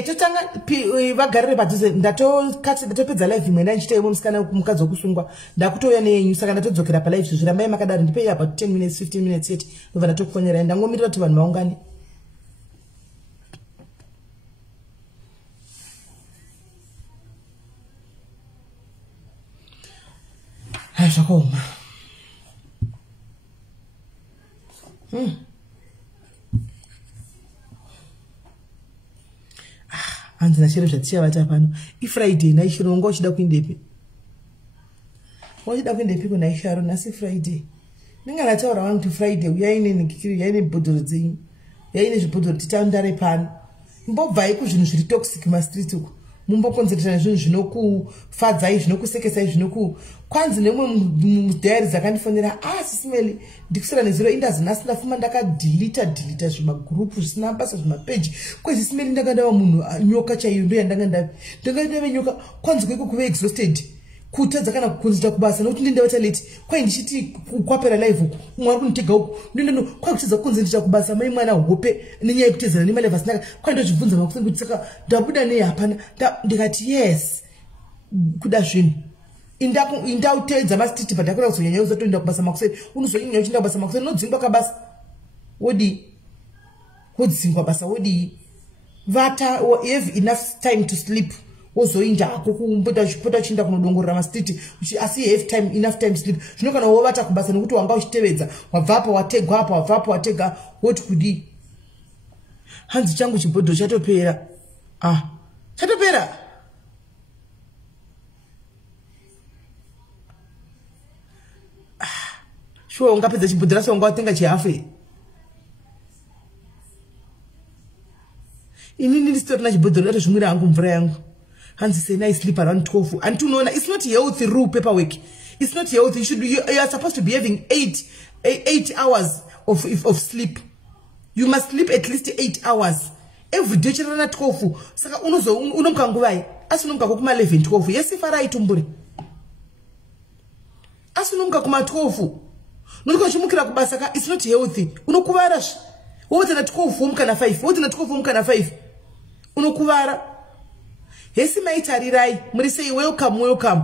Totanga vagarire padhuze ndatopedza live imwe ndanchitewo musikana mukadzi wokusungwa ndakutouya neyenyu saka ndatodzokera palive zvirambai makadaro ndipei about 10 minutes 15 minutes yeti ndobva ndatokufonyerai ndangomirira kuti vanhu vaungane. Hai zvakaoma. Hanzi nachero zvatichavata pano iFriday naishirongwa uchida kuindepi? Uchida kuindepi kuna isharo nasi Friday? Ndingataura wangu kuti Friday uyaine nikikiri yaine bhodhoro dzenyu. Yaine zvibhodhoro titandare pano. Mbobvai kuzvinhu zviri toxic mastreet uko. Mumbokonzeresa zvinhu zvinokufadzai zvinokusekesai zvinoku kwanzi nemwe mudhiary dzakandifonera SIS MELLY ndikusera nezero indazi nasi ndafuma ndakadeleta zvimagroup zvisina basa zvimapage SIS MELLY ndakandava munhu nyoka chaiyo ndo yandanga ndave nyoka kwanzi kweko kuve exhausted kutadza kana kukonzera kubasa nokuti ndindava late kwai ndichiti kwapera live uku mwari kunitega uku ndindono kwai kutadza kukonzera kubasa mai mwana hope nenyaya yekutedzana nemaleva sinaka kwai ndozvibvunza makuseni kuti saka ndabuda nei hapana ndikati yes kuda zvinhu indautedza mastiti padakura kuzonyanya uzotoenda kubasa makuseni unozonyanya uchienda kubasa makuseni nodzingwa kabasa wodi wodzingwa basa wodi vata you have enough time to sleep wozoinja kumbota chinda kunodongorera mastiti asi have time enough time sleep zvino kana wovata kubasa nekuti wanga uchitevedza wabvapo wategwa apo wabvapo watega woti kudi hanzi changu chibhodho chatopera chatopera sure ungapedza chibhodho raso wanga watenga chihafe inini ndisitorina chibhodho ndatozvimwira hangu mvura yangu hanzi say I sleep around 12 and to know it's not healthy rule paperwork. It's not healthy. You are supposed to be having 8 hours of sleep. You must sleep at least 8 hours every day. Chirana 12 saka unomka nguvai asi unomka kuma 11 12 yesifarai tumburi asi unomka kuma 12 noniko chimukira kubasa ka it's not healthy. Unokuvara wote na 12 umka na 5 wote na 12 umka na 5 unokuvara. Yesi maitarirai muri say welcome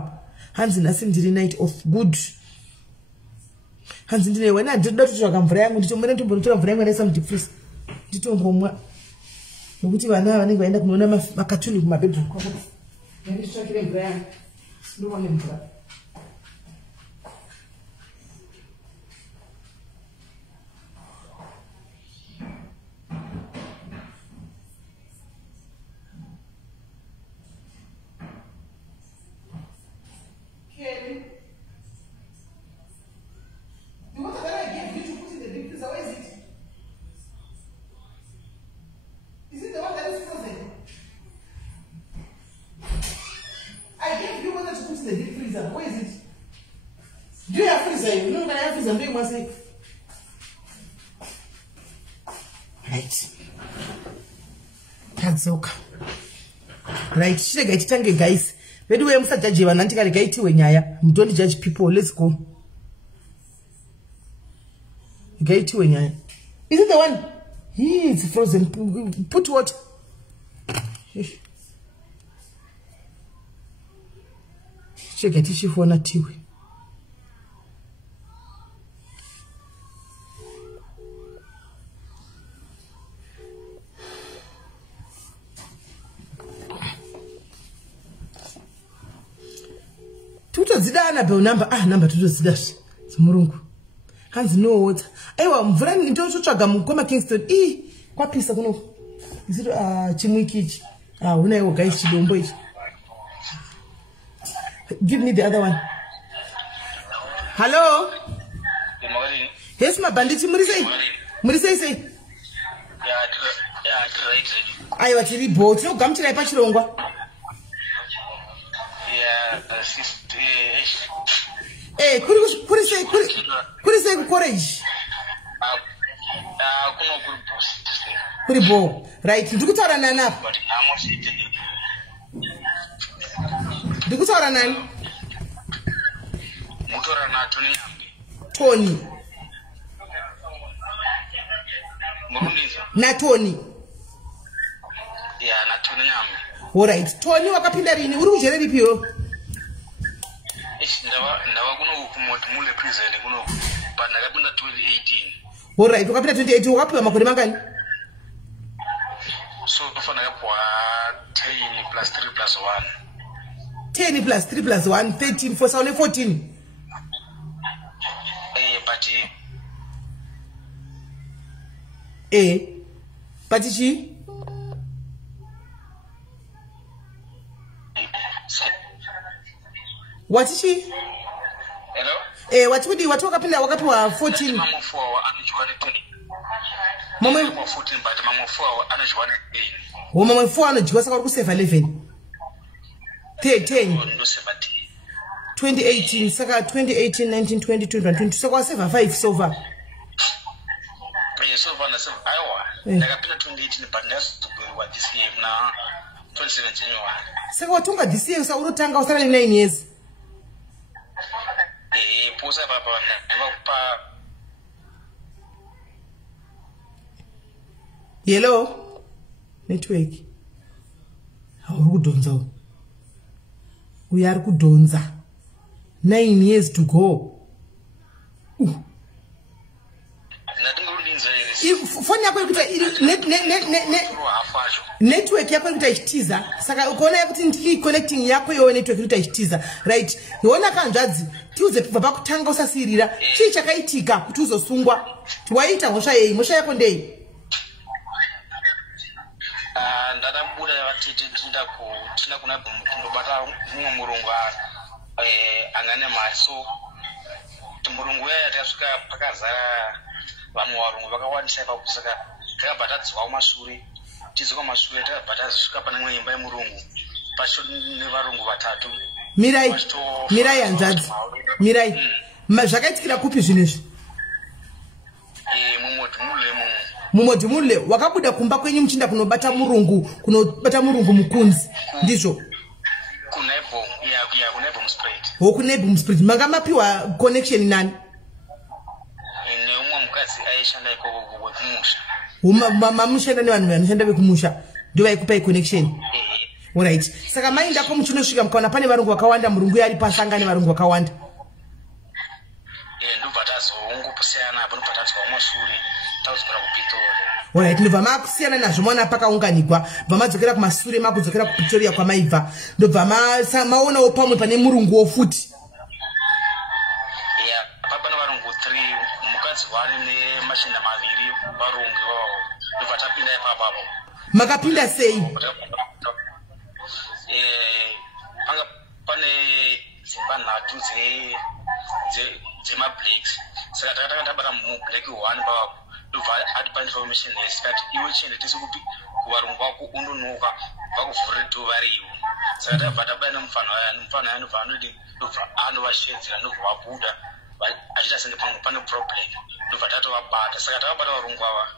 hanzi nasi ndiri night of good hanzi ndine wena ndoda kutsvaka mvura yangu nditomboenda ndombotora mvura yangu naisa mudifreeze nditombomwa nokuti vana vanenge vaenda kunoona makatuni kumabedroom kwavo nditsvakire mvura yangu ndowane mvura. Where is it? Do you have freezer? You know, I have freezer. I'm doing one thing. Right. That's okay. Right. She get it, guys. By the way, I'm such a judge. I'm not going to get it when you don't judge people. Let's go. Get it when you. Is it the one? It's frozen. Put what? Cheka tichifona tiwe. Tutodzidana pe number number tutodzidasha. Zimurungu. Hanzi no water. Aiwa mvura ndotsvaga mukoma Kingston. Kwapisa kuno. Iziro chimwikichi. Unayo guys chidombo ichi. Give me the other one. Hello? Good morning. Yes, my bandit. Murisei say. Yeah, right. Aiwa chiri boat. No gamchira ipachirongwa. Yeah, sister. Kuri say courage. Kuri bo. Right. Ndikutaura nani apa? Ndikutaura nani? Mutora na Tony. Murundiza. Na Tony. Yeah, na Tony Nyami. Alright, Tony wakapinda rini uri kujere ripiwo? Ndava kuno kumule prison kuno but ndakapinda 2018. Alright, wakapinda 2018 wakapiwa makore mangani? So kufanele kwa 10 plus 3 plus 1. 10 plus 3 plus 1 13 for saune 14. But she what is she? Hello? What would you what wakapinda wakapiwa 14? Mama 4 anajuana 20. Mama 14 but mama 4 anajuana 8. Mama 4 anajuana saka ku 11. 10 2018 saka 2018 19 20 21 22 saka 5 so far. So far na Iowa. Ndakapinda 2018 but ndazogwa this year na 2017 January. Saka watunga this year urotanga usana 9 years. Posa papa ndikupa. Hello network. Uri kudonza. Uyari kudonza. 9 years to go. Phone yako ikuta network yako ikuta ichitiza saka ukoona yakuti ndiki connecting yako yo network ikuta ichitiza right yona kanzvadzi tiuze baba kutanga usasirira chii chakaitika kuti uzosungwa tiwaita hosha yei mosha yako ndei ndadabuda vatete tinda kuna ndobata mumwe murungu angane maso murungu yaya tasvika pakazara vanhu varungu vakawandisa ipapo saka takabhatadzwa kumashure tizwa kumashure takabhatazvika pane imwe imba yemurungu pacho nevarungu vatatu mirai hanzvadzi mirai zvakaitikira kupi zvinhu izvi mumodhimule wakabuda kumba kwenyu muchinda kunobata murungu mukunzi ndizvo kunebhom spirit manga mapiwa connection nani mamushanda nevanhu vanoshanda vekumusha ndovaikupai connection. Alright, saka maindako muchinosvika mukaona pane varungu vakawanda murungu yari pasanga nevarungu vakawanda alright ndobva makusiyana nazvo mwana pakaunganigwa bva madzokera kumashure makudzokera kuPretoria kwamaibva ndobva maonawo pamwe pane murunguwo futi papa navarungu 3 mukadzi vari nemashinda maviri varungu ndobva tapinda ipapapo. Makapinda sei? Panga pane zimba nhatu dzemablacks saka takatanga tabata mublack 1 papapo ndobva atipa information yesikati iwe chiende tese kupi kuvarungu vako undonoka vakuvhurire dhuva riwo saka tabva tabaya nemufano aya anobva anodi ndobva anovashedzera ndobva vabuda achita senge pamwe pane problem ndobva tatovabata saka takabata varungu ava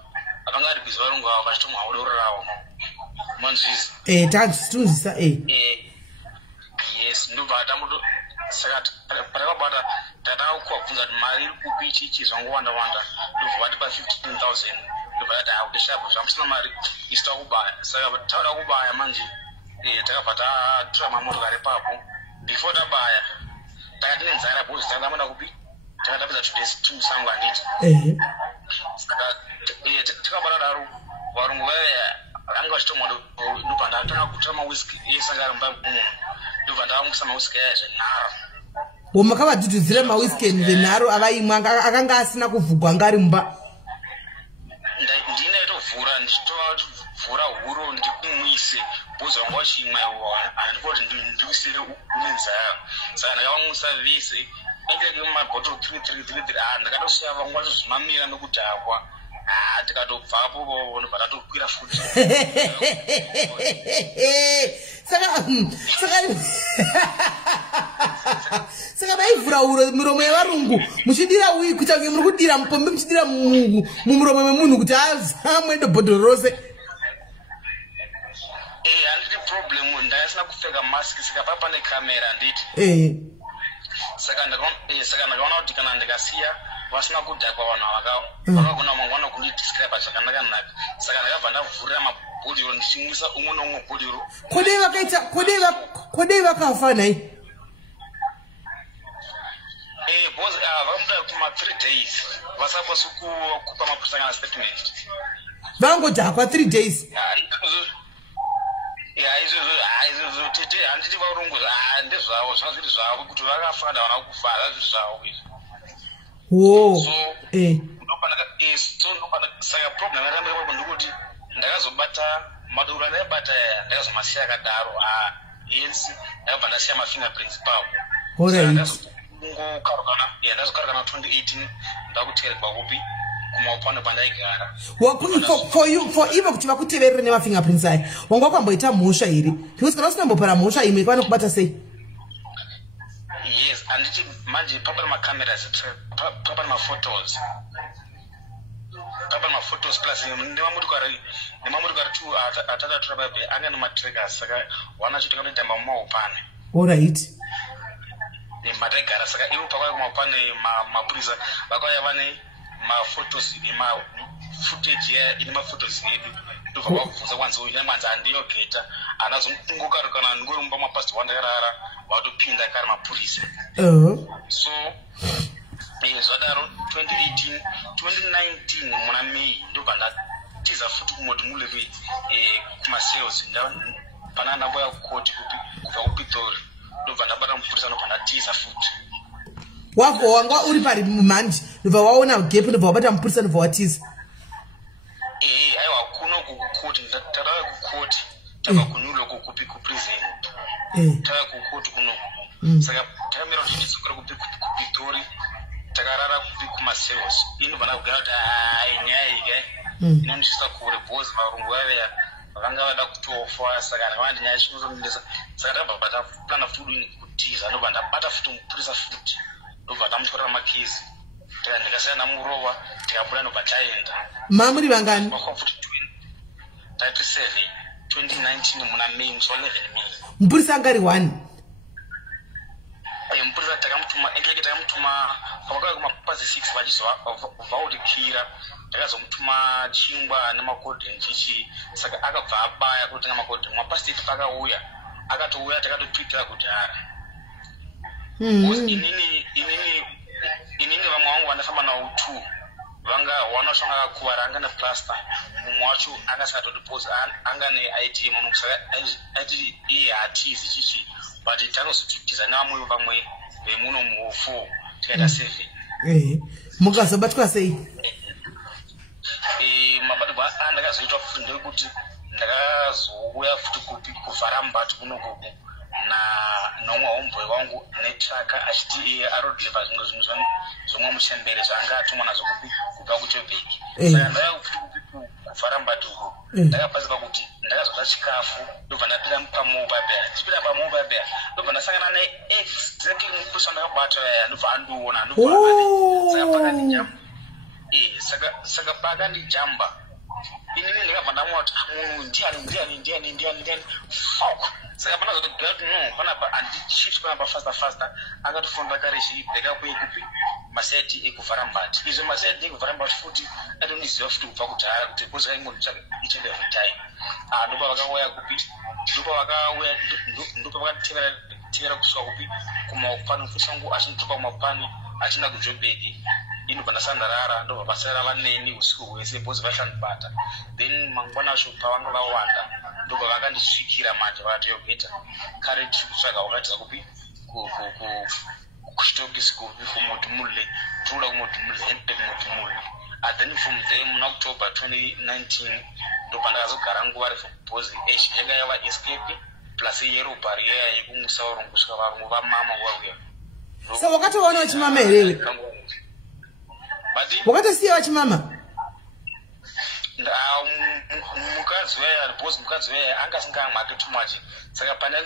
akanga ari bhizi varungu ava vachitomwauroro ravo manzvizi tatunzisa yes ndobva tamuto saka patakabata tatakubvunza kuti mari iri kupi ichichi zvangowanda wanda ndobva vatipa 15,000 ndobva tati haudeshapo zvamusina mari isi takubaya saka tauda kubaya manje takabva tatora mamotokari papo before tabaya takati nenzara bhozi takadamana kupi takatapedza tudesi timusango handiti saka takabata daro varungu vaya anga vachitomwa ndobva ndatanga kutora mawhiski esanga ari mumba muno ndobva ndavamukisa mawhiski aya zvenharo makavadhudhudzira mawhiski venharo avaimwa akanga asina kuvhugwa anga ari mumba ndinaitovhura ndichitovhura huro ndikumwise bhozi vanga vachimwa handikoti ndikusire unenzara saka ndakavamwisa vese ainge mabhotoro 3 ndakatosiya vangu vachozvimamira nokudhakwa tikatobvapo ndobva tatokwira futi saka maivhura huro miromo yevarungu muchidira kuita kunge muri kudira mupombe muchidira mumuromo memunhu kuti azamwe ndobhodhoro rose handiti problem ndaisina kupfeka maski saka papa pane kamera handiti saka ndakaona kuti kana ndikasiya vasina kudhakwa vanhu vakagona mangwana kundidescribe zvakanaka naka saka ndakabva ndavhurira bodiro ndichimisa umwe nomwe bodiro kodei vakafa nai boss vamuda kuma 3 days vasakwazi kupa mapurisa statement vangodhakwa 3 days izvozvo tete handiti vaurunguza ndezvavo zvava zviri zvavo kuti vakafa kana vana kufa zviri zvavo saka problem yakandikapo ndikuti ndakazobata maduro andaibata ndakazomasiya akadaro hence ndakabva ndasiya mafingerprints pavo ndazokarukana 2018 ndakuterekwa kupi kumaupano pandaigara for ivo kuti vakuteverere nemafingerprints aya wanga wakamboita mhosva here because kana usinambopara mhosva imwe ikwana kubata sei yes handiti manje papana macameras papana maphotos plus nemamotikari 2 atatatura babe anga nematrackers saka wana choti kanotamba mumaupane alright mataigara saka ivo pakauya kumaupane mapurisa vakauya vane maphotos footage ine maphotos edu ndobva vabvunza kwanza uyu mwanza handiyogeta anazongokarukana ngori mumba mapast wandakarara watopinda kari mapurisa so zvadaro 2019 muna May ndobva ndatiza futi kumoti muleve kumasales pana ndamboya kukoti kubva kupitori ndobva ndabata mupurisa ndobva ndatiza futi wanga uri pari mumhandi ndobva waona gap ndobva wabata mupurisa ndobva watiza aiwa kuno kukoti tatava kukoti tava kunyulo kukupi kuprison tava kukoti kuno saka takamira kuti tidzokera kupitori takarara kupi kumasales inobva kugara kuti nyaya ike inondisvisa kure bhozi varungu vaveya vakanga vada kutofa saka ndakava ndinyaya chinotonendesa saka tabva taplana futi kutiza ndobva ndabata futi mupurisa futi ndobva tamutorera makezi ndikasiyana namurova tikabuda ndobva taenda mamuri vangani futi 37 2019 muna May musi wa 11 May mupurisa angari 1 mupurisa takamutuma engeke takamutuma pavakauya kumapazi 6 vachizovhaurikira takazomutuma chingwa nemakodhi chichi saka akabva abaya kutenga makodhi mapasi 8 pakauya akatouya takatopitira kuti inini vamwe vangu vandafamba nawo 2 vanga wanashonga akakuvara anga neplaster mumwe wacho anga sakatodeposa anga neID munhu saka aiti iye hatizi chichi but tanozotitiza nevamwe vamwe vemuno mu4 tikaita 7 mukazobatwa sei mabatwa andakazoitwa futi ndekuti ndakazouya futi kupi kuvhara mubati kunokuku nomwe homeboy wangu netraka achiti arodliver zvomwe muchembere zvaanga atumwa nazvo kupi kubva kuJoburg saka ndauya futi kupi kuvhara mbati uku ndakapazika kuti ndakazoda chikafu ndobva ndapinda pamobile bear chipinda pamobile bear ndobva ndasangana neexactly mupurisa ndakabata yaya ndobva andiona saka pakandijamba inini ndikabva ndamwa kuti munhu ndiani fuck saka panazotogara kuti no panapa handichichi panapa faster angatofonda kare chibackup yekupi masaiti ekuvhara mbati izvo masaiti ekuvhara mbati futi atondiziva futi kubva kudhara kuti bhozi kaingotsvaka each and every time ndopa vakauya kupi ndopa vakatevera kusvika kupi kumaupani mufurisa wangu achindopa kumaupani achienda kuJoburg inobva ndasandarara ndobva pasarira vaneni usiku hwese bhozi vaishandibata then mangwana acho pavanga vawanda ndobva vakandisvikira manje vakati yogeta kare tiri kutsvaga wakatiza kupi kuchitokisi kupi kumodhimule tinoda kumodhimule ende kumodhimule then from there muna October 2019 ndobva ndakazogara nguva refu bhozi yanga yava escape plus yero barrier yekumusa varungu kusvika varungu vamama wauya so wakatoona wachimama here wakatosiya wachimama mukadzi weya bhozi mukadzi weya anga asingamake too much saka pane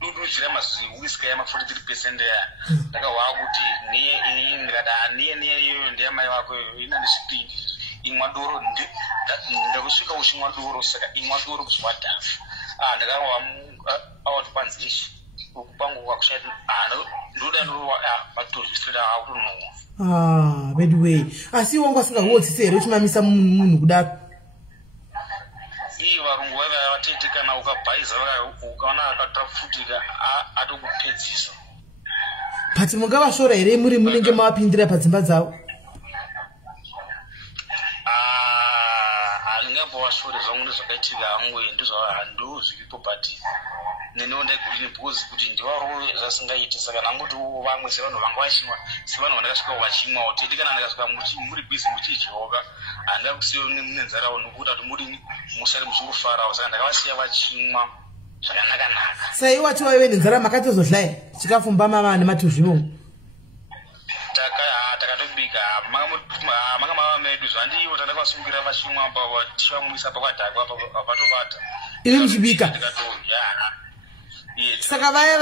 dududzira maziwiska yama 43% ya ndakahwa kuti niye iyoyo ndeyamai vako ina nesipindi imwa doro ndakusvika uchimwa doro saka imwa doro kuswa dhafu ndakahwa out panzi ishi ukupangu kwakushaiti ndoda ndorowa vatorwisira autonowa bedway asi wangu asingakuotsisi here uchimamisa munhu kudaro ukabhaiza ukaona akatafutika atokupedzisa. But mungavashora here muri munenge mavapindira padzimba dzavo? Handingambovashore zvangu nezvakaitika hangu ndizvo handozviripo but nenewo ndaigurine because kuti ndivaro zvasingaiti saka nangoti vamwe sevanhu vanga vachimwa sevanhu vandakasvika vachimwawo tete kana ndakasvika muri bhizi muchidyoka handakusiyo nenzarawo nokuti ati muri musare muchingofarawo saka ndakavasiya vachimwa zvakanaka-naka. Sai wati waive nenzara makatozodlaya chikafu mbamama nematuzvimu? Takatobika manga mama medu zvandiwo tandakavasungira vachimwa tivamwisa pakwadhakwa patovata ivi muchibika. Saka vaya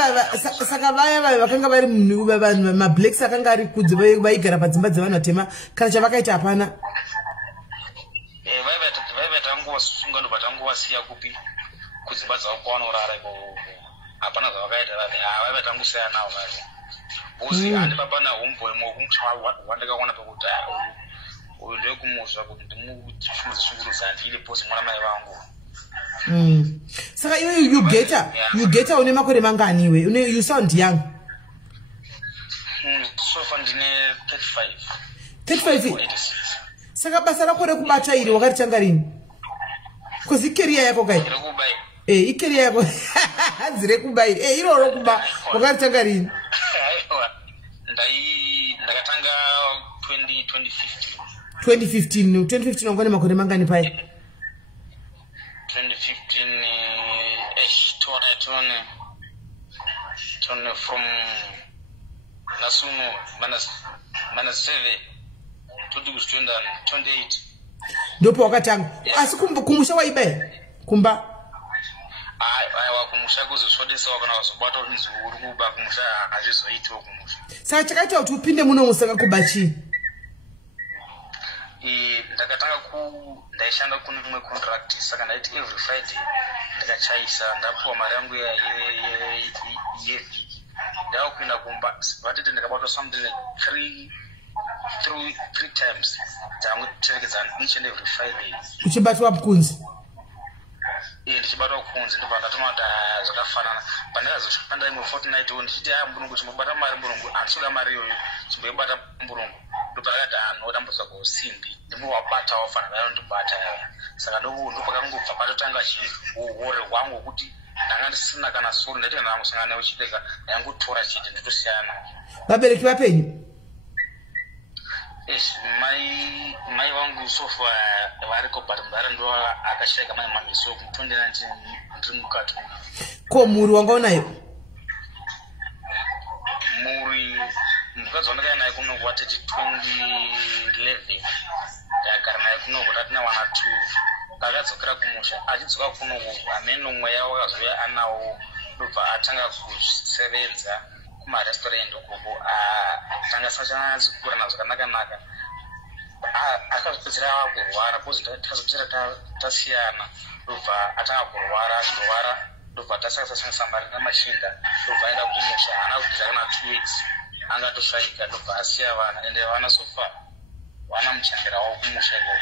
vakanga vari vanhu mablacks akanga ari kudzi vaigara padzimba dzevanhu vatema kana chavakaita hapana? Vaiva tangovasunga ndobva tangovasiya kupi kudzimba dzavo kwavanorara ikoko hapana zvavakaita vaiva tangosiyana navo vari bosi handi papana homeboy mokumusha wandakaona pekuti uyu ndewekumusha kuti ndimushungurudza handiri bosi mwana mai vangu. Saka iwe you geta une makore mangani iwe? You sound young. So far ndine 35. 35? Saka basa rako rekubata iri wakaritanga rini? Because ikeria yako kai? Ikeria yako hadzire kubai. Iroro kuba wakaritanga rini? Ndakatanga 2015. 2015 wangane makore mangani pai? 2015 tone from Nasuno Manaseve to do 28. Ndopo wakatanga. Asi kumusha waibe? Kumba? Aiwa kumusha kuzosvodesa wakana wazobata nzuru kuba kumusha hazvizoitwa kumusha. Saka chakaita kuti upinde muno musaka kubachi? Ndakatanga ndaishanda kune mwe contract saka ndaiti every Friday ndikachaisa ndapuwa mari yangu yevhiki ndakuenda kumba vatete ndikabatwa something like three times ndangotevekedzana each and every Friday uchibatwa kunzi. Ndichibatwa kunzi ndobva ndatoma kuti zvakafanana pandakazoshanda imwe fortnight ndichiti mburungu chimbobata mari mburungu handisuda mari iyoyo chimboibata mburungu ndobva akati ndambosa kusimbi ndimowabata wafanana ndibata saka ndopakangobva patotanga chiuhore hwangu hwekuti ndanga ndisina kana soro ndaiti kana ndamusangana nayo chideka ndangotora chete ndotosiyana. Vabereki vapenyu? Mai vangu sofa variko but mbara ndo akashayika mai mami so kutondera ndiri mukati. Ko muri wangaonayo? Muri mukadzi wandakaya naye kuno kwateti 2011 ndakagara naye kuno kuti atina wana 2 akadzokera kumusha achidzoka kuno ameno mweya wakazouya anawo ndobva atanga kusevenza kumarestaurant ukoko atanga sachanatsikura nazvo zvakanaka akazopedzera kurwara kozi takazopedzera tasiyana ndobva atanga kurwara achirwara ndobva tasangisa mari namachinda ndobva aenda kumusha haana kupedza kana 2 weeks angatoshaika ndobva asiya vana ende vana sofa vana muchandira wavo kumusha ikoko.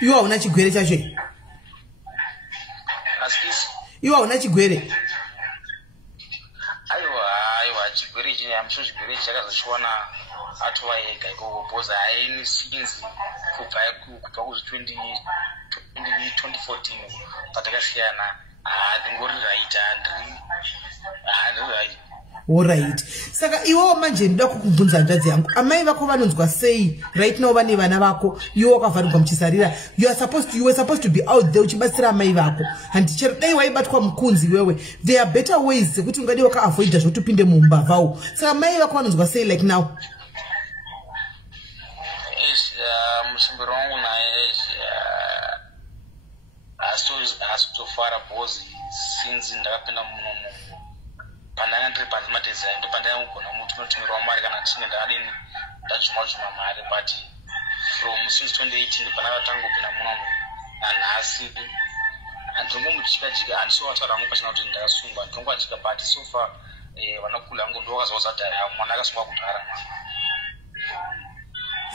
Iwe hauna chigwere chacho? Asikisi iwe hauna chigwere? Aiwa chigwere ichi hamusho chigwere chakazochiwana atova yega ikoko bhozi haini sinzi kubva kuzi 2014 patakasiyana ndingori right handiri right. Alright. Saka iwewo manje ndida kukubvunza hanzvadzi yangu, amai vako vanonzwa sei right now vane vana vako iwe wakavharirwa muchisarira? You were supposed to be out there uchibatsira amai vako. Handichero dai waibatwa mukunzi wewe. There are better ways dzekuti ungadi wakaavoida zvoti upinde mumbavhawo. Saka amai vako vanonzwa sei like now? Musimbiro wangu naye asitofara bhozi since ndakapinda munomo pandanga ndiri pandimadezai ndo pandangogona mutunotumirwa mari kana tichinge ndakadini ndachuma mari but from since 2018 pandakatangopinda munomo nanhasi handingomutyikajika handisowataura hangu pachina kuti ndakasungwa ndinongwajika but so far vanakula hangu ndovakazoudza kuti mwana akasungwa kudhara.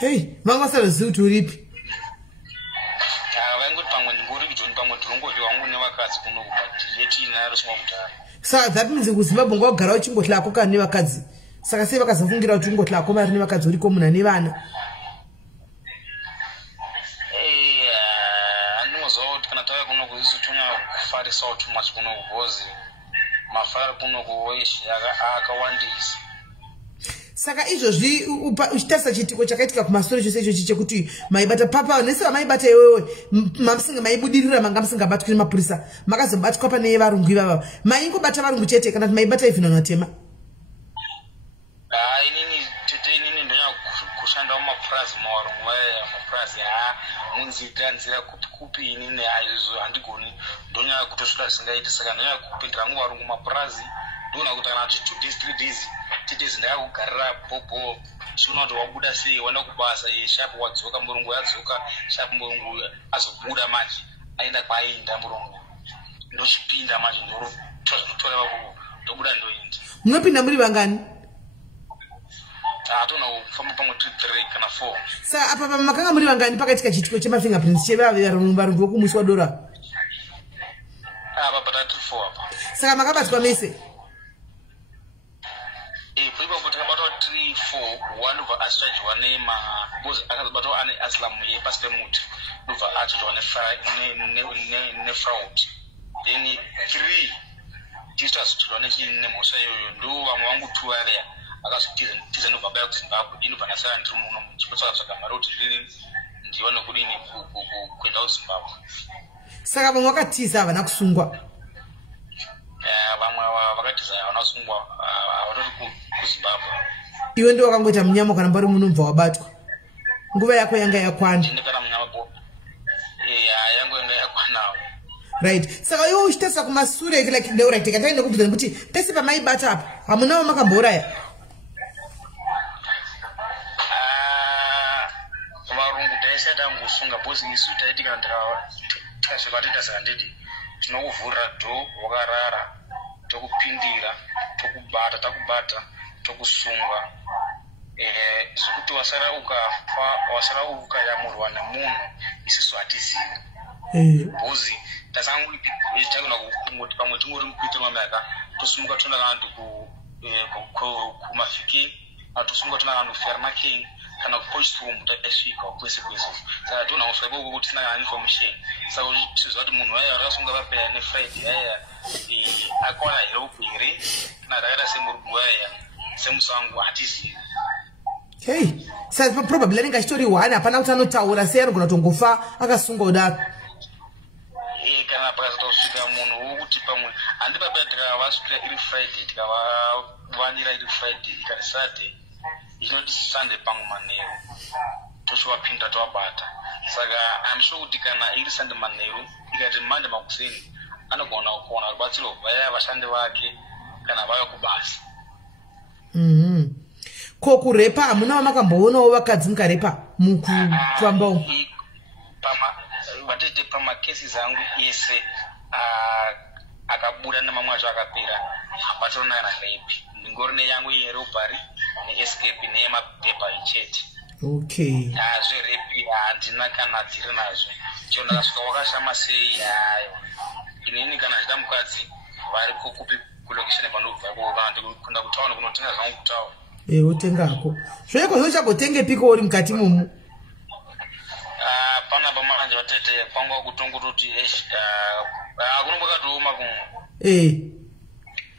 Hey, vanga vasazivi kuti uripi? Vaingoti pamwe ndingori kujoni pamwe ndinongodyiwa hangu nevakadzi kuno but yet Saka that means kuZimbabwe ngogara uchingotla koka nevakadzi. Saka sei vakazofungira kuti ungotla koma ri nevakadzi uri komuna nevana. Anozoti kana tava kuno kuzotonya kufarisa too much kuno kugozi. Mafara kuno kuoishi akawandisa. Saka izvozvi uchitarisa chitiko chakaitika kumashure chose ichochi chekuti maibata papa nese vamaibata iwewe mamusinga maibudirira manga musingabatwi nemapurisa makazobatwa pane varungu ivava maingobata varungu chete kana kuti maibata ivhina natema. Inini tete inini ndonya kushanda mumapurazi mavarungu vaya mapurazi munzira kupi inini aizo handigoni ndonya kutosvika zvisingaiti saka ndonya kupindira hangu varungu mapurazi ndona kuti kana kuti 2 days 3 days titezi ndakugarira popo shona kuti wabuda sei wanda kubasa yeshapu wadzoka murungu yadzoka shapu murungu azobuda manje aenda kwaenda murungu ndochipinda manje ndotora vapo ndobuda ndoenda. Munopinda muri vangani? Tona kufamba pamwe 3 kana 4. Saka apa makanga muri vangani pakaitika chitiko chemafingerprints chevarungu vokumuswa dora? Apa patatu 4 apa. Saka makabatwa mese? One of us charge one name was about an Aslam past the mood over arched on a fraud. Then 3 teachers to run in the Mosayo do among 2 area. I got citizen of about Zimbabwe, in Panasa and Truman, Samarot, the one of Gudini who could also Zimbabwe. Sakamoka Tisa Naksungwa. Iwe ndio wakangoita mnyamo kana mbari munumva wabatwa. Nguva yako yanga yakwana. Yangu yanga yakwana. Right. Saka iwe uchitasa kumashure like ndeura itika taenda kubvunza kuti pese pamaibata apa hamunawo makamboraya. Varungu daisa tangusunga bosi isu taitika ndara tasvikatita sandidi. Tinokuvhurira dho wakarara tokupindira tokubata takubata tokusunga zvokuti wasara ukayamurwa nemunhu isisu hatizivi bhozi tasangotagona kungoti pamwe tingori mukuitirwa maka tosumuka tona kana kumafiki tosumuka tona kana kufermaking kana kupochroom tasvika kwese kwese saka tona kusvika koko kuti sina kana information saka tiziva kuti munhu waya akasunga vapera nefriday aya akwana here uku here kana rakaita semurungu waya semusango hatizivi. Hey, sasa probably anenge achitori one hapana kuti anotaura sei anogona kutongofa akasunga kudaro. Kana pakazotosvika munhu wokuti pamwe handipapa tikavasvika iri friday tikavavanira iri friday ikati saturday ichinoti sunday pamwe manheru tochivapinda tovabata saka amsure kuti kana iri sunday manheru ikati monday makuseni anogona kuona rubatsiro vaya vashandi vake kana vaya kubasa. Ko kurepa hamuna makamboonawo vakadzi mukarepa mukufambawo? Vatete pamacases angu yese akabuda nemamwe acho akapera hapatorona kana rape ndingori neyangu yerobhari neescape neyemapepa chete. Okay. Zverepi handina kana dziri nazvo chio ndakasvika wakashama sei yayo inini kana zvida mukadzi vari kukupi kulokisheni vanobva kunda kutaona kunotenga zvangu kutaona. Utengako zvoiko zvochagotenge piko uri mukati mumu? Pana pamanje vatete kwangu kutongototi kunombakatooma kumwe.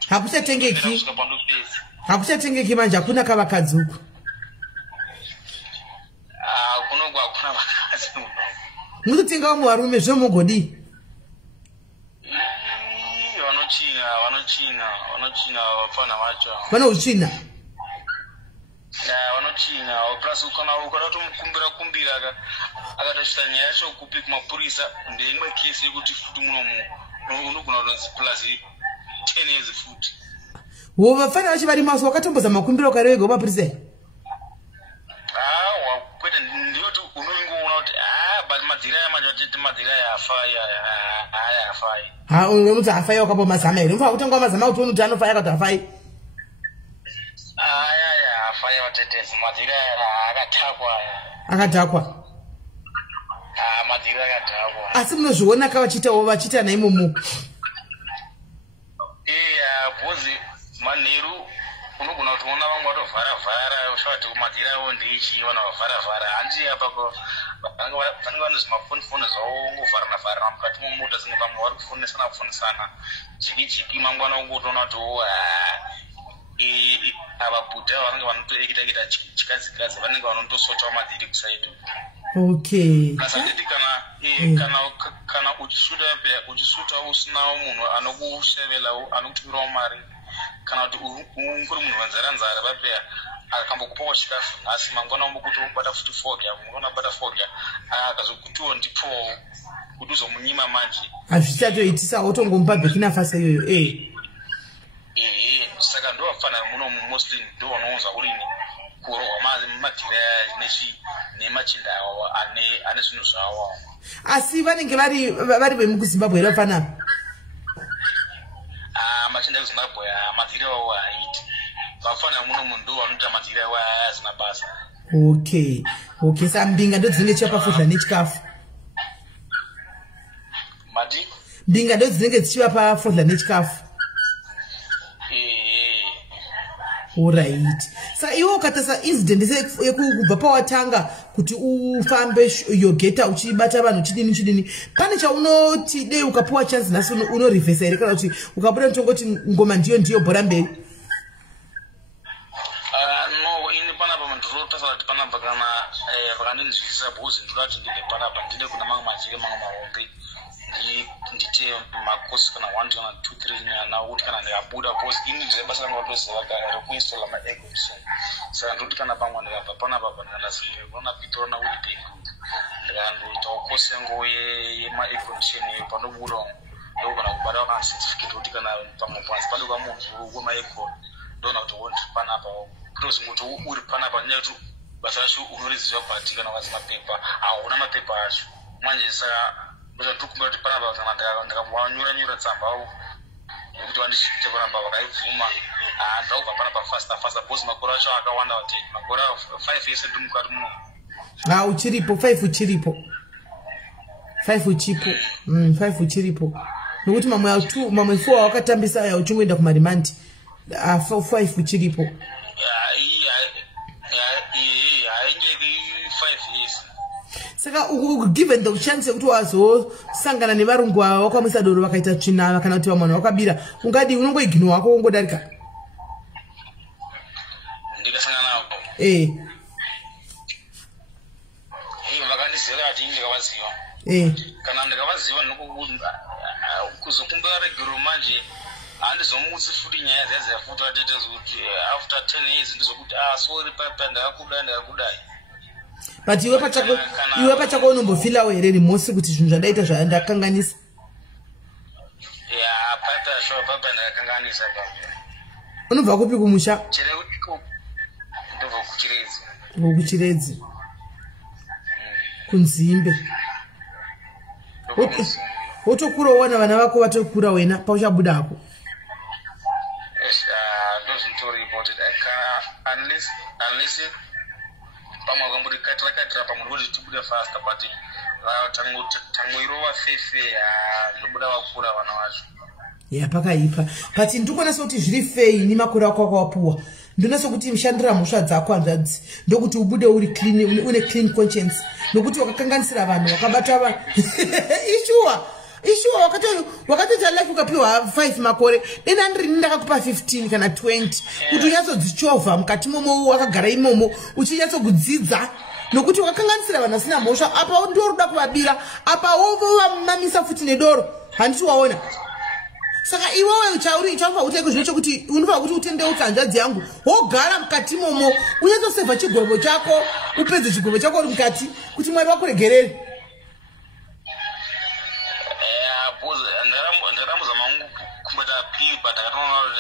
Hakuchatengeki. Hakuchatengeki manje hakuna kavakadzi uko. Kunongo hakuna vakadzi uko. Munotengawo muvarume zvomugodi? Vanochina vapfana vacho. Vanouchina? Vanochina plus ukada tomukumbira akatosvika nyaya yacho kupi kumapurisa ndeimwe kesi yekuti futi munomu unogona kutonzi plus 10 years futi. Vapfana vacho vari maso wakatombozama kumbira ukarewega kumapurisa? Kwete ndiyoti unoingoona kuti but madhira yamanje vatete madhira yafai ayafai. Unomuti hafai wakambomazama here? Unofanira kutanga wamazama kuti unoti anofai akati hafai? Hafai vatetezi madhira akatakwa. Akatakwa? Madhira akatakwa. Asi munozviona kavachiitawo vachiita naimomo? bhozi manheru unogona kutoona vamwe vatovhara usvati madzira avo ndeichi vanovhara handi apako vanenge vanozi mafoni zvavo ungovharanavharana mukati momota dzine vamwe vari kufonesana jiki mangwana ungotoona kuti avabudha vanenge vanotoekita chikadzikadzi vanenge vanotosotawo madziri kusaidi okay kasanditi kana uchisuta usinawo munhu anokushevelawo anokutumirawo mari kana kuti unguri munhu wanzaranzara vapeya akambokupawo chikafu nhasi mangwana umbokuti ubata futi fogya mungona bata fogya akazokutiwo ndipowo kuti uzomunyima manje hazvichatoitisa wotongomupa Burkina Faso iyoyo saka ndovafanira muno mostly ndo vanounza urini kurohwa madhira nemachinda awo ane zvinhu zvavo asi vanenge vari vemukuzimbabwe here vafanapa machinda ekuzimbabwe madhira awo haiti vafanira muno munhu ndo vanoita madhira awo hazina basa okay sa mbinga ndo dzinenge chichiva pafodla nechikafu mati mbinga ndo dzinenge dzichiva pafodla nechikafu alright saka iwe ukatasa incident yekubva pawatanga kuti ufambe yogeta uchibata vanhu chidini pane chaunoti dei ukapuwa chance nhasi unorivhesa here kana kuti ukabuda tongoti ngoma ndiyo bhora mberi no ini panapa ndinotarisa kuti panapa kana vakandinzwisisa bhozi ndinoti ndine panapa ndine kuna mamwe majeke mamwe mahombe ndite makosi kana 1 kana 2 3 nyana kuti kana ndikabuda bhozi ini ndine basa ranga ratoziva kare rekuinstalla maegomson saka ndoti kana pamwe ndikabva panapa pandikandasire kuona pitorona kuti ndikandoitawo kosi yangu yemaegomson panobuda ndokana kubata kana certificate kuti kana pamwe panzi pandoka munhu wemaego ndona kuti ndiri panapa kutozingoti uri panapa nyaya kuti basa racho unoriziva kwati kana wazi mapepa hauna mapepa acho manje saka ndikumbira kuti panapa kana ndakanyura tsamba nekuti vandishite panapa vakaibvuma ndakubva panapa fasta bhozi makore acho akawanda vate makore 5 yese ndi mukati muno uchiripo 5 uchiripo 5 uchiripo nokuti mamwe 4 wakatambisa aya uchingoenda kumarimandi 5 uchiripo haingeki 5 yese saka given the chance yekuti wazosangana nevarungu vavo wakamwisa doro vakaita tsvinava kana kuti vamwe vakabira ungadi unongoigino wako ungodarika ndikasangana navo vakandizera ati ndikavaziva kana ndikavaziva kuzokumbira regero manje handizomutsi futi nyaya dzadziyafuta atete kuti after 10 years ndizokuti sorry papa ndakakudai but iwe pachako unombofilawo here rimosi kuti zvinhu zvandaita zvandakanganisa papa ndakakanganisa unobva kupi kumusha ndobva kuchiredzi kunzimbe wotokura uwana vana vako vatokura wena pauchabudako ndozvinotoripoted unless pamwe akambori katira pamwe ndikuti tibude fasta but tangoirova fefe ndobuda vakura vana vacho pakaipa but ndikuona sekuti zviri fei nemakore ako akawapuwa ndona sekuti mushandira mhosva dzako hanzvadzi ndokuti ubude uri clean une clean conscience nokuti wakakanganisira vanhu wakabata vanhu ishuwa wakatoita life ukapiwa 5 makore denda ndirini ndakakupa 15 kana 20 kuti unyatsodzichovha mukati momo wakagara imomo uchinyatsokudzidza nokuti wakakanganisira vanhu asina mhosva apa ndoruda kuvabira apa wovamamisa futi nedoro handiti waona saka iwewe uchafa uteko zvino chokuti unofanira kuti utendeuke hanzvadzi yangu wogara mukati momo unyatsosevha chigwebo chako upedze chigwebo chako uri mukati kuti mwari wakuregerere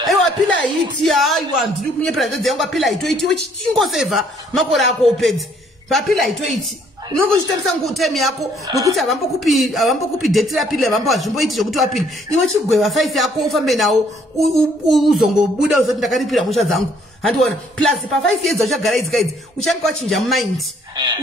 aiwa pila haiti aiwa ndiri kunyepera hanzvadzi yangu apila haitoiti chingosevha makore ako upedze papila haitoiti unongo uchitambisa ngutemi yako nokuti havambokupi deti rapili havambo hazvimboiti zvokuti wapili iwe chigweva 5 yako ufambe nawo uzongobuda uzoti ndakaripira mhosva dzangu handiona plus pa5 years uchagara idzi kaidzi uchange wachinja mind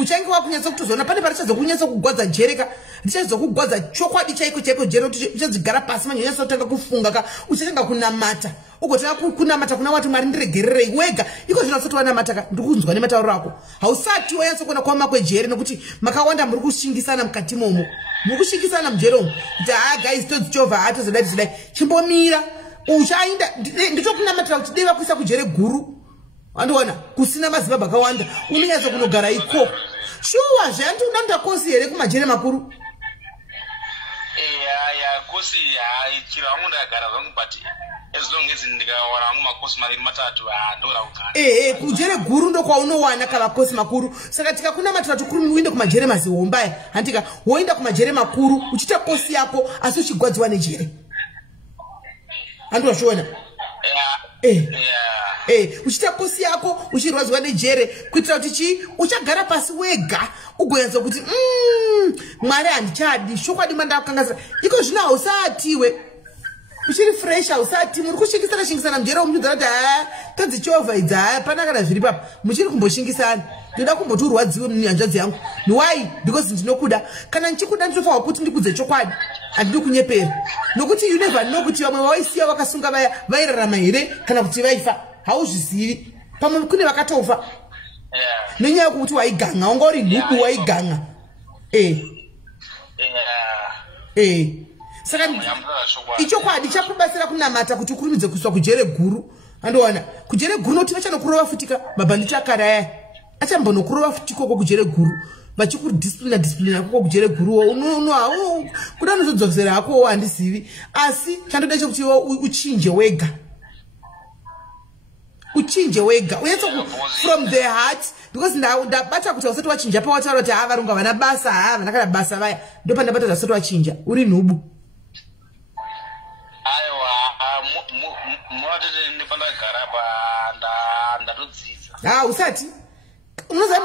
uchange wakunyatsa kutozoona pane parichazokunyatsa kugwadza jereka richazokugwadza chokwadi chaiko chaiko jere kuti uchadzigara pasi manje unyasotanga kufunga ka uchatanga kunamata ugotanga kunamata kuna wati Mwari ndiregererei wega iko zvinasoti wanamata ka ndikunzwa nematauro ako hausati wanyatso kuona kwama kwejere nekuti makawanda muri kushingisana mukati momo muri kushingisana mujere umu kuti guys todzichovha hatozodai chimbomira uchainda ndichokunamatira kuti deva kuisa kujere guru andiona kusina mazibaba akawanda unonyatso kunogara iko shuwa zvanti unamda kosi here kumajere makuru kosi chirwangu ndakagara zvangu but as long as ndikawana wangu makosi maviri matatu ndora kugara kujere guru ndokwaunowana kavakosi makuru saka tikakunamatira tikuru uinde kumajere mazihomba handika woinda kumajere makuru uchiita kosi yako asi uchigwadziwa nejere andozviona uchiita kosi yako uchirwadziwa nejere kuitira kuti chi uchagara pasi wega ugoyanza kuti Mwari handichadi shokwadi mandakangasira iko zvino hausatiwe uchiri fresh hausati muri kushingisana mujere umunyudzana kuti todzichovha idzi pana kana zviri papa muchiri kumboshingisana ndoda kumboti urwadziwe munyanzvadzi yangu niwai because ndinokuda kana ndichikuda ndinofanwa kuti ndikudze chokwadi handidi kunyepera nokuti you never know kuti vamwe vaisiya vakasunga vaya vairarama here kana kuti vaifa hauzvizivi pamwe kune vakatofa nenyaya yekuti waiganga ungori nhubu waiganga saka ichokwadi chakubatsira kunamata kuti ukurumidze kuiswa kujere guru andoona kujere guru noti vachanokurova futika mabhanditi akare aya achambonokurova futikoko kujere guru vachikudisciplina koko kujere guruwo kuda unozodzosera hakowo handizivi asi chandoda chekuti uchinje wega uyatso from the heart because ndabata kuti usati wachinja pawataura kuti varunga vana basa vana kana basa vaya ndopandabata kuti usati wachinja uri nhubu usati unoziva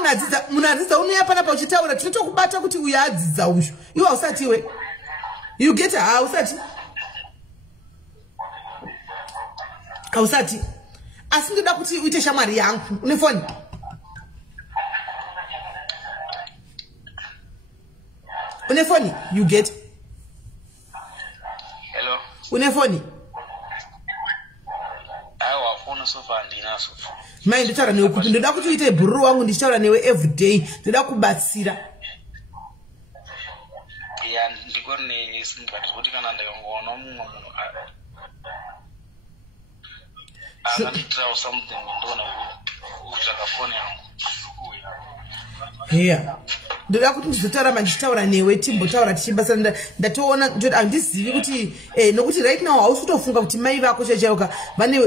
munadzidza unoya panapa uchitaura tinotokubata kuti uyu adzidza uzvo iwe hausati iwe you get hausati asi ndoda kuti uite shamwari yangu une foni you get hello une foni mai ndotaura newe kuti ndoda kuti uite bhururu wangu ndichitaura newe everyday ndoda kubatsira ndikori nesingati kuti kana ndakangoona mumwe munhu akanditirawo something ndona kutsvaka foni yangu ndoda kuti ndizotaura mandichitaura newe timbotaura tichimbasana ndatoona handizivi kuti nokuti right now hausi kutofunga kuti mai vako chaichaiuka vane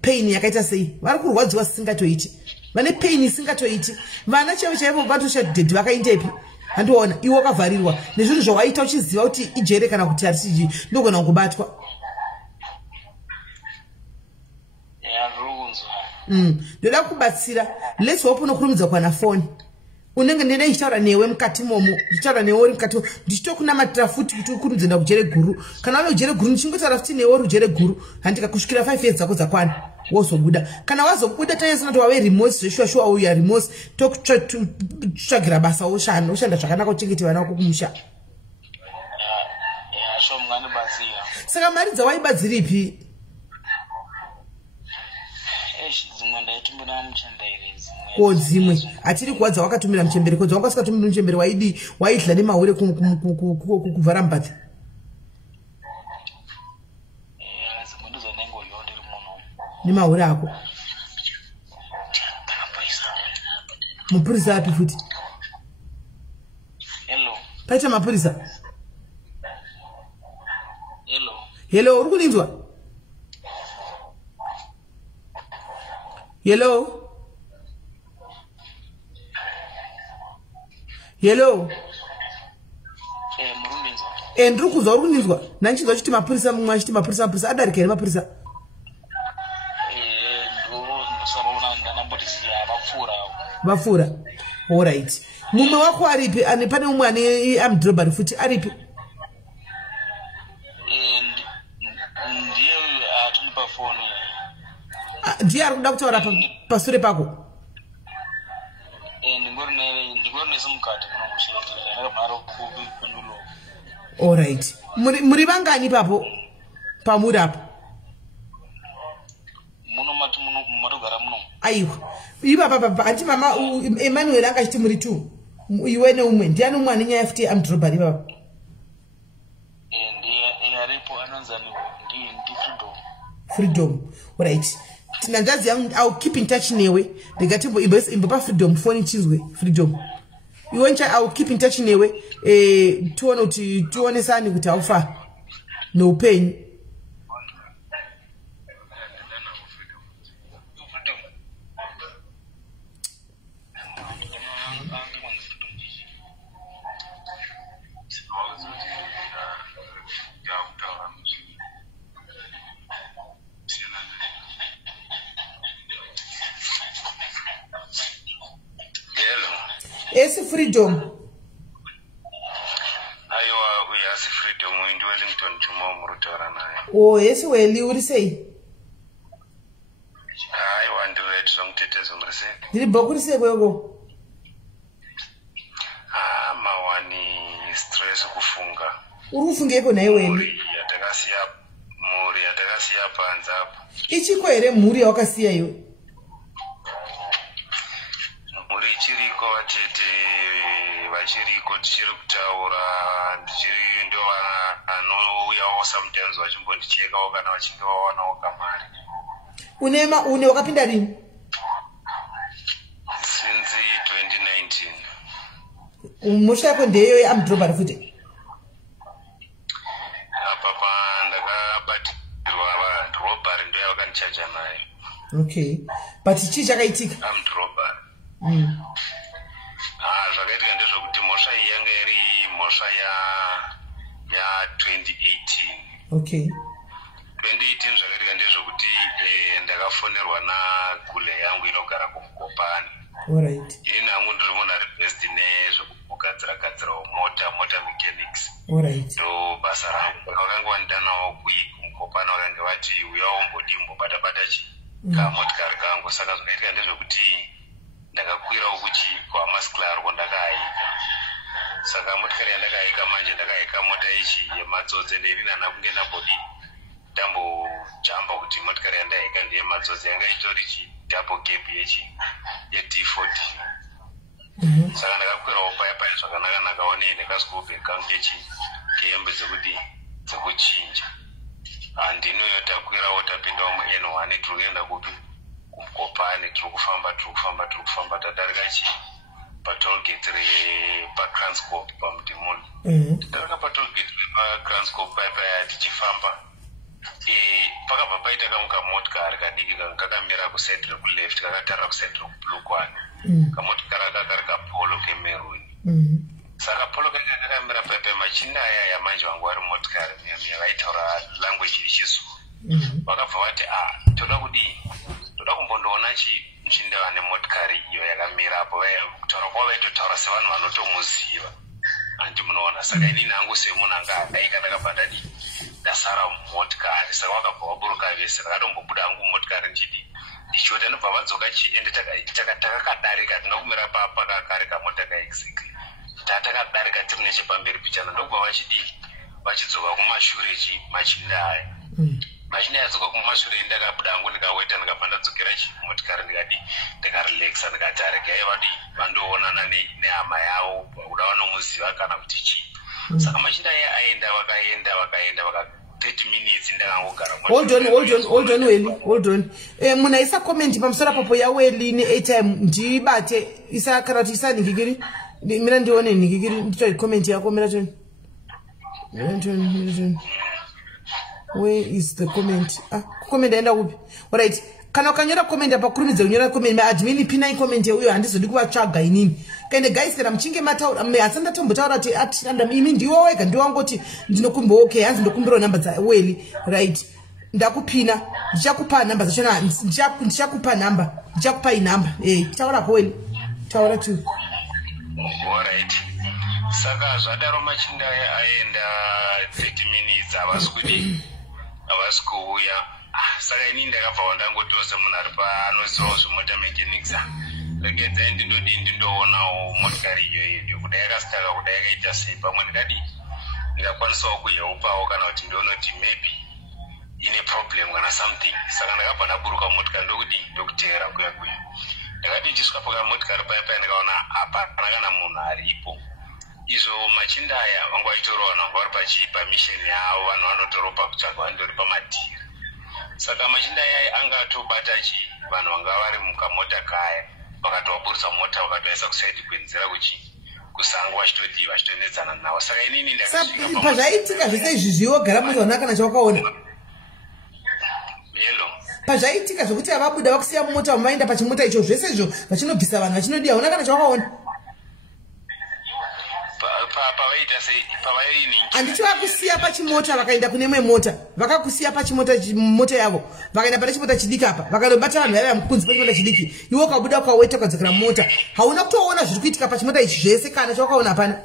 pain yakaita sei vari kurwadziwa sisingatoiti vane pain isingatoiti vana chaivo chaivo vatoshadhedhi vakaindepi handiona iwe wakavharirwa nezvinhu zvawaita uchiziva kuti ijere kana kuti hatisiji ndogona kubatwa ndoda kubatsira let's hope unokurumidza kuwana foni unenge ndine ndichitaura newe mukati momo ndichitaura newe uri mukati ndichitokunamatira futi kuti ukurumidze nda kujere guru kana wane ujere guru ndichingotaura futi newe uri ujere guru handika kusvikira 5 years dzako dzakwana wozobuda kana wazobuda tanyasana kuti wave remorse zveshuwa uya remorse tokutsvagira basa oshanda zvakanaka uchengete vana vako kumusha saka mari dzawaibadziripi dzimwe hatiri kuwadza wakatumira muchemberi kodza wanga usikatumira muchemberi waidla nemahure kuvhara mbatsi nemahure ako mupurisa api futi paita mapurisa hello uri kuninzwa hello ndiri kuzwa uri kuninzwa nanchizwa chiti mapurisa mumwe achiti mapurisa adarika here mapurisa vapfuura alright mumwe wako aripi pane mumwe ane amdrobari futi aripi ndiye ari kuda kutaura pasure pako All right. Muri vangani papo? Pamuri apo? Muno matogara muno. Aiwa. Iba papa anti mama Emmanuel anga chiti muri 2. Iwe ne umwe. Ndiani umwe anenya FT amdrobari baba? Aripo ananzani ndi freedom. All right. Tinangazi I'll keep in touch newe. Negative imbopa freedom phone chizwe freedom. Iwencha I'll keep in touch newe. Tuone sani kuti aufa. No pain. Esi freedom. Aiwa uyasi freedom ndi Wellington Juma murutara naye. Oh, esi weli uri sei? Aiwa ndiwe tsamtetezo mrise. Ndiri bokuri sei kwego? Mawani stress kufunga. Uri ufungeko naye weli? Yatakasiya panza apo. Ichiko ere muri yakasiya yo. Muri chiriko watete vachiriko tichiri kutaura ndichiri ndo anouyawo sometimes vachimbondichekawo kana vachinge vawanawo kamari. Une wakapinda rini? Since 2019. Musha yako ndeyo ya amdrobari futi? Papa ndakabatirwa robbery ndo yavakanichaja nayo. Okay. But ichi chakaitika? Amdrobari. Zvakaitika ndezvokuti mhosva iyi yanga iri mhosva ya 2018. Okay. 2018 zvakaitika ndezvokuti ndakafonerwa nagule yangu inogara kumukopani. All right. Ini hangu ndiri munhu ari best nezvokugadzira mota mechanics. All right. Ndo basa rangu. Vakanga vandanawo kumukopani vakanga vati uyawo umbobata kamotikari kangu. Saka zvakaitika ndezvokuti ndakakwirawo kuchi kwamasiklar kwandakaika. Saka motikari yandakaika manje ndakaika mota ichi yematsotsi ndeirinana kunge nabodi tambojamba kuti motikari yandaika ndeyematsotsi yanga itori double cab ye-D40. Saka ndakakwirawo paya zvakanaka nakaone nekasikope kangu kehembe dzekuchinja. Handinoyo takwirawo tapindawo mu-N1 tiri kuenda kupi kumukopani tiri kufamba tadarika patolgate repakranscop pamudhimoni. Tadarika patolgate repakranscop paya tichifamba pakabva paita kamuka motikari kadiki kakamira kusaidi rekuleft kakatarira kusaidi rekupulukwani. Kamotikari akagari kapolo kemeruni. Saka polo kakamira pepe machinda aya yamanje vangu vari motikari miya vaitaura language yechizulu. Vakabva vati toda kumbondoona mchinda wane motikari iyo yakamira apo kutaura kwavo vaitotaura sevanhu vanotomuziva. Handi munoona. Saka inini hangu semunhu anga adaika ndakabva ndasara motikari. Saka vakabva vaburuka vese ndakatombobuda hangu motikari ndichoti ndobva vadzoka ende takakadarika tinokumira pakakari kamota kaexiki. Tatakadarika tiri nechepamberi pichana ndokubva vachidzoka kumashure machinda aya. Machinda yadzoka kumashure ndakabuda hangu ndikaweta ndikabva ndadzokera motikari ndikarelaxa ndikatarika vandoonana nehama yavo kuda vanomuziva kana kuti chii. Saka machinda aya aenda vakaenda 30 minutes ndakangogara. Hold on. Muna isa comment pamusoro papo ya Weli ne airtime ndibate isa kana kuti isa ningigiri. Mira ndione ningigiri nditwa comment yako mira toni. Where is the comment? Comment enda kupi? All right. Kana ukanyora comment apa kurumidza kunyora comment admin pina comment uyo handizodi kuvatsvaga inini. Kende guys kana mchinge mataura asanda tombotaura ati anda mimi ndiwo wega ndiwangoti ndinokumba okay hanzi ndokumbira namba dza Weli right. Ndakupina ndichakupa namba dzachona ndichakupa namba ndichakupa inamba taura Weli taura tu. All right. Saka zvadaro machinda aenda 30 minutes havasi kuuya. Saka inini ndakabva ndangotose munhu ari paanozivawo zvemota mechanics. Regedzai ndindoonawo motikari iyoyo kuda yakasitaka kuda yakaita sei pamwe ndikakwanisawo kuhelpawo kana kuti ndioona kuti maybe ine problem kana something. Saka ndakabva ndaburuka motikari ndokutevera kuya kuya. Ndakati ndichisvika pakamotikari paya ndikaona hapana kana munhu aripo. Izvo machinda aya vanga vachitorwa vanhu vanga vari pachipa mission yavo, vanhu vanotoropa kutsvaga vandori pamadhiri. Saka machinda aya anga atobata vanhu vanga vari mukamota kaya, vakatovaburutsa mota vakatoisa kusaidi kwenzira kusango vachitodiwa vachitondedzana navo. Saka inini ndakasvika pazvaitika zvese izvi wogara muri vana kana chawakaona yelo pazvaitika zvokuti havabuda vakusiya mumota vamaenda pachimota icho zvese izvo vachinobvisa vanhu vachinodiya una kana chawakaona handiti vakusiya pachimota vakaenda kune imwe mota, vakakusiya pachimota mota yavo vakaenda pane chimota chidiki apa vakandobata vanhu vaiva mukunzi pachimota chidiki, iwe ukabuda ukaweta ukadzokera mumota. Hauna kutoona zviri kuitika pachimota ichi zvese kana chawakaona hapana?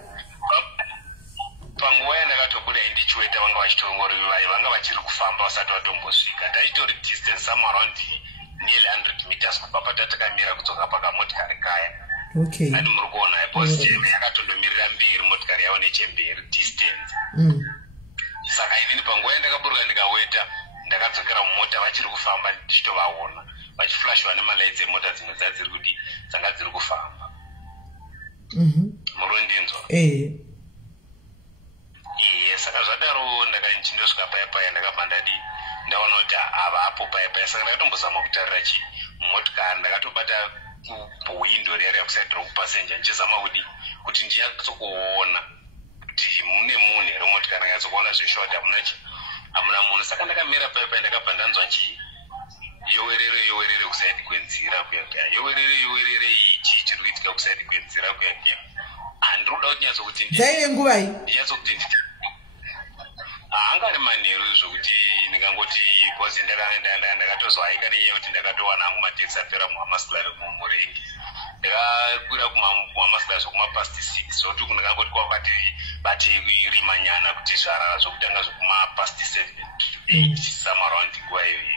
Panguva yandakatobuda ndichiweta vanga vachitongorevai vanga vachiri kufamba vasati vatombosvika. Ndachitori distance some around nearly 100 meters kubva patatakamira kudzoka pakamotikari kaya. Okay. Hadi muri kuona positive yakatondomirira mberi motikari yavo nechemberi distance. Saka inini panguva yandakaburuka ndikaweta ndakadzokera mumota vachiri kufamba ndichitovaona vachiflashwa nemalaitsi emota dzimwe dzadziri kuti dzanga dziri kufamba. Murondinzwa? Saka zvadaro ndakachindosvika paya ndakabva ndaona kuti havapo paya. Saka ndakatombozama kutarira motikari, ndakatobata windo riya kuside rokupasenja ndichizama kuti ndinyatsokuona kuti mune munhu here motikari, ndanyatsokuona zveshoti hamuna munhu. Saka ndakamira paya ndakabva ndanzwa yowerere kusaidi kwenzira kuya kuya, yowerere ichi chiri kuitika kusaidi kwenzira kuya kuya. Handiri kuda kuti nyatsokuti dzaive nguvai ndinyatsokuti angari manheru zvokuti ndingangoti bhozi ndakatozwa aikaniye kuti ndakatowana hangu mateksi apera muhamasikilari mumurengi. Ndakakwira kuhamasikilari zvokumapast 6 zvokuti ndingangoti kwavati rimanyana kuti zvarara zvokutanga zvokumapast 7 to 8 some around nguva iyoyi.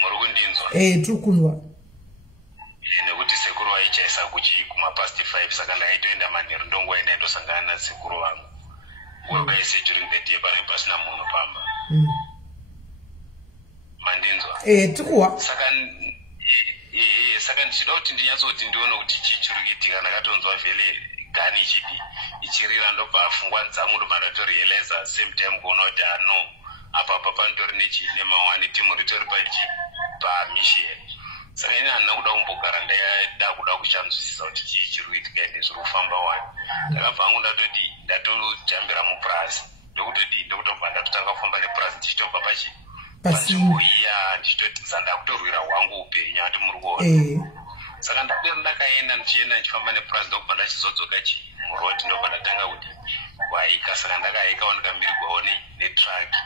Muri kundinzwa? Tiri kunzwa. Nekuti sekuru vaichaisa kumapast 5 saka ndaitoenda manheru ndonguva indaindosangana nasekuru vangu. Wakaise during the day pane pasina munhu pamba. Mandinzwa? Tikuwa. Saka ndichida kuti ndinyatsoti ndione kuti chiri kuitika. Ndakatonzwa vhele gani ichirira ndobva pfungwa dzangu ndobva ndatorealiza same time kuona kuti no apa pandori nemawani timu ritori pamission. Saka ini handina kuda kumbogara ndaida kuda kuchanzwisisa kuti chii chiri kuitika ende zviri kufamba wani. Ndakabva hangu ndatojambira mupurazi ndokutobva ndatotanga kufamba nepurazi ndichitobva panzvimbo iya ndichitoti ndakutorwira hwangu upenyu ati muri kuona. Saka ndakaenda ndichifamba nepurazi ndokubva ndachizodzoka muroti ndobva ndatanga kuti kuhaika. Saka ndakahaikawo ndikambirigwawo netraki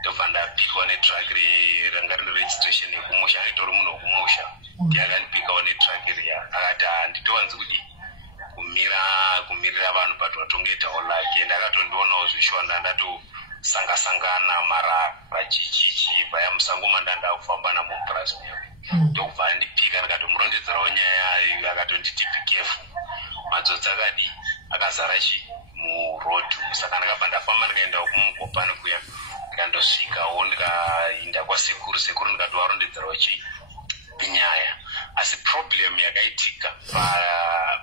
ndobva ndapikwa netraki ranga rine registration yekumusha, nditori munhu wekumusha ndiyakandipikawo netraki riya. Akati handitowanzi kuti kumirira vanhu but watongetawo lake. Ndakatondionawo zvishwanda ndatosangana marara chichichi vaya musango mandandakufamba namupurazi ndokubva ndipika ndikatomurondedzerawo nyaya akatonditi pikefu madzodzi akazara murodhu. Saka ndakabva ndafamba ndikaenda kumugopani kuya ndikandosvikawo ndikaenda kwasekuru ndikatovarondedzerawo nyaya. Asi problem yakaitika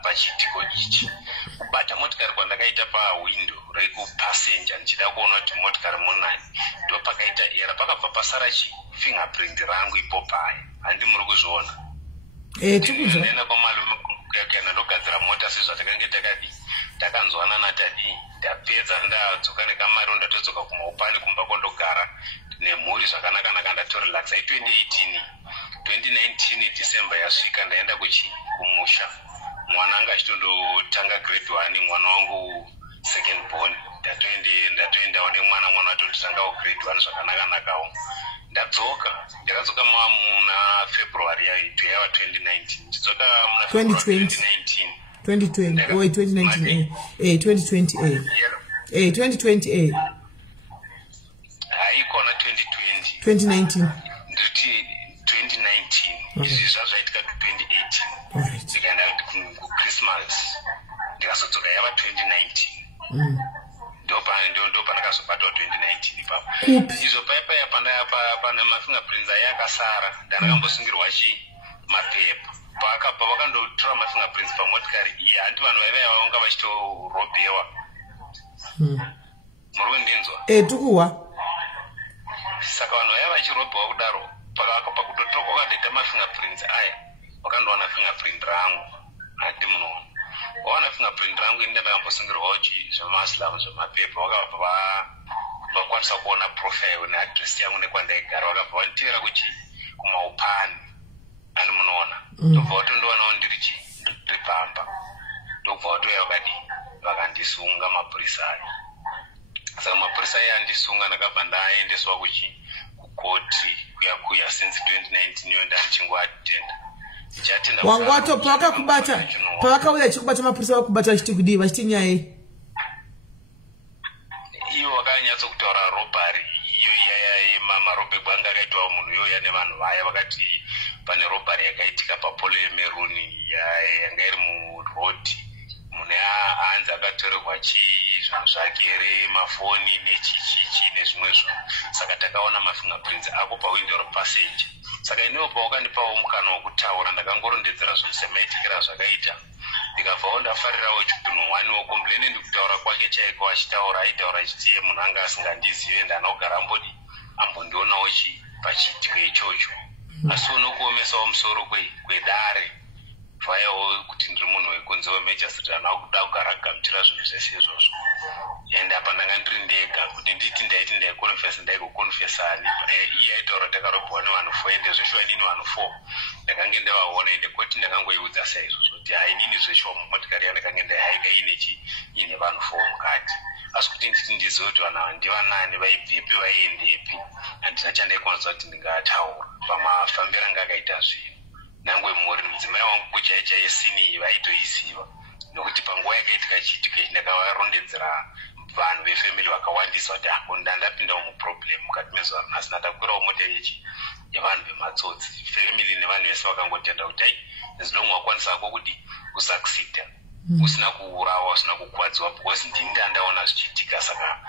pachiitiko ichi kubata motikari kwandakaita pawindo rekupasenja ndichida kuona kuti motikari munani ndo pakaita era pakabva pasara fingerprint rangu ipo paya. Handi muri kuzviona? Ndinoenda kwamalume kuyakuyana ndogadzira mota sezvatakange takanzwana natadi. Ndapedza ndadzoka nekamari ndatodzoka kumaupani kumba kondogara nemhuri zvakanaka ndatorelaxa. 2019 December yasvika ndaenda kumusha. Mwana anga achitondotanga grade 1, mwana wangu second born. Ndatoendawo nemwana atotangawo grade 1 zvakanaka-nakawo. Ndakadzoka muna February yaito yava 2019. Ndidzoka muna February 2019. Wait, 2019. 2020. Haikona 2020. 2019. Nditi 2019. Izvi zvazvaitika 2018. Ndikaenda kuChristmas. Ndikazodzoka yava 2019. ndo pandakazobatwa 2019 ipapo. Izvo paya pana mafingerprints ayakasara ndakambosungirwa mapepa pakabva vakandotora mafingerprints pamotikari iyi. Handi vanhu vaiva vanga vachitorobhewa. Muri kundinzwa? Tukuwa. Saka vanhu vaiva vachirobhewa kudaro pakutotoka ukandoita mafingerprints aya wakandowana fingerprint rangu. Handi munoona wawana fingerprint rangu ini ndakambosungirwawo zvemaslamu zvemapepa vakabva vakwanisa kuona profile neadress yangu nekwandaigara vakabva vanditevera kumaupani. Ani munoona ndobva watondowanawo ndiri pamba ndobva watouya vakandisunga mapurisa aya. Saka mapurisa aya andisunga ndakabva ndaendeswa kukoti kuya since 2019 iyo ndanichingoatenda. Wangu wato pavakauya chikubata mapurisa vakubata vachiti kudii vachiti nyaya ivo vakanyatsa kutaura robhari iyo marobhe kwanga akaitwa munhu iyoya nevanhu vaya vakati pane robhari yakaitika papolo yemeruni yanga iri murodi mune hanzi akatorerwa zvinhu zvake here mafoni nechichichi nezvimwezvo. Saka takaona mafingerprints ako pawindo repaseji. Saka inewo pawakandipawo mukana wokutaura ndakangorondedzera zvinhu semaitikira zvakaita ndikabvawo ndafarirawo chinhu wani wokompleni ndikutaura kwake chaiko achitaura aitaura achitiye munhu anga asingandizive ndanogara ambondionawo pachiitiko ichocho. Asi unokuomesawo musoro kwedare vayawo kuti ndiri munhu wekunze wemajestri anakuda kugara kugamuchira zvinhu zvese izvozvo. And apa ndanga ndiri ndega kuti nditi ndaiti ndaikonfesa ndaigokonfesani iye aitaura takarobhwa nevanhu 4 ende zveshuwa inini vanhu 4 ndakange ndavaona ende koti ndakangoiudza saizvozvo kuti hai inini zveshuwa motikari yandakange ndaihaika ine vanhu 4 mukati. Asi kuti nditi ndizive kuti vanhu ava ndivanani vaibvepi vaiendepi handina chandaikwanisa kuti ndingataura pamafambiro anga akaita zvinhu. Nangwe muri mudzimai wangu kuchaicha yesini iyi vaitoiziva nokuti panguva yakaitika chiitiko ichi ndakavarondedzera vanhu vefamily vakawandisa kuti ndandapindawo muproblem mukati mezuva rinasi ndatakwirawo mota yevanhu vematsotsi. Family nevanhu vese vakangotenda kuti ai as long wakwanisa ko kuti usucceeda usina kuurawa usina kukwadziwa because ndini ndandaona zvichiitika. Saka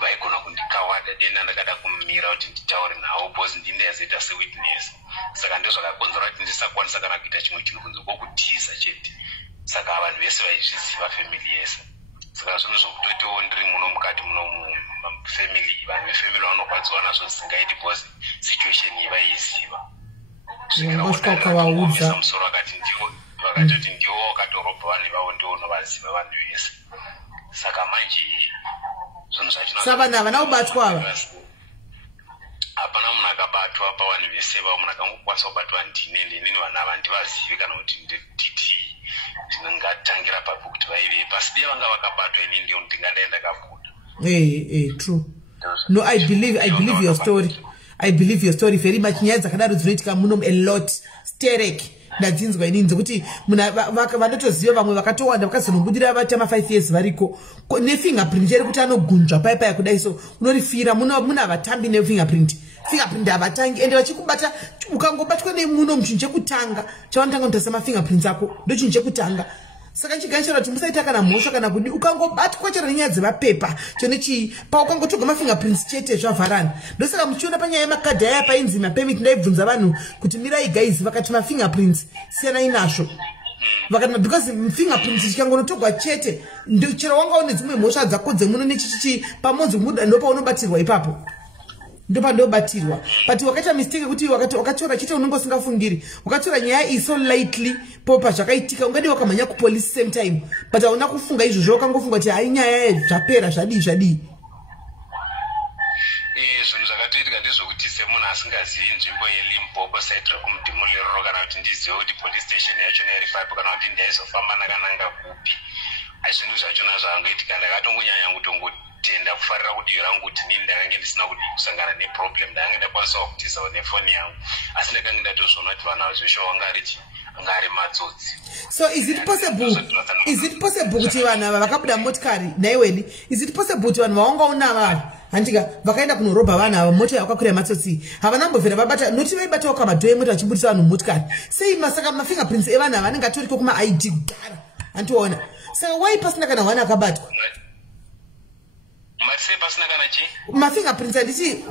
vaigona kundikawada denda ndakada kumira kuti nditaure navo because ndini ndazoita sewitness. Saka ndozvakakonzera kuti ndisakwanisa kana kuita chimwe chinhu kunze kwokutiza chete. Saka vanhu vese vaizviziva family yese. Saka zvinhu zvokutoitawo ndiri muno mukati muno mufamily vanhu vefamily vanorwadziwa nazvo zvisingaiti because situation iyi vaiziva. Kusvika musoro vakatoti ndiwo wakatorobha vanhu ivavo ndiwo unovaziva vanhu vese. Saka manje zvinhu saka vanhu havana kubatwa ava hapana munhu akabatwa pavanhu vese vavo munhu akangokwanisa kubatwa ndini ende inini vanhu ava ndivazivi kana kuti ndititi ndingatangira papo kuti vaive pasi dei vanga vakabatwa inini ndiyo ndingandaenda kabuda. True. No, I believe your story. I believe your story very much. Nyaya dzakadaro dzinoitika muno a lot. Sterek ndadzinzwa inini dzekuti vanotoziva vamwe vakatowanda vakazonobudira vatama 5 years variko nefingerprint iri kuti anogunzva paya kudai. So unorifira muna vatambi nefingerprint havatangi ende vachikubata ukangobatwa nemuno muchinhu chekutanga chavanotanga kutasa mafingerprints ako ndo chinhu chekutanga. Saka chiganishira kuti musaita kana mhosva kana kudi ukangobatwa chero nenyaya dzemapepa chonechi paukangotoga mafingerprints chete zvavharana. Ndosaka muchiona panyaya yemakadhi aya painzi mapemiti ndaibvunza vanhu kuti mirai guys vakati mafingerprints siyanai nazvo vakati because fingerprints chikangonotogwa chete chero wangaone dzimwe mhosva dzako dzemuno nechichichi pamonzi muda ndopaunobatirwa ipapo ndopandobatirwa. But wakaita mistake kuti wakatora chete unongo usingafungiri wakatora nyaya iso lightly popa zvakaitika ungadi wakamhanya kupolice same time but hauna kufunga izvozvo wakangofunga kuti hai nyaya zvapera zvadii zvinhu zvakatoitika ndezvokuti semunhu asingazivi nzvimbo yeLimpopo side rekumudhimuliriro kana kuti ndizive kuti police station yachona iri paipo kana kuti ndaizofamba nakananga kupi zvinhu zvachona zvaangoitika ndakatongonyanya kutenda kufarira kudivi rangu kuti nini ndakange ndisina kusangana neproblem ndakange ndakwanisawo kutizawo nefoni yangu asi ndakange ndatozviona kuti vanhu zvesho angari matsotsi. So is it possible kuti vanhu ava vakabuda motikari naiweni is it possible kuti vanhu vawangaona vava handika vakaenda kunorobha vanhu ava mota yakakwira matsotsi havanambovhera vabata noti vaibatawo kamadhoyo emota vachibudisa vanhu motikari sei masaka mafingerprints evanhu ava anenge atoriko kuma ID kugara handiona. Saka wai pasina kana hwana akabatwa but sei pasina kana chi mafingerprints anditi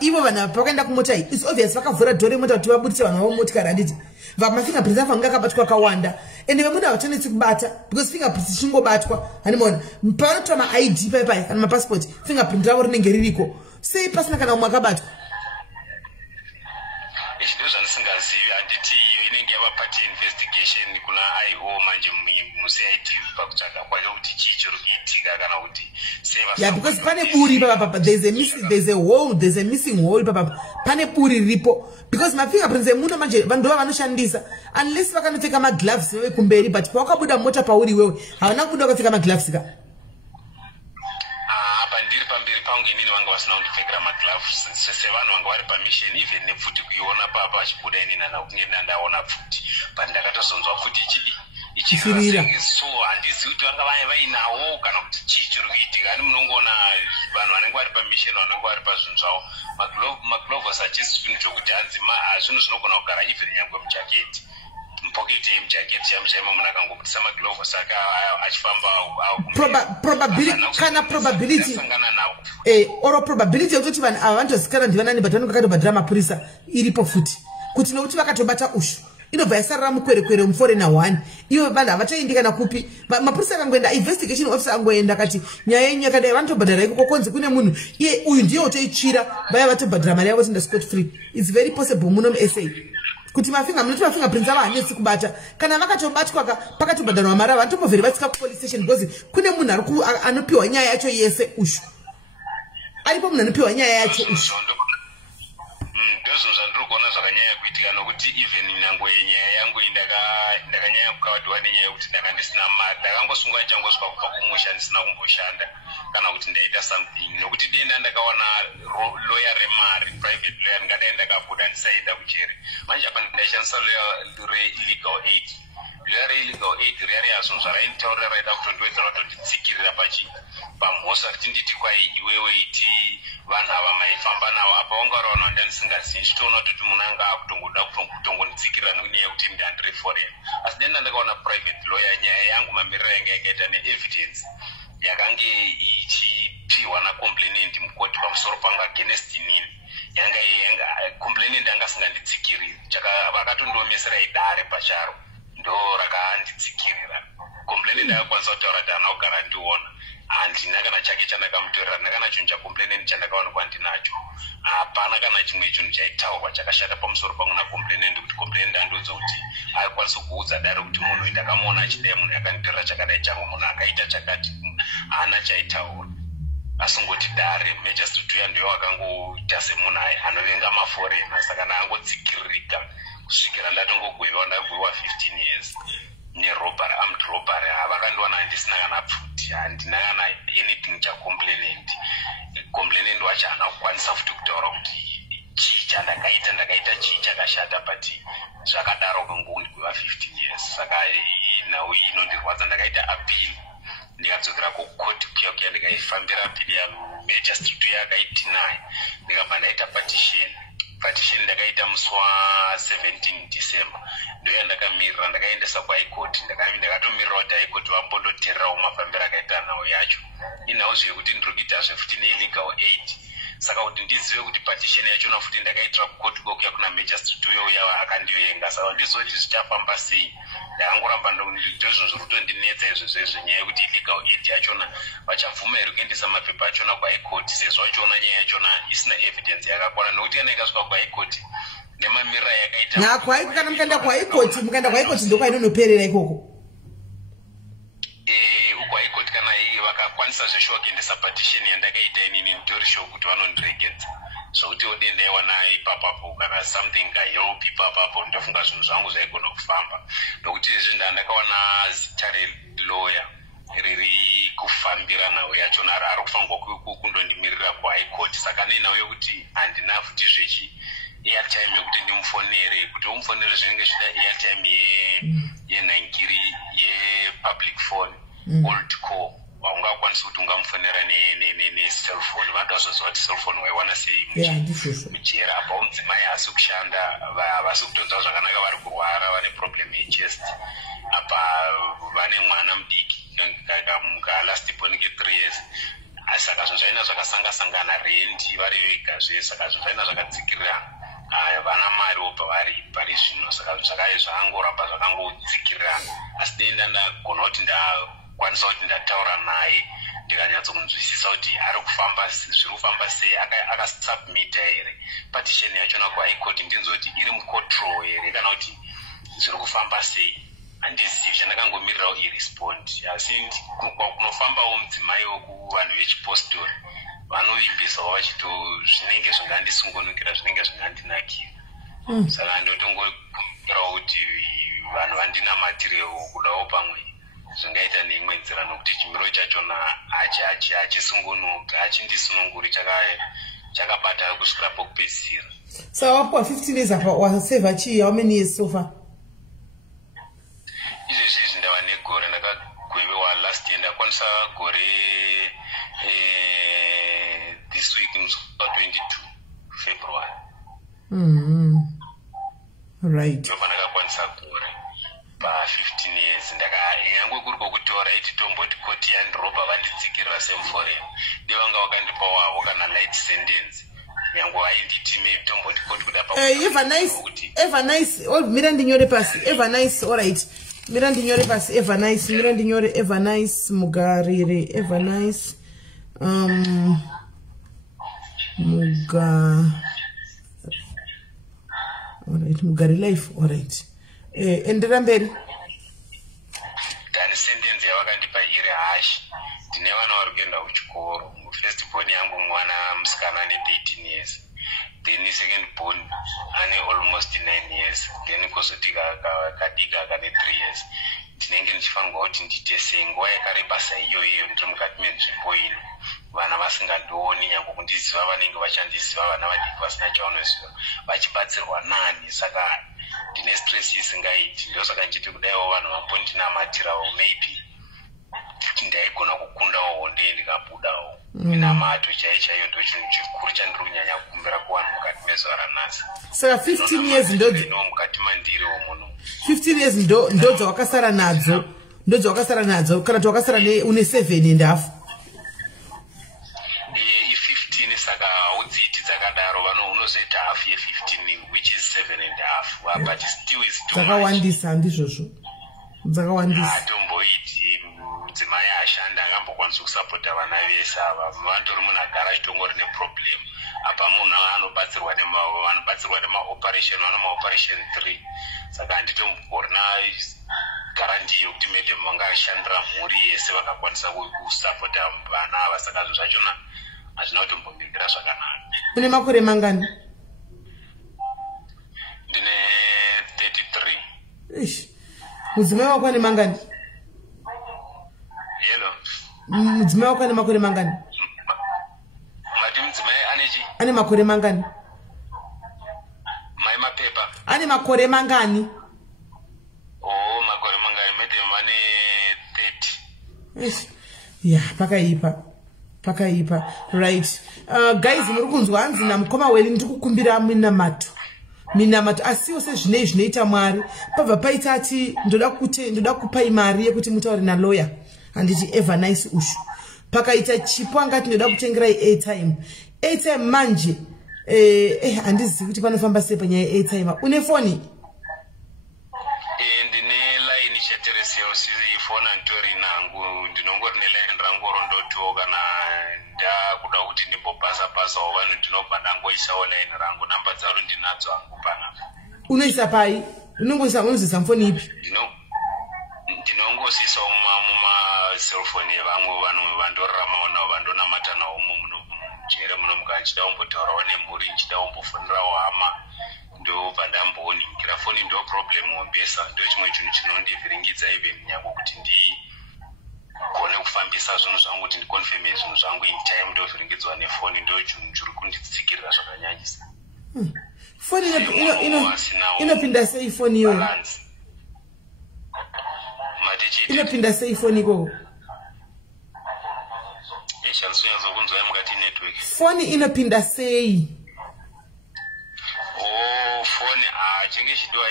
ivo vanhu pakaenda kumota iyi its obvious vakavhura dhori remota kuti vabudise vanhu vamotikari handiti mafingerprints afanga akabatwa akawanda ende vamuna havatondetsi kubata because fingerprints chingobatwa handimaona pavanotora maid paipai kana mapassport fingerprint ravo rinenge ririko sei pasina kana umwe akabatwa ndo zvandisingazivi handiti iyo inenge yava part investigation kuna IO manje muCID pakutsvaga kwacho kuti chii chiri kuitika kana kuti yeah, because pane buri papa there's a missing hole papa pane buri riripo because mafingerprints emuno manje vanhu ndova vanoshandisa unless vakanopfeka magloves wewe kumberi but pawakabuda mota pauri wewe havana kubuda wakapfeka magloves ka pandiri pamberi pangu inini vanga vasina kundipfekera magloves sevanhu vanga vari pamisheni even nepfuti kuiona papa vachibuda inini kunge ndandaona pfuti but ndakatozonzwa pfuti ichifirira so handizivi kuti vanga vainawo kana kuti chii chiri kuitika hani munongoona vanhu vanenge vari pamisheni vanenge vari pazvinhu zvavo magloves achisi chinhu chokuti hanzi zvinhu zvinogona kugara even nyangwe mujaketi mupoketi yemujaketi chamuchaima munhu akangobudisa magloves ake achifamba probability yekutoti vanhu ava vanotozikana ndivanani but vanenge vakatobhadhira mapurisa iripo futi kuti nokuti vakatobata ushu inobva yasarira mukwerekwere muforena 1 ivo vanhu havataendi kana kupi mapurisa akangoenda investigation officer angoenda kati nyaya yenyu yakadai vanotobhadhira ikoko konzi kune munhu iye uyu ndiye utoichira vaya vatobhadhira mari yavo tinda scot free its very possible muno musa kuti munoti mafingerprints ava hanetsi kubata kana vakatobatwa pakatobhadharwa mari avo vanotombovheri vatsika kupolice station because kune munhu anopiwa nyaya yacho yese ushu aripo munhu anopiwa nyaya yacho ushu ndozvo zvandiri kuona zvakanyanya kuitika nokuti even nyange nyaya yangu ndakanyanya kukavadiwa nenyaya yekuti ndanga ndisina mari ndakangosunga ndichangosvika kubva kumusha ndisina kumboshanda kana kuti ndaita something nokuti denda ndakawana lawyer remari private lawyer ndingadai ndakabuda ndisaenda kujeri manje apa ndaishandisa legal aid lawyer illegal aid riya yazvo zvarainitaurira raida kutondowedzera kutonditsikirira pamhosa kuti nditi kwai iwewe iti vanhu ava maifamba navo apa wanga uri vanhu vandandisingazivi chitoona kuti munhu anga akutongoda kutongonditsikirira nenyaya yekuti ndandiri foreign asi denda ndakaona private lawyer nyaya yangu mamiriro yanga yakaita neevidence yakange ichipiwa nakomplainant mukoti pamusoro pangu against inini yanga complainant anga asinganditsikiriri vakatondiomesera idare pacharo ndo rakanditsikirira complainant akakwanisa kutaura kuti hana kugara ndiona handina kana chake chandakamutorera ndakana chinhu chacomplainant chandakaonekwa ndinacho hapana kana chimwe chinhu chaitaurwa chakashata pamusoro pangu nacomplainant kuti complainant andoudza kuti aikwanisa kuudza dare kuti munhu ndakamuona achidai munhu yakanditorera chakadai changu munhu akaita chakati haana chaitaura asingoti dare majistrate uya ndiyo akangoita semunhu anovenga maforena saka ndaangotsikiririka kusvikira ndatongogoiwa ndagoiwa 15 years nerobbery armed robbery vakandiwana handisina kana pfuti handina kana anything chacomplainant complainant wacho haana kukwanisa futi kutaura kuti chii ndakaita chii chakashata but zvakadaro kangondigoiwa 15 years saka nhau iyi inondirwadza ndakaita appeal ndikadzokera kukoti kuya ndikaifambira appeal yangu majistrate uya akaideny ndikabva ndaita partition ndakaita musi wa17 December ndoya ndakamirira ndakaendesa kuhaikoti ndakatomirira kuti haikoti vambondoteererawo mafambiro akaita nhau yacho inhau zvekuti ndiri kuitazve futi neillegal aid saka kuti ndizive kuti partition yachona futi ndakaitira kukoti kokuya kuna majistrate uya akandivenga saka ndizoti zvichafamba sei ndakangoramba ndozvo zviri kutondinetsa izvozvo nyaya yekuti illegal aid yachona vachabvuma here kuendesa mapepa achona kuhaikoti sezvo vachiona nyaya yachona isina evidence yakakwana nokuti kana ikasvika kuhaikoti nemamirira yakaita kana mukaenda kuhaikoti ndokwainonoperera ikoko kuhaikoti kana vakakwanisa zveshuwa kuendesa partition yandakaita inini nditori sure kuti vanondiregedza zvokuti odenda iwana ipapapo kana something kahelp ipapapo ndofunga zvinhu zvangu zvaigona kufamba nokuti izvi ndandakawana zita relawyer riri kufambira nhau yachona ari kufanirwa kundondimirira kuhaikoti saka nenhau yokuti handina futi zvechi airtime yekuti ndimufonere kuti umufonere zvinenge zvida airtime yenhankiri yepublic phone old call waungakwanisa kuti ungamufonera necellphone vantu vazoziva kuti cellphone waiwana sei mujera apa umudzimai haasi kushanda havasi kutonza zvakanaka vari kurwara vane problem yechest apa vane mwana mudiki kalast born 3 years saka vakasangana rendi vari vega zvese saka zvaina zvakadzikirira vana mari opa vari pari zvino saka zvakaiye zvangoramba zvakangodzikirira asi dei ndagona kuti ndakwanisa kuti ndataura naye ndikanyatsokunzwisisa kuti ari kufamba zviri kufamba sei akasubmita here partition yachona kuhigh court ndinzwa kuti iri mucontrol here kana kuti zviri kufamba sei handizivi chandakangomirirawo irespond asi kunofambawo mudzimai wokuvanhu vechipostori vanovimbisawo vachito zvinenge zvingandisungunukira zvinenge zvingandinakira saka ndotongoirawo kuti vanhu vandinamatirewo kudawo pamwe zvingaita neimwe nzira nokuti chimiro chachona hachisungunuka hachindisununguri chakabata kusvikira pokupedzisira. So wapuwa 15 years apa waseva chii? How many years so far? Izvezvi ndava negore ndakagwevewa last year ndakwanisa gore this week muzuva 22 February. Right. Ndopa ndakakwanisa gore pa 15 years yangu kuri kokutora iti tomboti koti yandiroba vanditsikirira semforem ndevanga wakandipa wavo kana light sentence yangu hainditi maybe tomboti koti kuda pa Eva nice mira ndinyore pasi Eva nice alright mira ndinyore pasi Eva nice mira ndinyore Eva nice mugarire Eva nice alright mugari life alright endera mberi kani sentence yavakandipa iri hashi ndine vana vari kuenda kuchikoro first born yangu mwana musikana ane 13 years then second born ane almost 9 years then kozoti kadika kane 3 years ndinenge ndichifanirwa kuti ndiite sei nguva yakareba saiyoyo ndiri mukati menzvimbo ino vana vasingandioni nyange kundiziva vanenge vachandiziva vana vadiki vasina chavanoziva vachibatsirwa nani saka ndine stress isingaiti ndosaka ndichiti kudaiwo vanhu vambondinamatirawo maybe ndaigona kukundawo honde ndikabudawo minamato chaiyo ndo chinhu chikuru chandiri kunyanya kukumbira kuvanhu mukati mezuva ranhasi. Saka 15 years ndo mukati mandiriwo muno 15 years ndo dzawakasara nadzo kana kuti wakasara une 7.5 i15 saka haudziiti dzakadaro unozoita half ye15 which is 7.5 but still is too dzakawandisa handizvozvo dzakawandisa hatomboiti mudzimai ashanda angambokwanisa kusapota vana vese ava vandori munhu agara achitongori neproblem apa munhu anobatsirwa nemaoperation vana maoperation 3 saka handitomborina garanti yokuti madam vanga ashandira mhuri yese vakakwanisa kusapota vana ava saka zvinhu zvachona hazvina kutombomirira zvakanaka. Une makore mangani? Ndine 33. Mudzimai wako ane mangani? Hello. Mudzimai wako ane makore mangani? Mati mudzimai anechi? Ane makore mangani? Mai mapepa. Ane makore mangani? Oh, makore mangani madam ane 30. Yeah, pakaipa right. Guys, muri kunzwa hanzi namukoma weli ndikukumbira minamato asiwo sezvinei zvinoita Mwari pabva paita ati ndoda kupai mari yekuti mutaure nalawyer handiti Eva nice ushu pakaita chipo angati ndoda kutengerai airtime manje handizivi kuti panofamba sei panyaya airtime. Une foni? Ndine line cheteresero siri foni antori nangu ndinongori neline rangu rondoto kana ndakuda kuti ndimbobasa vanhu ndinobva ndangoisawo line rangu namba dzaro ndinadzo hangu panapa. Unoisa pai? Unozisa mfoni ipi? Ndinongosisawo mumaselfoni evamwe vanhu vandorarama navo vandonamata navo mujere muno mukanchida umbotaurawo nemhuri nchida umbofunirawo hama ndobva ndamboningira foni ndo problem wombesa ndo chimwe chinhu chinondivhiringidza even nyange kuti ndigone kufambisa zvinhu zvangu kuti ndikonfirme zvinhu zvangu in time ndovhiringidzwa nefoni ndo chinhu chiri kunditsikirira zvakanyanyisa. Foni inopinda sei foni iyo? Inopinda sei foni iko? Foni inopinda sei? Foni chinge chidiwa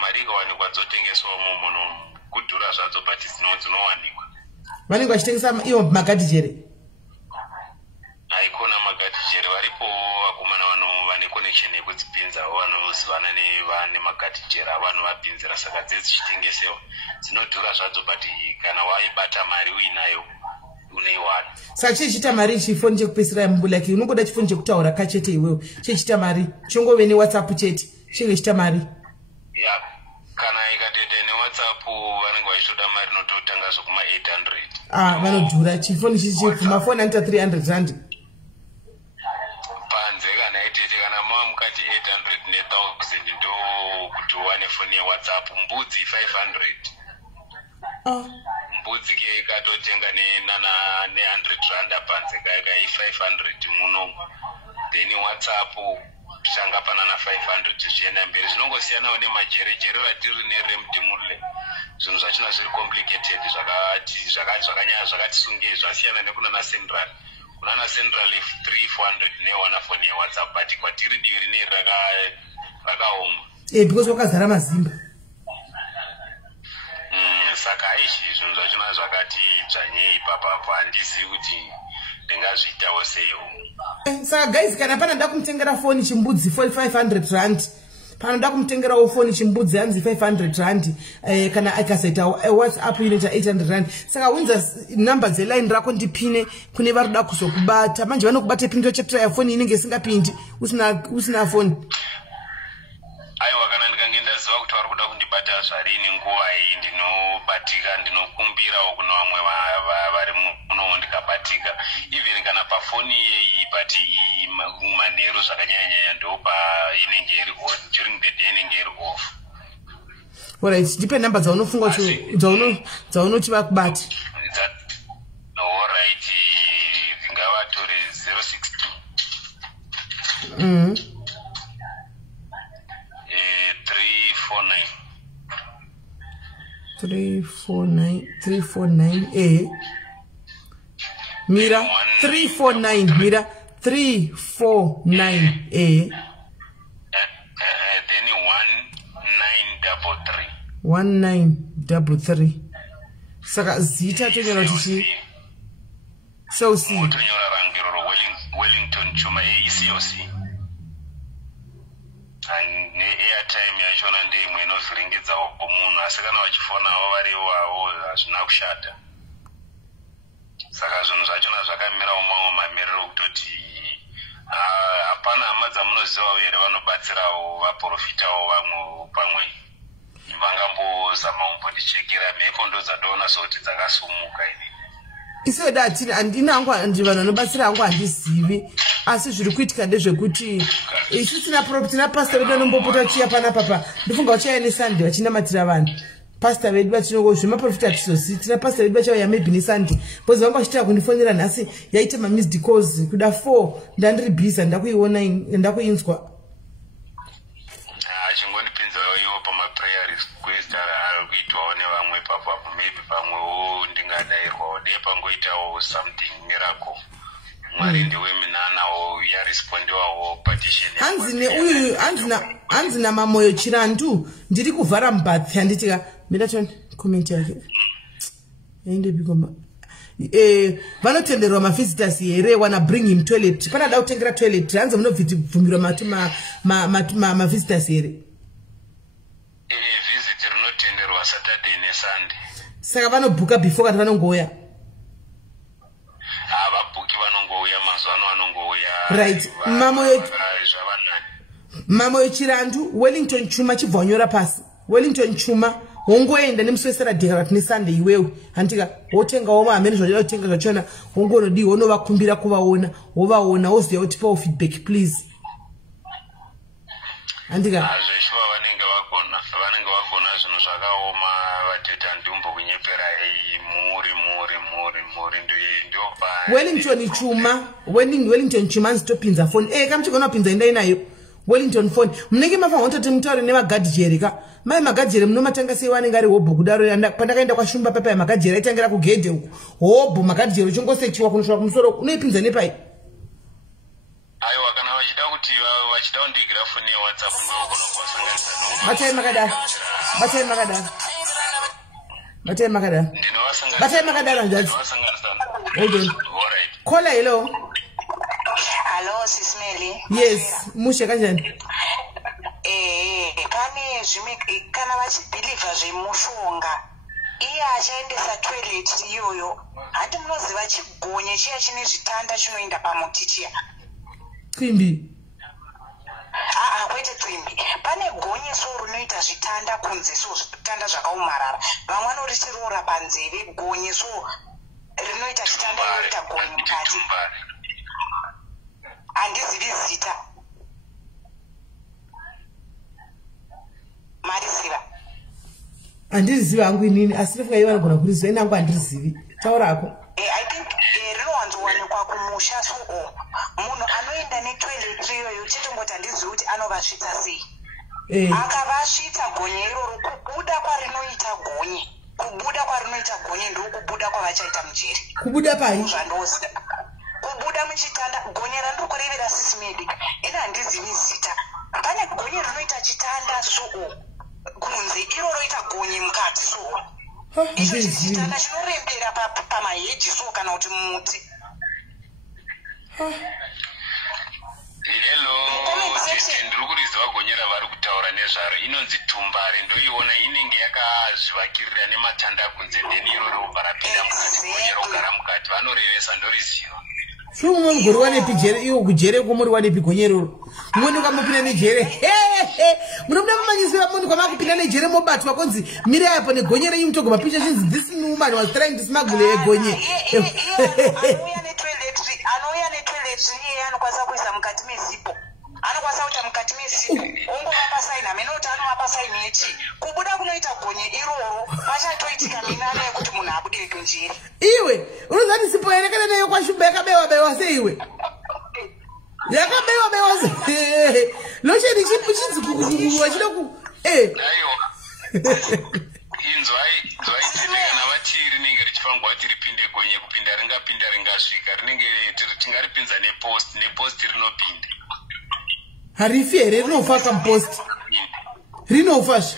mari ikawanikwa dzotengeswa muno kudhura zvadzo but dzinowanikwa. Vanenge vachitengesa iwo magadhi jere? Haikona infection yekudzipinza vanozivana nemakatijera vanhu vapinzira saka dzedzichitengesewa dzinodhura zvadzo but kana waibata mari uinayo uneiwana. Saka chichita mari chifoni chekupesera mbulaki unongoda chifoni chekutaura kachete iwewe chichita mari chongove neWhatsApp chete chinge chita mari. Yeah. Kana ikatete neWhatsApp vanenge vachitoda mari nototanga zvokuma 800. Vanodhura chifoni chichi mafoni anoita 300 rand. Panze kana itete kana mukati 800 ne1000 ndo kuti uwane foni yeWhatsApp mbudzi 500. Mbudzi ke ikatotenga ne 100 rand panze kai 500 muno. Then WhatsApp shanga pana na 500 zvichienda mberi zvinongosiyanawo nemajerejere ratiri neremdimule zvinhu zvachina zviri complicated zvakanyanya zvakatisunge zvasiyana nekuna na central kuna na central 300-400 newana foni yeWhatsApp but kwatiri divi rine rakaoma because wakazara mazimba. Saka ishi zvinhu zvachina zvakati dzvanyei ipapapo handizivi kuti ndingazviitawo seio. Saka guys kana panoda kumutengera foni chimbudzi 500 rand panoda kumutengerawo foni chimbudzi hanzi 500 rand kana akasaita WhatsApp inoita 800 rand. Saka unza number dzeline rako ndipine kune varoda kuzokubata manje vanokubata pindo chetra foni inenge isingapindi usina foni. Aiwa kana ndikange ndaziva kuti vari kuda kundibata zvarini nguva iyi ndinobatika ndinokumbirawo kuna vamwe vari muno ndikabatika even kana pafoni yeyi but manheru zvakanyanya ndo painenge iri on during the day inenge iri off. Alright, ndipe number dzaunofunga dzaunoti vakubati. Alright, ndingavatore 062 349 Mira 349 Mira 349 then 1933 saka zita tonyora tichi so si tonyora rangiro Wellington Chuma ECOC ne airtime yachona ndimwe inovhiringidza munhu asi kana vachifona variwawo hazvina kushata. Saka zvinhu zvachona zvakamirawo mamwe mamiriro kutoti hapana hama dzamunozivawo here vanobatsirawo vaprofitawo vamwe pamwe vangambozama kumbondichekera mheko ndo dzatoona sekuti dzakasumuka ini. Isiwe dati andina hangu vanhu vanobatsira hangu handizivi asi zviri kuitika ndezvekuti isu tina pastor vedu vanombopota chiya panapa ndifunga vachaya neSunday vachinamatira vanhu. Pastor vedu vachinongo zvemaprofita atizozivi tina pastor vedu vachauya maybe neSunday because vanga vachitira kundifonera nhasi yaita mamised calls kuda 4 ndandiri busy ndakuiona ndakuinzwa. Achingondipinzawo iwo pamaprayer request ari kuitwawo nevamwe papapo maybe pamwewo ndingadairwawo dei pangoitawo something miracle mwari ndeweminanawo yarespondiwawo petition hanzi namamoyo chirandu ndiri kuvhara mubathi handitika midatoni comment yake yaindebikoma vanotenderwa mavisitors here wana bring him toilet panada kutengera toilet hanzi munobvumirwa mavisitors here visit rinotenderwa Saturday neSunday saka vanobhuka before kana vanongouya havabhuki vanongouya mazuva ano vanongouya right mamoyo chirandu Wellington Chuma chibva wanyora pasi Wellington Chuma wongoenda nemuswesera dhekara neSunday iwewe handitika wotengawo mahamene zvachoda kutenga zvachona wongonodi wonovakumbira kuvaona wovaona woziva kuti pawo feedback please handika zveshuwa vanenge vagona zvinhu zvakaoma vateta ndumbo kunyepera muri ndopa Wellington Chuma anzitopinza foni kamuchigona kupinza enda inayo Wellington phone munenge mafanwa kuti mutaure nevagadhijeri ka mai magadhijeri munomatanga sei vanenge ari hobho kudaro pandakaenda kwashumba papa magadhijeri aitangira kugedhe huko hobho magadhijeri uchingosechiwa kunosvika kumusoro unoipinza nepai. Aiwa kana vachida kuti vachida kundigira foni yeWhatsApp ngokona kuvasanganisa batai makadara njazi hold on. Caller, hello. Hello, SIS MELLY. Yes, mushe kanjani. Pane zvimwe kana vachibhilivha zvemushonga iye achaendesa toilet iyoyo. Handi munoziva chigonye chiya chine zvitanda chinoenda pamuti chiya. Kwimbi. Kwete twimbi. Pane gonye so rinoita zvitanda kunze, so zvitanda zvakaomarara. Vamwe vanoritirora panzeve gonye so rinoita chitanda rinoita gonye mukati. Handizivi zita. Mariziva. Handiziva hangu inini asi refuka iye vanogona kuriziva ine hangu handirizivi. Taurako. I think rinowanzowanikwa kumusha so munhu anoenda netoilet iyoyo chitongoti handizivi kuti anovasvitsa sei. Akavasvitsa gonye iroro kubuda kwarinoita gonye. Kubuda kwarinoita gonye ndokubuda kwavachaita mujeri. Kubuda pai? Zvandoziva. Kubuda muchitanda gonye randinokurevera SIS MELLY. Ine handizivi zita. Pane gonye rinoita chitanda so kunze iro roita gonye mukati so. Icho chitanda chinorembera pamaheji so kana kuti mumuti. Hello, ndiri kuriziva gonye ravari kutaura nezvaro inonzi tumbare, ndoiona inenge yakazvivakirira nematanda kunze ndeni iro robva rapinda mukati gonye rogara mukati vanorevesa ndoriziva. Sho umwe mugore wanepi jere iyo kujere komuri wanepi gonye roro. Mweni kwamupinda nejere. Munomuda mamanyisira munhu kwamakupinda nejere mobatwa konzi mire apo negonye renyu mutogoma picha chinzi this woman was trying to smuggle a gonye. Anouya netoilet iye anokwanisa kuisa mukati mesipo. Anokwanisa kuita mukati mesipo. Ongovapa saini amene kuti anovapa saini yechi. Kubuda kunoita gonye iroro pachatoitika minano yekuti munhu abude kunjeri. Iwe unozati sipo yerekana nayo kwashumba yakabewa seiwe. Yakabewa se. Locheni chipu chinzi kukuwa chidoku. Inzwai kana vachiri rinenge richifangwa kuti ripinde gonye kupinda ringapinda ringasvika rinenge tingaripinza nepost rinopinda. Harifi here rinofa kamupost. Rinofa shi.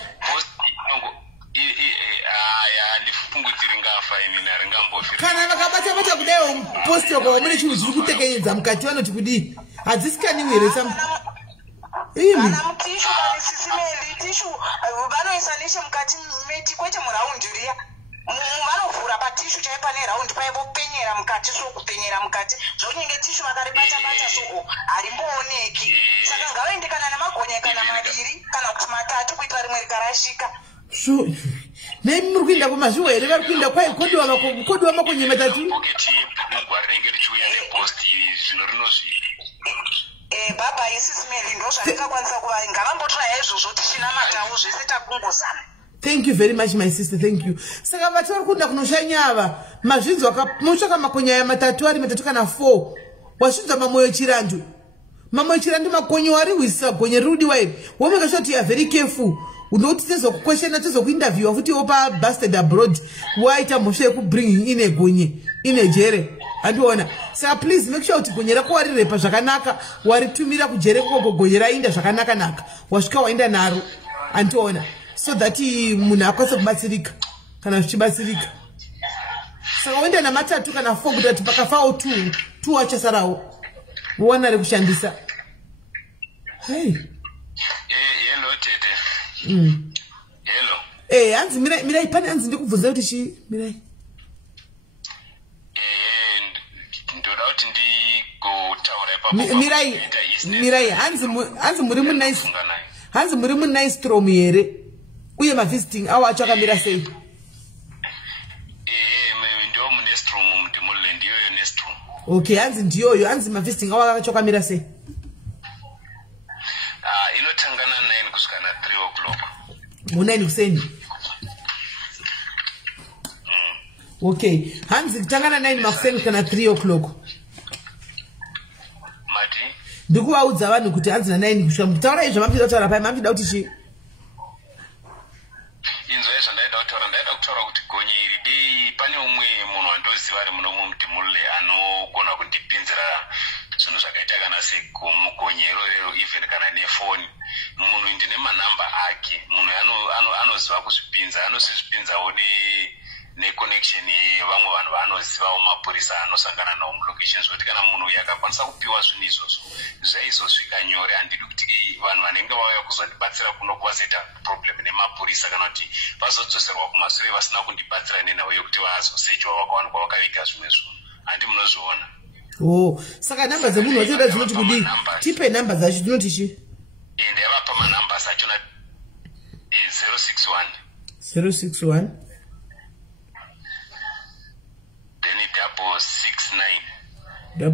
Handifungi kuti ringafa inini haringambofira. Kana vakabata kudayo post yako mune chinhu chiri kutekenyedza mukati vanoti kudii. Hadzisikaniwi here samu. Kana mutishu kana SIS MELLY tishu vanoisa neshe mukati meti kwete muraundi riya. Vanovhura patishu chai pane raundi pai vopenyera mukati so kupenyera mukati. Zvonyenge tishu vakaribata so harimbooneki. Saka ngavaendekana namagonye kana maviri kana kuti matatu kuitira rimwe rikarashika. So nei muri kuinda kumazviwa here vari kuinda kwai kodiwa makonye matatu. Pocket yebhurugwa rinenge richiuya nepost zvino rinosvika. Baba SIS MELLY ndo zvandingakwanisa kuva ngavambotora izvozvo tichinamatawo zvese takungozana. Thank you very much my sister, thank you. Saka vati vari kuenda kunoshanyava mazvinzwa motsvaka makonye aya matatu ari matatu kana 4 wasvinzwa mamoyo chirandu. Mamoyo chirandu makonye wari wisa gonye rudi wairi womeka shoti ya very careful. Unoti tezo kuquestiona tezo kuinterview futi opa busted abroad waita mhosva yekubring in a gonye in a jere. Andiona. Saka please make sure kuti gonye rako warirepa zvakanaka, waritumira kujere koko gonye rainda zvakanaka naka. Wasvika waenda naro. Andiona. So that munhu akwanise kubatsirika kana zvichibatsirika. Saka waenda namatatu kana 4 kuti ati pakafawo 2 wachasarawo. Wowana rekushandisa. Hey. Hello tete. Hello. Hanzi mirai pane hanzi ndikubvunza kuti chi mirai. Ndoda kuti ndigotaura ipapo. Mirai hanzi muri mu nice. Hanzi muri mu nice strom here. Uye ma visiting awa acho akamira sei? Ndio mu nestrom mudimule ndiyo nestrom. Okay, hanzi ndiyoyo hanzi ma visiting awa acho akamira sei? Inotangana 9 kusvika na 3 o'clock. Mu9 kuseni. Okay, hanzi kutangana 9 makuseni kana 3 o'clock. Mati. Ndikuvaudza vanhu kuti hanzi na 9 kusvika mutaura izvo mapinda kutaura pai mapinda kuti chi? Inzwa izvo ndaida kutaura kuti gonye iri dei pane umwe munhu wandoziva ari muno mudimule anogona kundipinzira zvinhu zvakaita kana semugonye irorero even kana nefoni. Munhu ndine manhamba ake. Munhu anoziva kuzvipinza, anosizvipinzawo neconnection yevamwe vanhu vanozivawo mapurisa anosangana nawo mulocations kuti kana munhu yakakwanisa kupiwa zvinhu izvozvo zvaizosvika nyore. Handidi kuti vanhu vanenge vauya kuzondibatsira kuno kuvazoita problem nemapurisa kana kuti vazodzoserwa kumashure vasina kundibatsira nenhau yokuti vazosechwa vakawanikwa vakaviga zvimwe zvinhu. Handi munozviona. Saka namba dzemunhu wachoda dzinoti kudii? Tipe namba dzacho dzinoti chi? Ndavapa manambers achona 061 061 then 669 then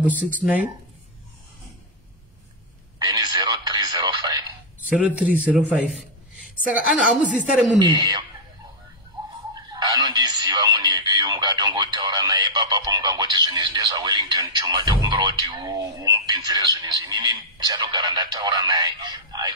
0305. Saka amuzistare munhu. Anondiziva munhu iyoyo, mukatongotaura naye papapo mukangoti zvinhu izvi ndezvaWellington Chuma tokumbira kuti umupinzire zvinhu izvi. Inini ndichatogara ndataura naye,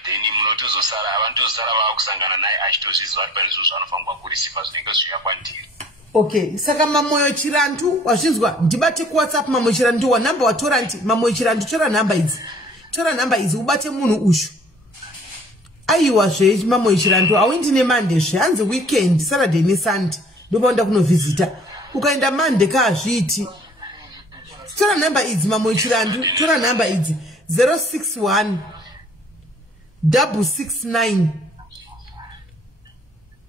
then munotozosara avanotozosara vaakusangana naye achitozviziva kuti pane zvinhu zvanofanirwa kurisiva zvinenge zviuya kwandiri. Okay, saka Mamoyo Chirantu wazvinzwa, ndibate kuWhatsApp Mamoyo Chirantu wa namba watora nti Mamoyo Chirantu tora namba idzi ubate munhu ushu. Aiwa zve Mamoyo Chirantu awindi neMonday zve hanzi weekend Saturday neSunday ndopaenda kunovhizita. Ukaenda Monday kaazviiti. Tora namba idzi Mamoyo Chirantu, tora namba idzi 061 669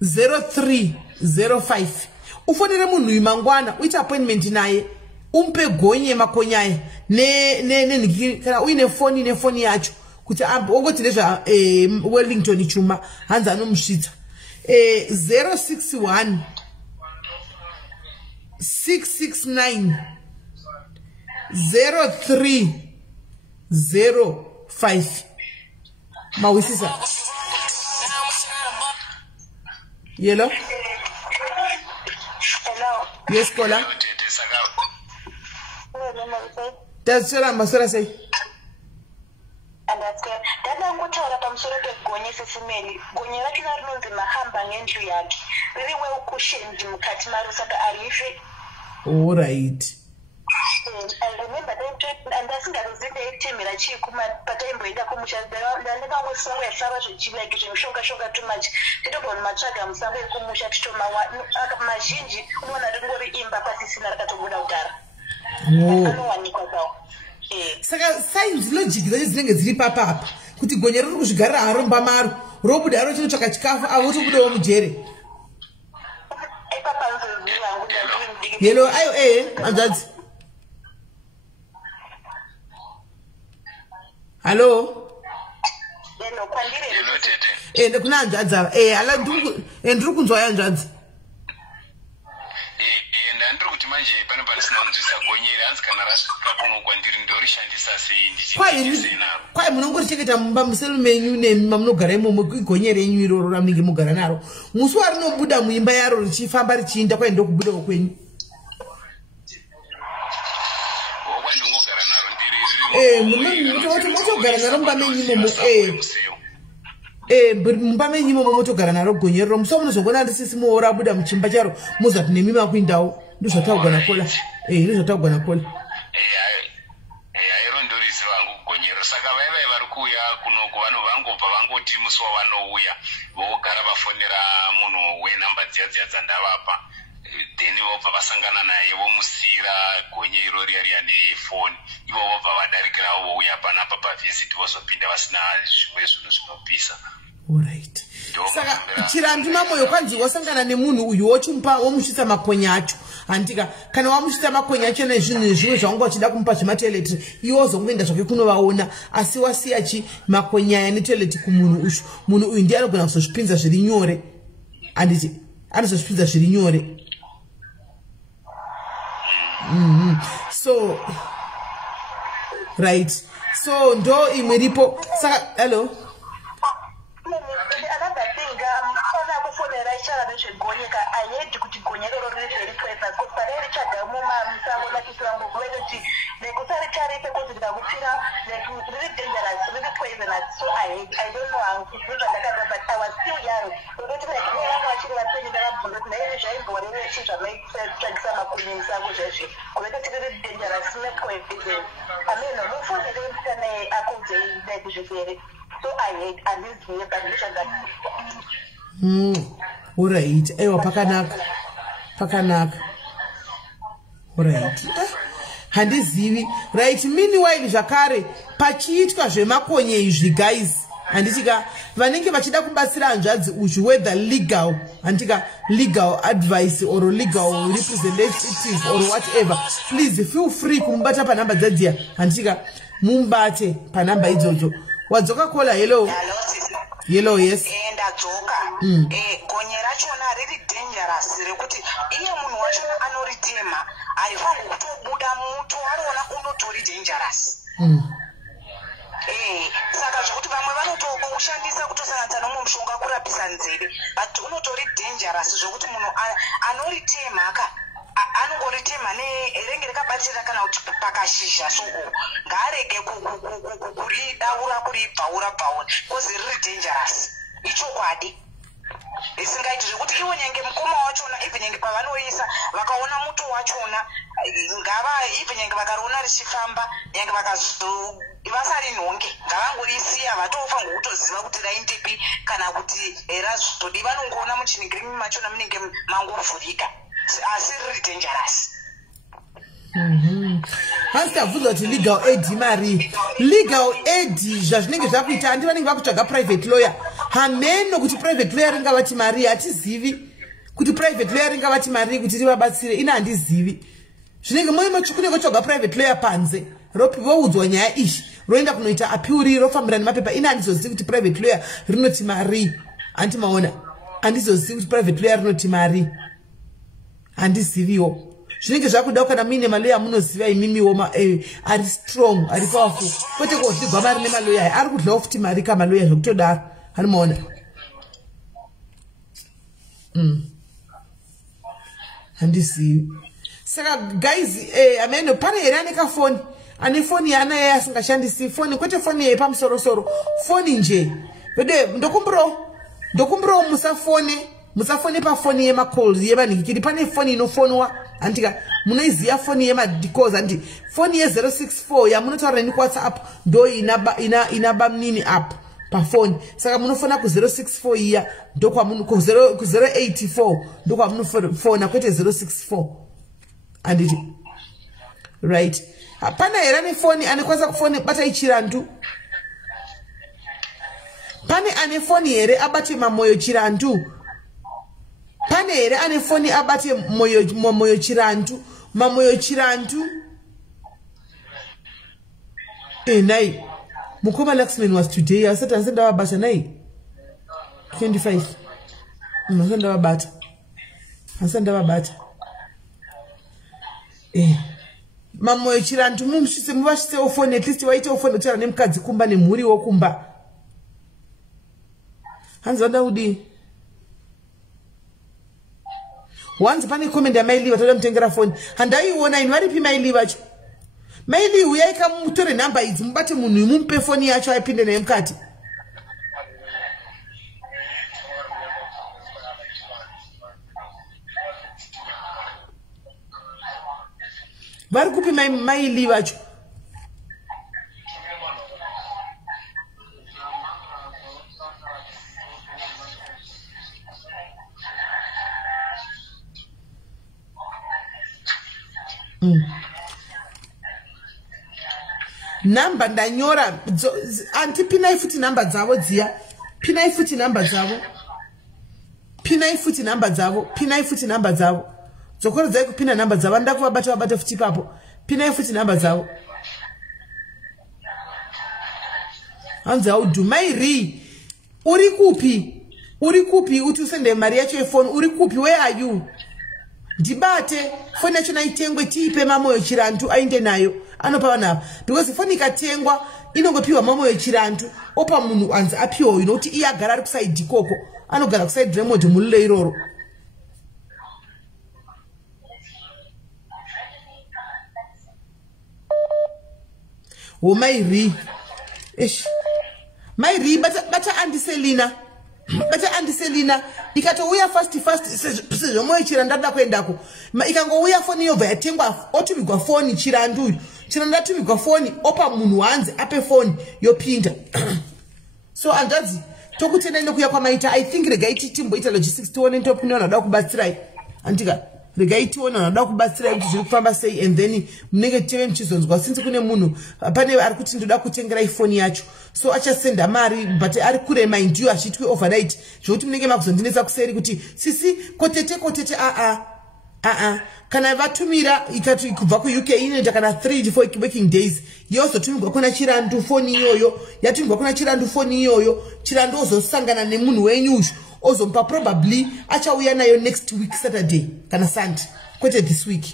0305. Ufonere munhu imangwana uita appointment naye umpe gonye makonyaya ne kana uine foni yacho kuti ongoti nezva Wellington Chuma hanzi anomusvitsa 061 669 0305. Mawisisa. Yellow? Hello. Yes, Kola. That's what I'm saying. Understand. Dada ngutaura pamusoro pegonye SIS MELLY. Gonye rakina rinonzi mahamba ngendlu yake. Riri well cushioned mukati maro saka arife. All right. I remember that and that's not the temera chikuma patemboenda kumusha ndandika ngosonga yasava zvichilike zvimishonga too much nditobona matsvaga musango ekumusha titoma mazhinji unoona ringori imba pasisina rakatobuda kudhara anowanikwa zawo. Saka signs logic dzacho dzinenge dziri papapa kuti gonye riri kuzvigarira haro mumba maro robuda haro chinotsvaka chikafu avotobudawo mujere. Yellow ayo anzadzi. Hello? Hello, kwandire. Hello, tete. Ndikuna hanzvadza. Hala ndiri kunzwa yanzvadzi. Ndandiri kuti manje pane parisina kunzwisa gonyere hanzi kana rasvika kuno kwandiri ndorishandisa sei ndichisei naro. Kwai munongorichengeta mumba muselu menyu nemima munogara imomo igonyere renyu iroro ramunenge mugara naro. Musi warinobuda muimba yaro richifamba richiinda kwai ndokubudawo kwenyu. Motogara naro mumba menyu imomo. Mumba menyu imomo motogara naro gonyerero. Musi wamunozogona ndisisi muora buda muchimba charo muzati nemima kuindawo. Ndozvataugwa naKola. Ndozvataugwa naKola. Airo ndoriziva hangu gonyero. Saka vaivai vari kuuya kunoku vanhu vangobva vangoti musi wavanouya vogara vafonera munhu wenhamba dziya dzandavapa. Then vobva vasangana naye vomusira gonye irori riya nefoni. Ivo vobva vadarikirawo vouya panapa pavhesiti vozopinda vasina zvimwe zvinhu zvinopisa. Alright. Saka Chirantu Mamoyo kwanzi wasangana nemunhu uyu wochimupa womusvitsa makonya acho. Handika kana wamusvitsa makonya acho nezvinhu zvimwe zvawanga uchida kumupa zvematoilet iwo zongoenda zvake kunovaona asi wasiya chi makonya aya netoilet kumunhu uyu. Munhu uyu ndiye anogona kuzozvipinza zviri nyore. Handiti anozozvipinza zviri nyore. So right. So ndo imwe ripo. Saka hello. Another thing, kufonera ichara nezvegonyeka ayedi kuti gonyero riri very poisonous because pareri chadamuma musango nakisiwangu kuwete kuti nekusaricharise kuti ndakupfira riri dangerous riri poisonous so I don't know how to do that but I was still young kuti vanga vachiri vapenyu ndavabvunza kuti naizvi zvaimboreve chi zvamaitsvagisa makunyi musango zvezvi kuwete kuti riri dangerous nepoison ameno mufonere musikana akubvei dai kuzvipere. So I hate and this is the mission that. Alright. Ewa pakanaka. right handizivi right meanwhile zvakare pachiitwa zvemakonye izvi guys handitika vanenge vachida kubatsira hanzvadzi uchu whether legal handitika legal advice or legal representative or whatever please feel free kumubata panhamba dzadziya handitika mumubate panhamba idzodzo wadzoka kola hello hello yes ndadzoka gonye rachona riri dangerous rekuti iye munhu wachona anoritema haifaniri kutobuda muto ariona unotori dangerous saka zvokuti vamwe vanotoushandisa kutosanganisa nomwe mushonga kurapisa nzeve but unotori dangerous zvokuti munhu anoritema anongoritema nerenge rikabatsira kana kuti pakashizha soko ngaarege kuridaura kuribvaura bvaura because riri dangerous ichokwadi isingaiti zvekuti iwo nyange mukoma wachona ibve nyange pavanoisa vakaona muto wachona ngava ibve nyange vakariona richifamba nyange vasari nhonge ngavangorisiya vatofa ngokutoziva kuti raindipi kana kuti razvodi vanongoona muchinigirimi machona munenge mangovhurika asi riri dangerous handitabvunza kuti legal aid mari legal aid zvazvinenge zvakuita handi vanenge vakutsvaga private lawyer hameno kuti private lawyer ringavati mari hatizivi kuti private lawyer ringavati mari kuti rivabatsire ina handizivi zvinenge kunenge kutsvaga private lawyer panze voudzwa nyaya ishi roenda kunoita apuri rofambirana mapepa ina handizozivi kuti private lawyer rinoti mari handimaona handizozivi kuti private lawyer rinoti mari handiziviwo zvinenge zvakuda kana muine maloya munoziva imimiwo ari strong ari powerful kwete kodzigwa mari nemaloya ari kudlawo futi mari kamaloya zvokutodaro hanimaona handizivi saka guys ameno pane here ane kafoni ane foni yaanaye asingashandisi foni kwete foni yepamusorosoro foni nje vede ndokumbiro musafone pafoni yemacalls yevanhingikiri pane foni inofonwa handika munoiziva foni yemadicals handi foni ye064 yamunotaura neni kuwhatsapp ndo inaba munini app pafoni saka munofona ku064 iya ku084 ndokwamunofona kwete 064 handiti right pana here ane foni anekwanisa kufoni bata ichirandu pane ane foni here abate mamoyo chirandu pane here ane foni abate mamoyo chirandu mamoyo chirandu nai mukoma Laxman was today asati asenda wabata nai 25 asenda wabata mamoyo chirandu muvashise ofoni at least waite ofoni kutaura nemukadzi kumba nemhuri wokumba hanzi vada kudi wanzi pane comment yamailiva toda mutengera foni handaiona ini varipi mailiva vacho maili uyaika mutore nhamba idzi mubate munhu mumupe foni yacho aipinde naye mukati vari kupi maili vacho namba ndanyora anti pinai futi namba dzavo dziya pinai futi namba dzavo dzokorodzai kupina namba dzavo ndakuvabata futi papo pinai futi namba dzavo hanzi audu mairi uri kupi uti usende mari yacho yefoni uri kupi where are you ndibate foni yacho naitengwe tiipe mamoyo chirandu ainde nayo anopa vanhu ava because foni ikatengwa inongopiwa mamoyo chirandu opa munhu anzi apiwa uyu nokuti iye agara ari kusaidhi ikoko anogara kusaidhi remodhi mulilo iroro mairi mairi bata andiselina ikatouya fast sezvomoyo chirandu ndada kuendako ikangouya foni yobva yatengwa otumigwa foni chirandu uyu chirandu atumigwa foni opa munhu wanzi ape foni yopinda so hanzvadzi tokutendai nekuya kwamaita I think regai timboita logistics tione ntopunewana da kubatsirai andika regai tiona ndoda kubatsira kuti zviri kufamba sei and then munenge tive muchizonzwa since kune munhu pane ari kuti ndoda kutengera iphone yacho so achasenda mari but ari kure mind you achitwe overnight zvokuti munenge makuzondinetsa kuseri kuti sisi kotete kana vatumira ikati kubva ku-UK inoita kana 3-4 working days yozotumirwa kuna chirandu foni iyoyo yatumirwa kuna chirandu foni iyoyo chirandu ozosangana nemunhu wenyu ozomupa probably achauya nayo next week Saturday kana Sunday kwete this week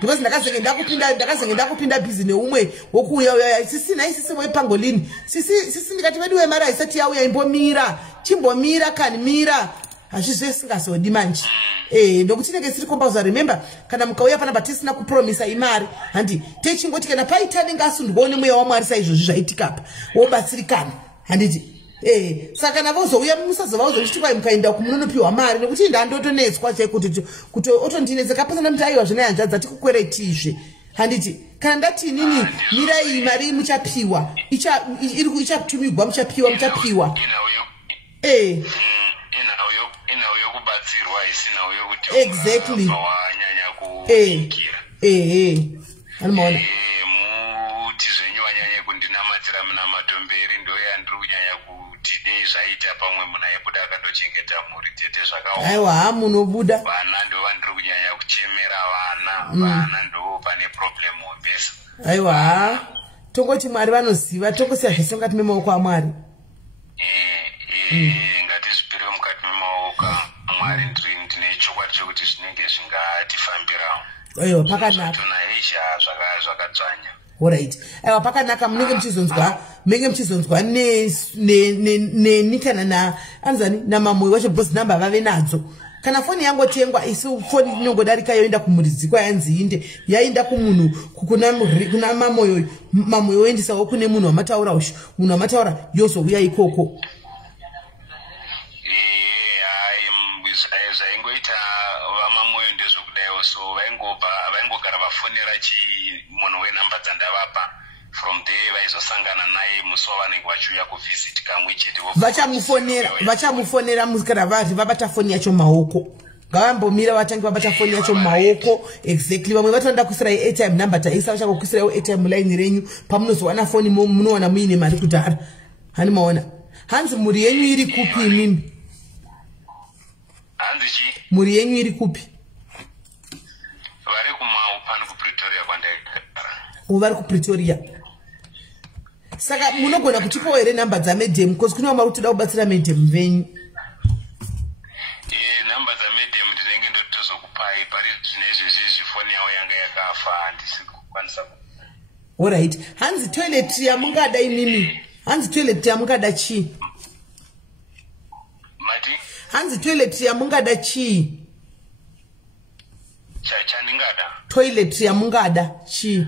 because ndakazenge ndakupinda busy neumwe wokuuya sisi nayi sisi wepangolini sisi ndikati vedu wemari haisati yauya imbomira chimbomira kanimira hazvizve singasodi manje ndokuti tinenge siri compulsory remember kana mukauya pana batisina kupromisa imari handi techingoti kana paita nenge asundwawo nemweya waMwari saizvozvi zvaitikapa wobatsirikana handiti saka na vozouya musazova uzochiti kwai mukaenda kumunonopiwa mari nekuti ndandotonetswa kuti otondinetse kapasana kuti aiwa zvina yanjadza tikukweretizve handiti kana ndati nini mirai mari muchapiwa ichatumigwa muchapiwa exactly anomaona zvaita pamwe munhu aibuda akandochengeta mhuri tete zvakaoma aiwa munobuda vana ndo vandiri kunyanya kuchemera vana ndo pane problem hombesa aiwa tongoti Mwari vanoziva tongosiya zvese mukati memaoko aMwari ngatizvipire mukati memaoko aMwari ndine chokwadi chokuti zvinenge zvingatifambirawo aiwa pakanaka zvakadzvanya alright aiwa pakanaka munenge muchizonzwa nenikana na anzani namamwe wacho boss number vave nadzo kana foni yangotengwa isi foni inongodarika yoenda kumuriziko yanzi inde yaenda kumunhu kuna mamoyo oendisawo kune munhu wamataura yozouya ikoko zvaingoita vamamoyo ndezvokudaiwo so vaingogara vafonera munhu wenhamba dzandavapa from there vaizosangana naye musi wavanenge vachiuya kuvisit kamwe chete vachamufonera kana vari vabata foni yacho mumaoko ngavambomira vatange vabata foni yacho mumaoko exactly vamwe vatoda kuisirai airtime number taisa vachakukuisirai airtime line renyu pamunozowana foni munowana muine mari kudhara hani maona hanzi muri yenyu iri kupi imimi muri yenyu iri kupi vari kumaupani kupretoria kwandaigara vari kupretoria saka munogona kutipawo here namba dzamedhem because kunewo mari kutoda kubatsira medhem venyu namba dzamedhem ndinenge ndotozokupai pari zvinezvezvi foni yavo yanga yakafa handisi kukwanisa alright hanzi toilet yamungada imimi hanzi toilet yamungada chii mati hanzi toilet yamungada chii chaningada toilet yamungada chii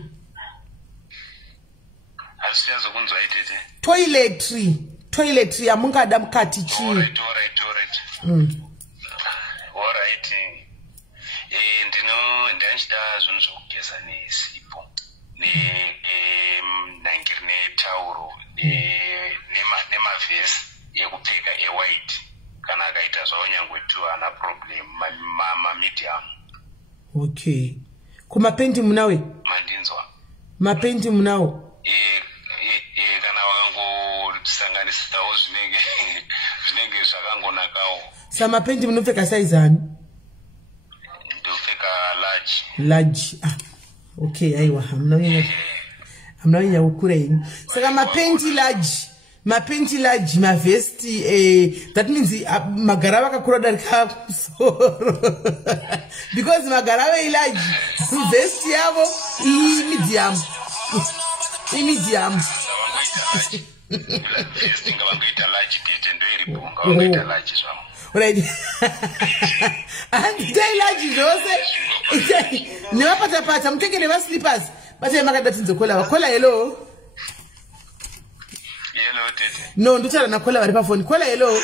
asichazo kunzwa itete toilet yamungada mukati chii alright ndanchida zvinhu zvokugeza nesipo nenhangiri netauro nemavhesi ekupfeka ewhite kana akaita zvavo nyangwe tu hana problem mamedium okay kumapendi munawe mandinzwa mapendi munawo kana vakangosanganisawo zvinenge zvakangonakawo samapendi munopfeka size ani ndopfeka large okay aiwa hamna nyanya kukura henyu saka mapendi large mavesti that means magara vakakura darika kusoro because magara veilarge vesti yavo imedium ngavangoita large tete ndoiripo ngavangoita large zvamo right andidai large zvose nevapatapata mutenge nevaslippers batai makadati nzokola vakola hello tete no ndotaura nakola vari pafoni kola hello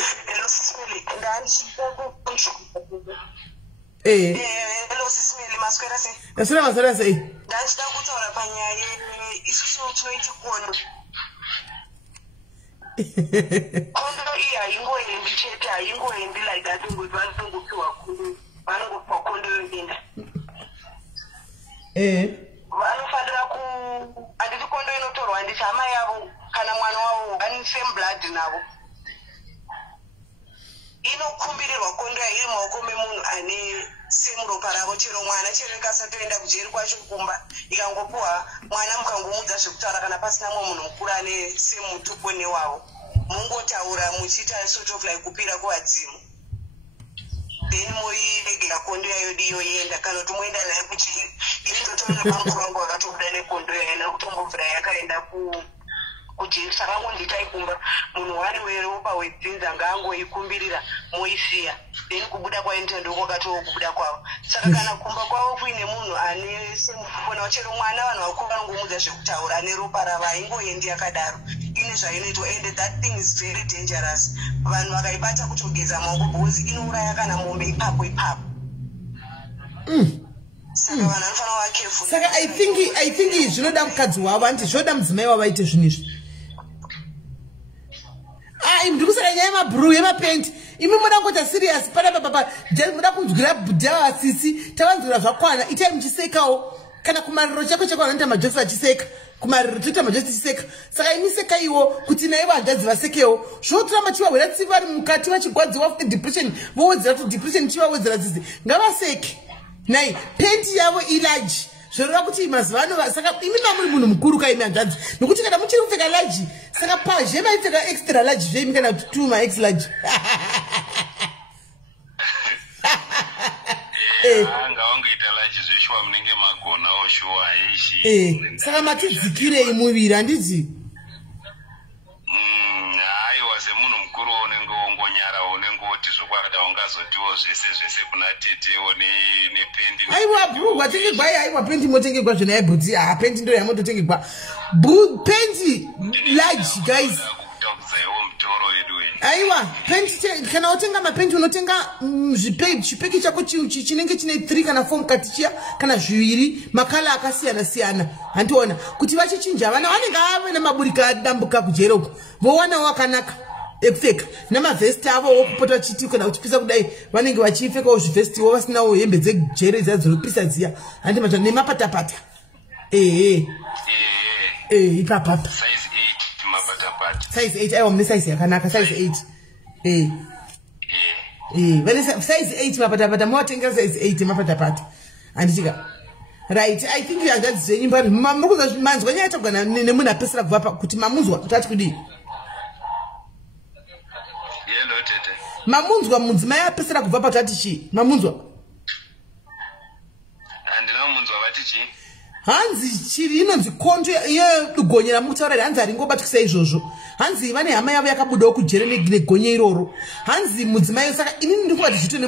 asura mazora sei ndachida kutaura panyaya isusu tinoiti kuona kondo iyi haingoendi chete haingoendi like that ngokuti vanongopiwa kondo vanongopiwa kondo yoenda vanofanira handiti kondo inotorwa handiti hama yavo kana mwana wavo vane same blood navo inokumbirirwa kondo iri maoko memunhu ane same ropa ravo chero mwana chero ikasatoenda kujeri kwacho kumba ikangopuwa mwana mukangomudza zvekutaura kana pasina mumwe munhu mukuru ane same mutupo newavo mungotaura muchiita sort of like kupira kuvadzimu then moiregera kondo yayo diyoenda kana kuti moenda naye kujeri ini ndotoona pamukuru wangu vakatobuda nekondo yayo nekutombobvira yakaenda kujeri saka ngonditai kumba munhu wari weropa wedzinza ngaangoikumbirira moisiya then kubuda kwayo ndokokatokubuda kwavo saka kana kumba kwavo kuine munhu ane semufufona chero mwana vanhu vakuru vanongomudza zvekutaura ane ropa ravo haingoendi yakadaro ine zvainoitwa and that thing is very dangerous vanhu vakaibata kutogeza maoko bhozi inouraya kana mombe ipapo saka vanhu vanofanira kuva careful saka I think zvinoda mukadzi wavo anti zvoda mudzimai wavo aite zvinhu izvi ndiri kusara nyaya yemabhuruu yemapendi imi muda kuita serious panapa muda kunzwira budha wasisi tavanzwira zvakwana itai muchisekawo kana kumariro chako chako vanoita majosi vachiseka kumariro toita majosi tichiseka saka imi sekaiwo kuti naivo hanzvadzi vasekewo zvotoramba chivahwira tsivi vari mukati vachigwadziwa depression vowedzera kuti depression chivawedzera dzidzi ngavaseke nai pendi yavo ilaji zvoreva kuti mazuva ano saka imi mamuri munhu mukuru kaimi hanzvadzi nokuti kana muchiri kupfeka laji saka pazhe maipfeka extra laji zveimi kana kuti 2 max laji saka matidzikirei muviri handidzi aiwa semunhu mukuru unenge wongonyara unenge woti zvokwada ungazotiwo zvese kuna tetewo nependi aiwa bhurugwa tengegwai aiwa pendi motengegwa zvona yaibhuti pendi ndo yamototengegwa pendi large guys aiwa pendi kana utenga mapendi unotenga chipeki chako chinenge chine 3 kana 4 mukati chiya kana zviviri makala akasiyana siyana handiona kuti vachichinja vana vanenge ave namaburika adambuka kujeroko vowanawo akanaka ekupfeka namavhesti avo wokupota chiti kana uchipisa kudai vanenge vachipfekawo zvivhestiwo vasinawo hembe dzejere dzadzopisa dziya handimata nemapatapata ipapapa size 8 aiwa mune size yakanaka size 8 vane size 8 mapatapata mawatengera size 8 mapatapata handichika right I think hanzvadzi zvenyu mbari mukuzwa manzwa nyaya tagwana nemunhu apesera kubva kuti mamuzwa tati kudii mamunzwa mudzimai apesera kubva patati chii mamunzwa handina munzwa vati chii hanzi chiri inonzi kondo yegonyera mutaura hanzi haringobatikisa izvozvo hanzi vane hama yavo yakabudawo kujere negonye iroro hanzi mudzimai saka inini ndiri kuvati zvito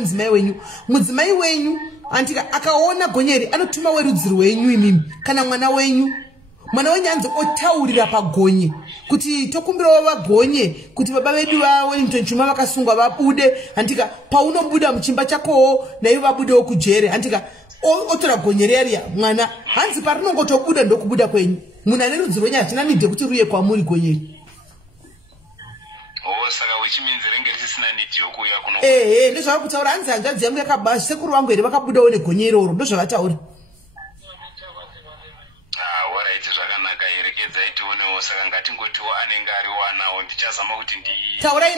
mudzimai wenyu andika akaona gonyeri anotuma werudzi rwenyu imimi kana mwana wenyu anzi otaurira pagonye kuti tokumbirawo vagonye kuti baba vedu vaWellington Chuma vakasungwa vabude handika paunobuda muchimba chakowo naivo vabudewo kujere handika otora gonye riya mwana hanzi parinongotobuda ndokubuda kwenyu munhu ane rudzi rwenyu hachina nidhe kuti ruye kwamuri gonyeri saka which means renge risina nidhi yokuuya kuno ndozvavari kutaura hanzi hanzvadzi yangu yakaba sekuru vangu here vakabudawo negonye iroro ndozvavataura waraiti zvakanaka yerekedzai tionewo saka ngatingotiwo anenge ari wanawo ndichazama kuti taurai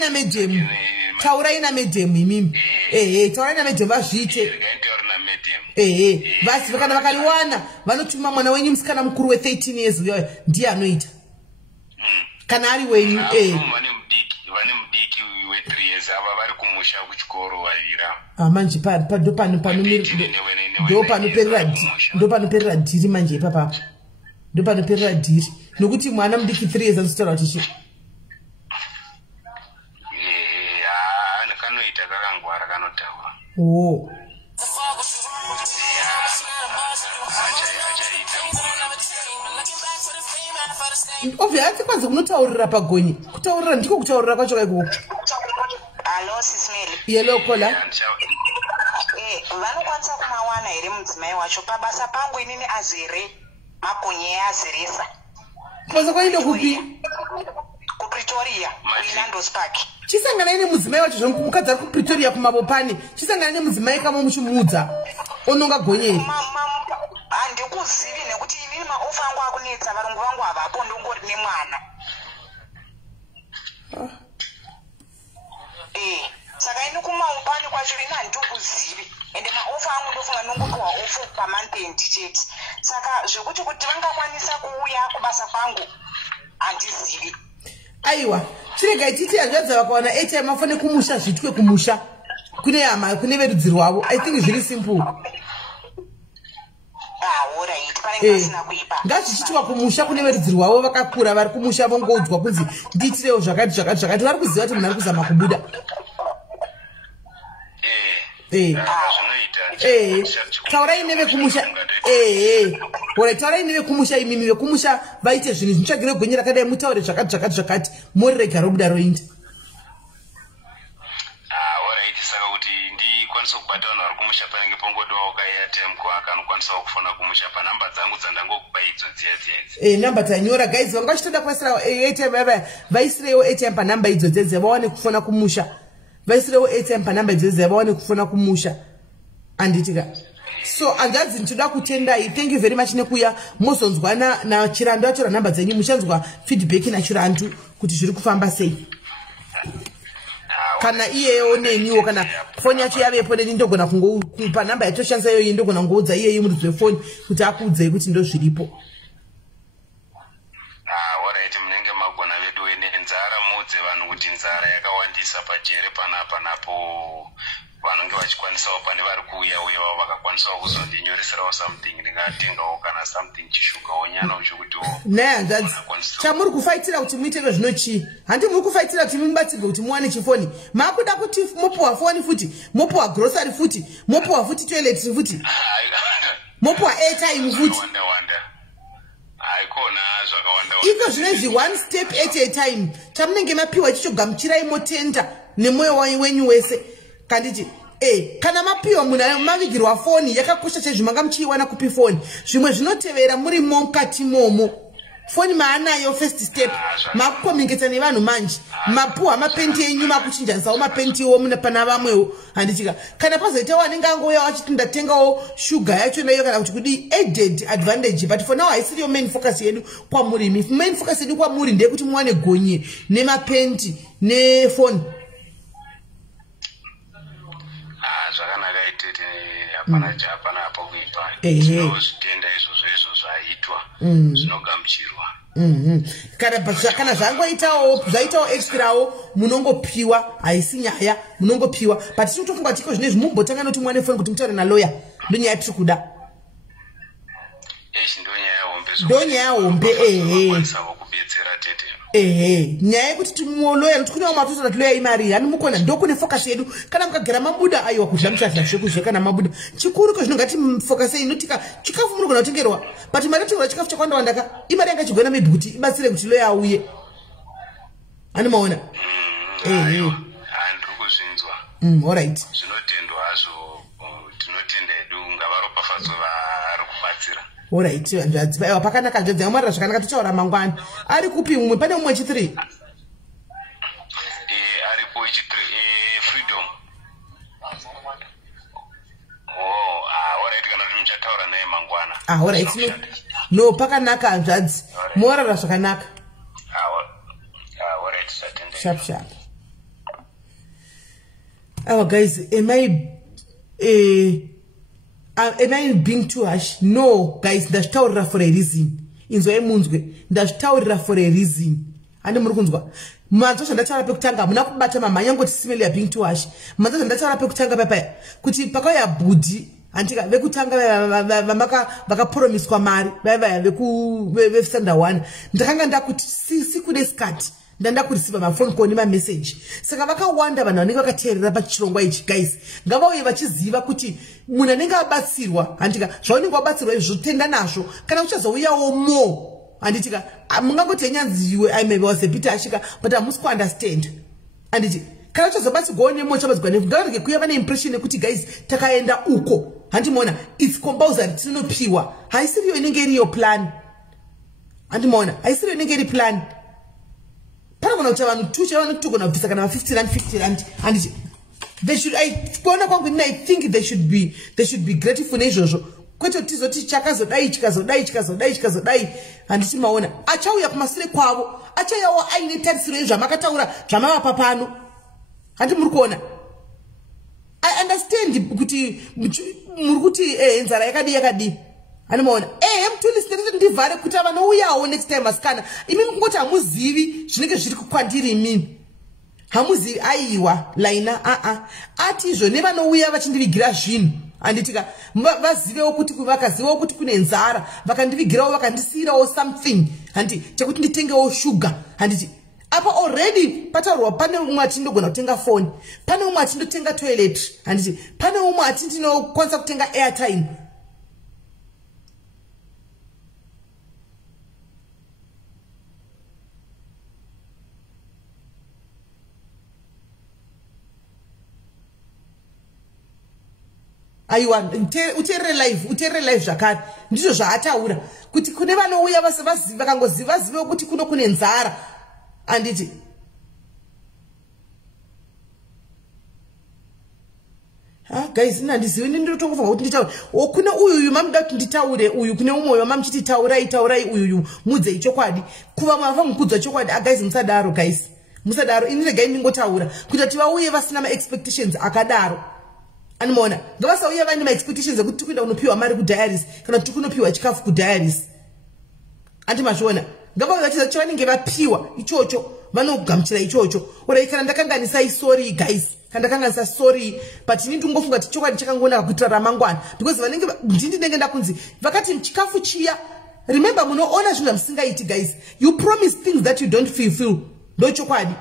namedhemu imimi taurai namedhemu vazviite vasi kana vakariwana vanotuma mwana wenyu musikana mukuru we13 years uyoyo ndiye anoita kana ari wenyu vane mudiki we3 years ava vari kumusha kuchikoro vavira manje ndopanoperera dhiri manje ipapapa ndopanoperera dhiri nokuti mwana mudiki 3 years anozotaura kuti chii kanoita kakangwara kanotaura ovhe hatikwanzi kunotaurira pagonye kutaurira ndiko kutaurira kwacho kaikoko Hello, SIS MELLY. Yellow collar. Vanokwanisa kumawana here mudzimai wacho pabasa pangu inini azere makonye azeresa. Kwasa kwaenda kupi? Kupretoria. Pretoria Nando's Park. Chisangana ine mudzimai wacho zvomukadzi ari kuPretoria kumabopani. Chisangana ine mudzimai kama muchimudza. Ononga gonyeri. Handikuzivi nekuti inini maofa angu akunetsa varungu vangu havapo ndongori nemwana. Saka ini kumaupani kwacho ini handikuzivi. Ende maofa angu ndofunga nongopiwa ofu pamanthendi chete. Saka zvekuti kuti vangakwanisa kuuya kubasa kwangu handizivi. Aiwa, chirega ichiti hanzvadza vakawana airtime afane kumusha zvitwe kumusha. Kune hama kune verudzi rwavo. I think it's very simple. Ngazvichitwa kumusha kune verudzi rwavo vakakura vari kumusha vongoudzwa kunzi ndiitirewo zvakati vari kuziva kuti munhu ari kuzama kubuda. Taurai nevekumusha. Taurai nevekumusha imimi vekumusha vaite zvinhu zvinotsvagire gonye rakadai mutaure zvakati morirega robuda roinda. Saka kuti ndikwanisa kubata vanhu vari kumusha panenge pongodowawo ka-airtime kwakanokwanisa kufona kumusha panhamba dzangu dzandangokupa idzo dziya. Namba dzanyora guys vanga vachitoda kuvaisira airtime vaisirewo airtime panhamba idzo dzedze vawane kufona kumusha. Vaisirewo airtime panhamba idzo dzedze vawane kufona kumusha. Anditika. So angadzi ndoda kutendai. Thank you very much nekuya mozonzwana na Chirandu acho namba dzenyu mushanzwa feedback na Chirandu kuti zviri kufamba sei. Kana iyeyo nenyuwo kana foni yacho yavepo neni ndogona kungokupa namba yatoshandisa iyoyi ndogona kungoudza iyeyi murudzi wefoni kuti akuudzei kuti ndo zviripo. Alright, munenge magona vedu nenzara mudze vanhu kuti nzara yakawandisa pajere panapa napo vanenge vachikwanisawo pane vari kuuya-uyawo vakakwanisawo kuzondinyoreserawo something ndingatengawo kana something chishugawo nyanawo chokuti hanzvadzi chamuri kufaitira kuti muitero zvino chii? Handi muri kufaitira kuti mubatsirwe kuti muwane chifoni. Makuda kuti mopuwa foni futi, mopuwa grocery futi, mopuwa futi toilet futi, mopuwa airtime futi. Iko zvinezvi one step at a time. Chamunenge mapiwa chichogamuchirai motenda nemwoyo wenyu wese. Kanditi kana mapiwa munhu mavigirwa foni yakakosha chaizvo manga muchiiwana kupi foni. Zvimwe zvinotevera muri mukati momo. Foni maanayo first step. Makukomuniketa nevanhu manje. Mapuwa mapenti enyu makuchinjanisawo mapenti wo muna pana vamwewo. Handichika kana pazoita wanenge angouya wachiti ndatengawo shuga yacho nayo kana kuti kudi added advantage, but for now haisiri yo main focus yedu kwamuri. Main focus yedu kwamuri ndeyekuti muwane gonye nemapenti nefoni. Zvakanaka itete hapana apa kuipa. Zvitenda izvozvo zvaitwa zvinogamuchirwa. Kana zvaitawo extrawo munongopiwa, haisi nyaya munongopiwa. But tinotofunga tiko zvinezvi mumbotanga noti mwane foni kuti mutaure nalawyer. Ndonyaya yatiri kuda. Ndonyaya yahombe. Nyaya yekuti lawyer tikunawo matoto kuti lawyer imari hani mukona ndokune focus yedu. Kana mukagara mabuda aiwa kudya muchadya zvekudya kana mabuda. Chikuru ko zvinongati focus inotika chikafu muri kugona kutengerwa. But mari yatingora chikafu chakwandawanda ka imari yanga chigona maybe kuti ibatsire kuti lawyer auye. Hani maona? Ndiri kuzvinzwa. Alright. Zvinotendwa hazvo tinotenda edu ngavaropafadzwe vari kubatsira. Alright, hanzvadzi aiwa pakanaka hanzvadzi yamwarira zvakanaka tichaura mangwani. Ari kupi mumwe pane mumwe chi3? Aripo chi3 freedom. Alright kana kuti muchataura naye mangwana. Alright. No pakanaka hanzvadzi. Mwarira zvakanaka. Alright, satende. Sharp. Oh guys, am I being too harsh? No, guys, ndazvitaurira for a reason. Inzwai munzwe, ndazvitaurira for a reason. Handi muri kunzwa. Manzo zvandataura pekutanga muna kubata mamhanya ngoti SIS MELLY being too harsh. Manzo zvandataura pekutanga papa kuti pakauya bhudhi antika vekutanga vakapromiswa mari vaiva vestanda 1 ndakanga ndakuti sikude skati ndanda kurisiva mafoni call nemamessage. Saka vakawanda vanhu vanenge vakateerera pachirongwa ichi guys. Ngavauye vachiziva kuti munhu anenge abatsirwa handika zvaunenge wabatsirwa izvo tenda nazvo kana uchazouyawo mo handitika mungangoti nyanzi iwe I maybe was a bit ashika but I must understand handiti kana uchazobatsirwawo nemo chabatsirwa nefu ngavarege kuya vane impression yekuti guys takaenda uko handimona it's compulsory tinopiwa haisiriyo inenge iriyo plan handimona haisiriyo inenge iri plan Paragona kuti vanhu tucha vanotogona kubvisa kana 50 rand and they should kuona kwangu I think they should be grateful nezvozvo kwete tizoti chikazodai handiti maona achauya kumashure kwavo achauyawo aine tarisiro yezvamakataura zvamavapa pano handi muri kuona I understand kuti muri kuti nzara yakadi animaona mtulisterese ndivhare kuti vanouyawo next time asikana imimi kungoti hamuzivi zvinenge zviri kukwandiri imimi hamuzivi aiwa laina ati izvo nevanouya vachindivigira zvinhu handitika vazivewo kuti vakazivawo kuti kune nzara vakandivigirawo vakandisiyirawo something handi chekuti nditengewo shuga handiti apa already patarwa pane umwe atindogona kutenga phone pane umwe atindotenga toilet handiti pane umwe atindinokwanisa kutenga airtime aiwa uterere live zvakare ndizvo zvaataura kuti kune vanouya vakangoziva kuti kune nzara anditi guys inandizivi ndinotongofunga kuti nditaure kune uyu mamuda kuti nditaure uyu kune umwe wamamuchiti taurai uyu mudzei chokwadi kuvamwe vavangukudzwa chokwadi guys musadaro guys musadaro ini regai ndingotaura kuti kuti vauye vasina ma-expectations akadaro animaona ngavasauya vane ma-expectations ekuti tikuenda kunopiwa mari kudiaries kana kuti kunopiwa chikafu kudiaries andimazviona ngavauye vachiza chavanenge vapiwa ichocho vanogamuchira ichocho orai kana ndakanganisai sorry guys kana ndakanganisa sorry but ini ndingofunga kuti chokwadi chakangonaka kuitira ramangwana because vanenge ndinenge ndakunzi vakati chikafu chiya remember munoona zvinhu zvamusingaiti guys you promise things that you don't fulfill ndo chokwadi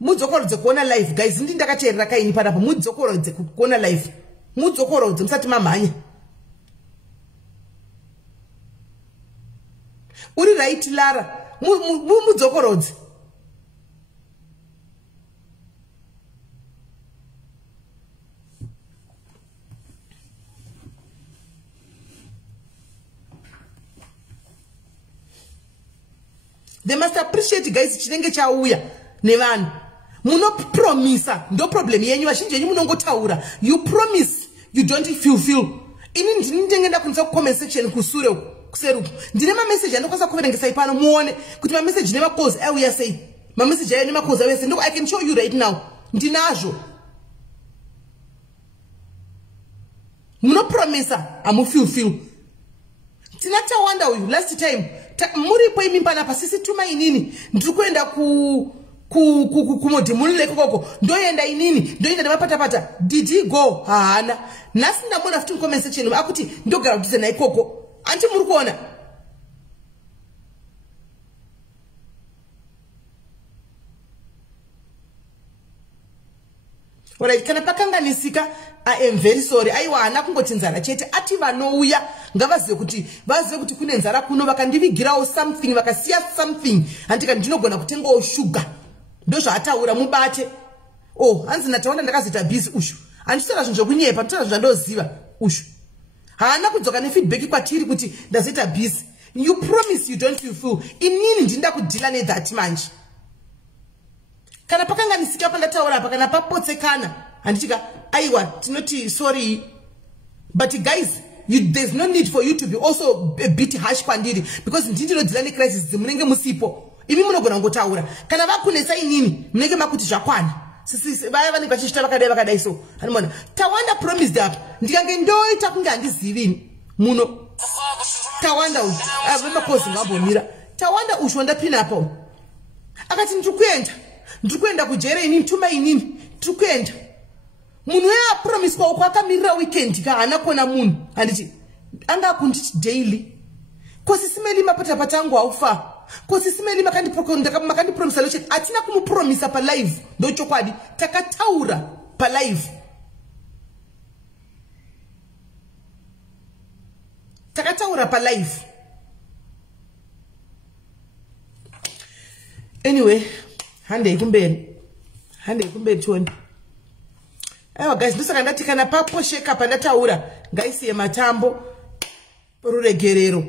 mudzokorodze kuona live guys ndi ndakateerera kaini panapa mudzokorodze kuona live mudzokorodze musati mamhanya uri right Lara mudzokorodze they must appreciate guys chinenge chauya nevanhu munopromisa ndo problem yenyu vazhinji yenyu munongotaura you promise you don't fulfill ini ndinenge ndakunisa kucomment section kusure kuseruku ndine mamessage andokwanisa kuverengesai pano muone kuti mamessage nemacalls auya sei mamessage ayo nemacalls auya sei ndoko I can show you right now ndinazvo munopromisa hamufulfill tina tawanda uyu last time muripo imi panapa sisi tuma inini ndiri kuenda kumodhimulile kokoko ndoenda inini ndoenda nemapatapata did he go haana nhasi ndamona futi mucomment section akuti ndogara kudhize naikoko anti muri kuona alright kana pakanganisika I am very sorry aiwa hana kungoti nzara chete ati vanouya ngavazive kuti kune nzara kuno vakandivigirawo something vakasiya something handika ndinogona kutengawo shuga ndo zvaataura mubate hanzi nataona ndakazita busy ushu handitaura zvinhu zvokunyepa nditaura zvinhu zvandoziva ushu haana kudzoka nefeedback kwatiri kuti ndazoita busy you promise you don't fulfill inini ndinda kudhila nethat manje kana pakanganisika pandataura apa kana papotsekana handitika aiwa tinoti sorry but guys there's no need for you to be also a bit harsh kwandiri because ndinodhila necrisis munenge musipo imi munogona ngotaura kana vakunesa inini munenge makuti zvakwana sisi vaya vanenge vachichita vakadai so animona tawanda promised up ndikange ndoita kunge handizivini muno tawanda uyu vemakozi ngambomira tawanda ushu wandapina apa akati ndiri kuenda kujere inini tuma inini tiri kuenda munhu uya promise kwauko akamirira weekend kahana kuona munhu handiti anga kunditi daily kosi simeli mapatapata angu aufa kosi simeli makandipromisa locheti atina kumupromisa palive ndo chokwadi takataura palive anyway handei kumberi toni aiwa guys ndosaka ndati kana paposheka pandataura ngaisiye matambo ruregerero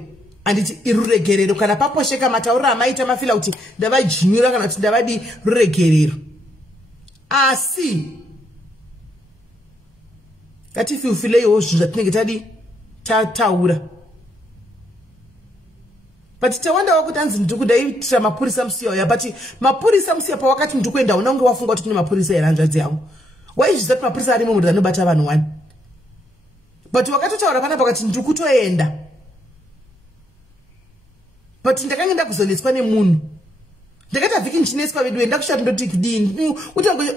anditi iruregerero kana paposheka matauriro amaita mafila kuti ndavajinyura kana kuti ndavadi ruregerero. Asi ngatifiufileiwo zvinhu zvatinenge tadi tataura. But tawandawo kuti anzi ndikudaitira mapurisa musiya, but mapurisa musiya pawakati ndikuenda unonge wafunga kuti kune mapurisa here hanzvadzi yangu. Waizviziva kuti mapurisa arimo munhu anobata vanhu 1. But wakatotaura pana pakati ndikutoenda. But ndakanga ndakuzonetswa nemunhu. Ndakati vhiki ndichinetswa vedu ndakusha ndoti kudini.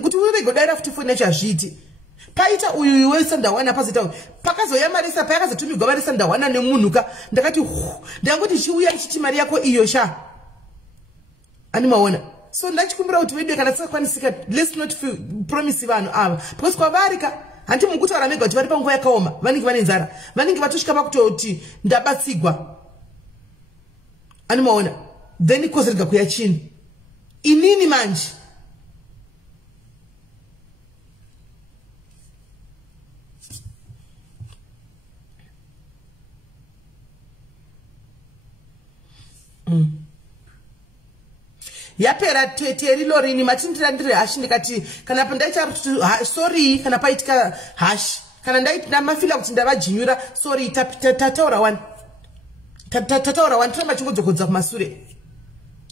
Kuti urege kudaira futi foni chazviti. Paita uyu wesandawana pazita pakazoyamarisa payakazotumirwa varisandawana nemunhuka ndakati ndangoti chiuya ichiti mari yako iyo sha ani maona. So ndachikumbira kuti vedu kana tsakwanisika, let's not promise vanhu ava because kwavarika hanti mukutaura mega kuti vari panguva yakaoma vanenge vane nzara, vanenge vatosvika pakutoti ndabatsigwa ani maona, then ikosi rega kuya chini inini manje. Yapera teri lorini matindira ndiri hash ndikati kana pandaita sorry kana paitika hash kana ndaita mafila kuti ndavajinyura sorry tataura 1 tataura 1 tramba chingodzokodza kumasure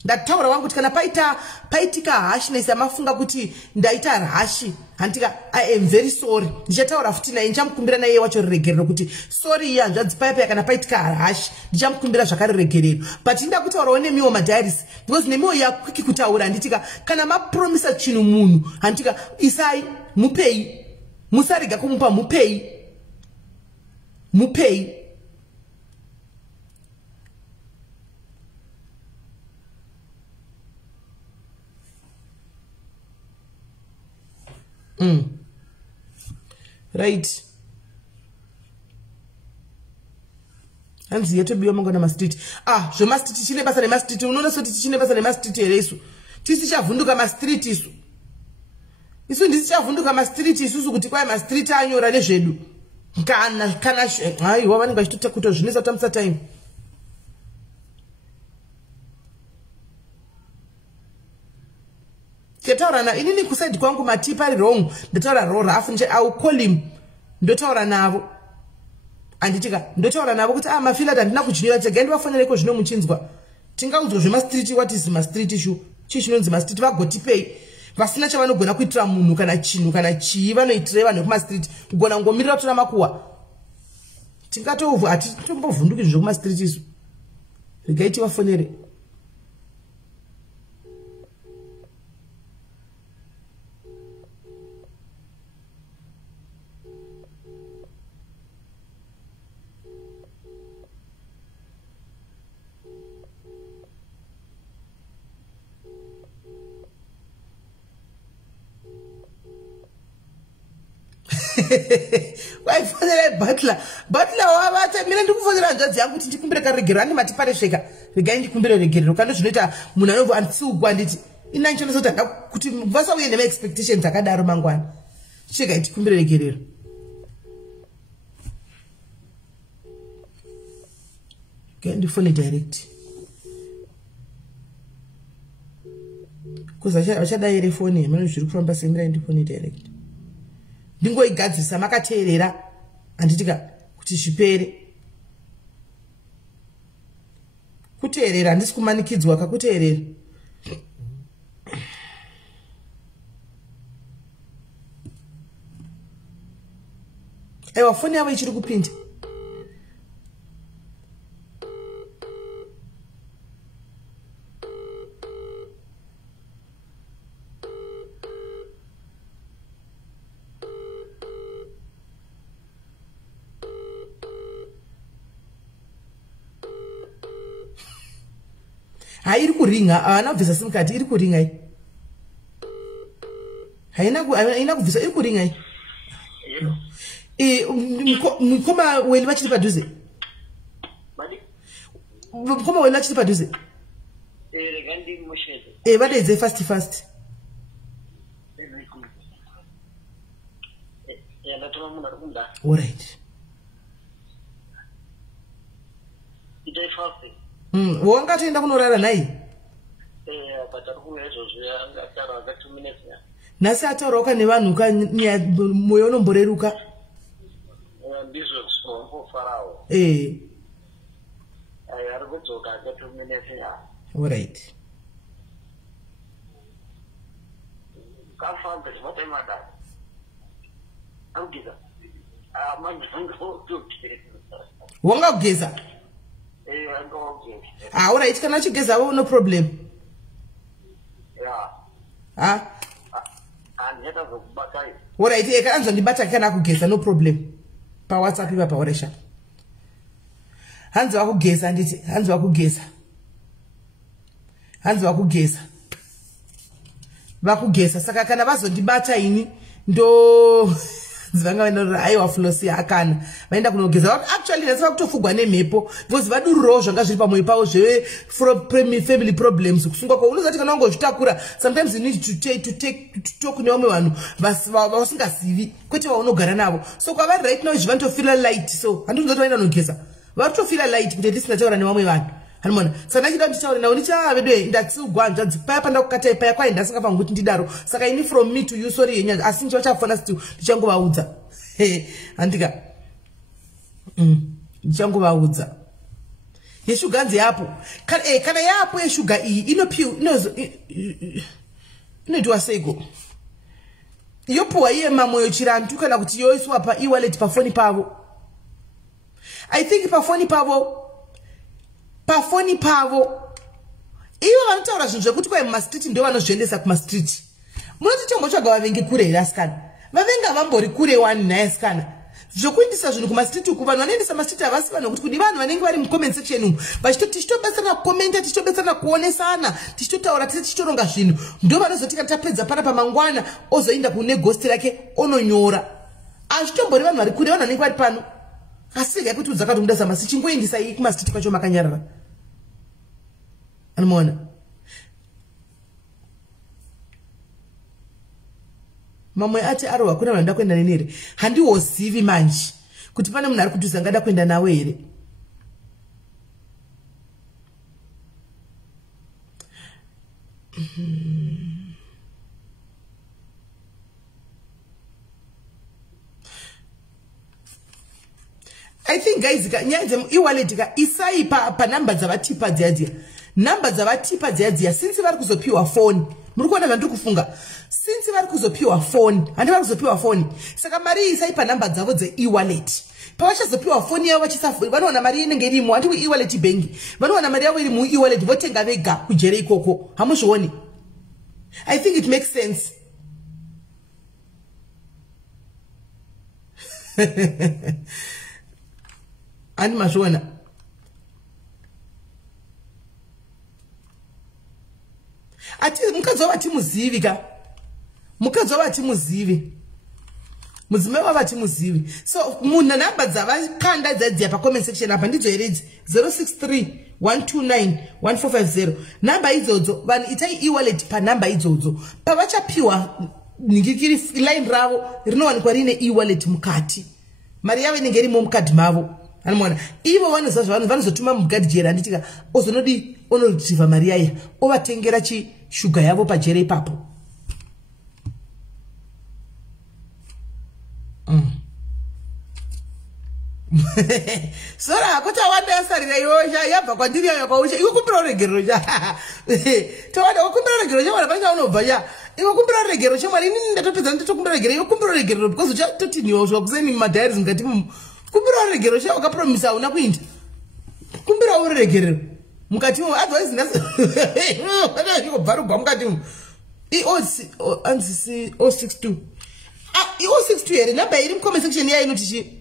ndataura wangu kuti kana paitika hash nesa mafunga kuti ndaita hash handika I am very sorry ndichataura futi naye ndichamukumbira naye wacho regerero kuti sorry yanzvadzi paipa kana paitika hash ndichamukumbira zvakare regerero. But inda kutaurawo nemiwo madiaries because nemiwo yakwiki kutaura nditika kana mapromisa chinhu munhu handika isai mupei musarega kumupa mupei. Right. Hanzi yetu biyo mongo na mastreet. Jo mastreet chine basa ne mastreet. Unono so chine basa ne mastreet yeresu. Tisi chavunduka mastreet isu. Isu ndisi chavunduka mastreet isusu kuti kwa mastreet anyora nezvedu. Kana hayi wavanenge vachitota kutozvinisa tamsa time. Ketaura na inini kusaidi kwangu matipa wrong ndataura rora afu nje au call him ndotaura navo anditika ndotaura navo kuti mafila ndina kuchinyira chega ndivafanira ko zvino muchinzwa tingaudzwa zvema street what is ma street issue chinonzi ma street vagoti pay vasina chavanogona kuitira munhu kana chinhu kana chii vanoitira vanhu kuma street kugona ngomirira tora makuwa tingatovhu atimbovhunduki zvino kuma street isu regaiti vafonere. Why for the butler wavata mina ndikufonera hanzvadzi yangu kuti ndikumbire karegerero ane matipare sveka regai ndikumbire regerero kana zvinoita munhu anobva anditsiugwa nditi ina ndichonasoti kuti vasauye nema expectations akadaro mangwana chegai ndikumbire regerero. Ndifone direct kuza vachadayire foni yemano zviri kufamba semirai ndifone direct ndingoigadzirisa makateerera anditika kuti zvipere kuteerera handisi kumanikidzwa kakuteerera. Aiwa foni yavo ichiri kupinda. Hairi kuringa ana kubvisa sim card iri kuringa iyi haina kubvisa iri kuringa iyi mukoma weli vachiri padhuze mukoma weli vachiri padhuze vadaidze fast all right Wanga toenda kunorara naye? Nasi atoroka nevanhu moyo unomboreruka. All right. Wanga kugeza? All right, kana chigeza no problem. All right, kana ndibata kana kugeza no problem. Pa WhatsApp iba pa oresha. Hanzi wakugeza nditi, hanzi wakugeza. Hanzi wakugeza. Vakugeza saka kana vazondibata ini ndo zvanga vanora aiwa flosi akana vaenda kunogeza actually nasa kutofugwa nemhepo because vadururawo zvanga zviri pamoyo pavo zve family problems kusunga kwa unozati kana wangozvitakura sometimes you need to talk nevamwe vanhu vasingazivi kwete vaunogara navo so kwavari right now zvivanotofila light so handinozoti vaenda kunogeza vatofila light kuti tisinataura nevamwe vanhu. Hanimona sana chida nditaure nawo ndichavedwe ndatsiugwanzva dzipaya panda kukatai paya kwai ndasingafanira kuti ndidaro saka ini from me to you sorry yenya asi ndichafana still ndichangovaudza andika ndichangovaudza yeshuga nzi yapo kana yapo yeshuga iyi inoitwa sego yopuwa iye mamoyo chirantu kana kuti yoiswa pa e-wallet pafoni pavo. I think pafoni pavo ivo vanotaura zvinhu zvekuti kwai mumastreet ndo vanozviendesa kumastreet. Munoti tombotsvaga vavengi kure here asikana? Vavenga vambori kure wani naye asikana. Zvokuindisa zvinhu kumastreet uku vanhu vanoendesa mastreet havasi vanhu kuti kudi vanhu vanenge vari mucomment section umu tichitobetsana kukomenta tichitobetsana kuonesana tichitotaura tese tichitoronga zvinhu ndo vanozoti kana tapedza pana pamangwana ozoenda kune ghost rake ononyora. Hazvitombori vanhu vari kure vanhu vanenge vari pano. Asi rega kuti udzakati mudasa masi chingoendisa iyi kumastreet kwacho makanyarara. Anamona. Mamwe ati aro hakuna vanhu ndakwenda nenere. Handiwozivi manje kuti pane munhu ari kudhuza ngada kuenda nawe here. I think guys nyanze e-wallet ka isai pa number dzavatipa dziadzia. Number dzavatipa dziadzia since vari kuzopiwa phone. Muri kuona vantu kufunga. Since vari kuzopiwa phone, handi vari kuzopiwa phone. Saka mari isai pa number dzavo dze e-wallet. Pawachazopiwa phone yavo vachisafu vanoona mari inenge irimo handi ku e-wallet bengi. Vanoona mari yavo iri mu e-wallet votenga vega kujere ikoko. Hamuzvioni. I think it makes sense. Ani mazviona. Ati mukadzi vati muzivi ka. Mukadzi vati muzivi. Mudzimai vati muzivi. So munhu namba dzavakanda dzadzia pa comment section apa ndidzo heredzi 063 129 1450. Namba idzodzo vanhu itai e-wallet pa namba idzodzo. Pavachapiwa ningikiri line ravo rinowanikwa rine e-wallet mukati. Mari yavo inenge irimo mukadhi mavo. Anamona ivo vanozotuma mugadhijera anditika ozonodi onoretrieva mari yaya ovatengera shuga yavo pajere ipapo. Sora hakuta wanda yasarira iwosha yabva kwandiri yayo kwausha iwe kumbira uregerero cha tawanda wakumbira uregerero cha wala panja unobva ya iwe kumbira uregerero cha mwari inini ndatopedza ndatokumbira uregerero iwe kumbira uregerero because uchatotiniwa zvakuseni mumadiaries ngati kumbira uregerero cha wakapromisa una kuinda kumbira uregerero mukati otherwise ndasi vanobvarugwa mukati anzisi 062 062 here namba iri mucomment section yayo inoti chi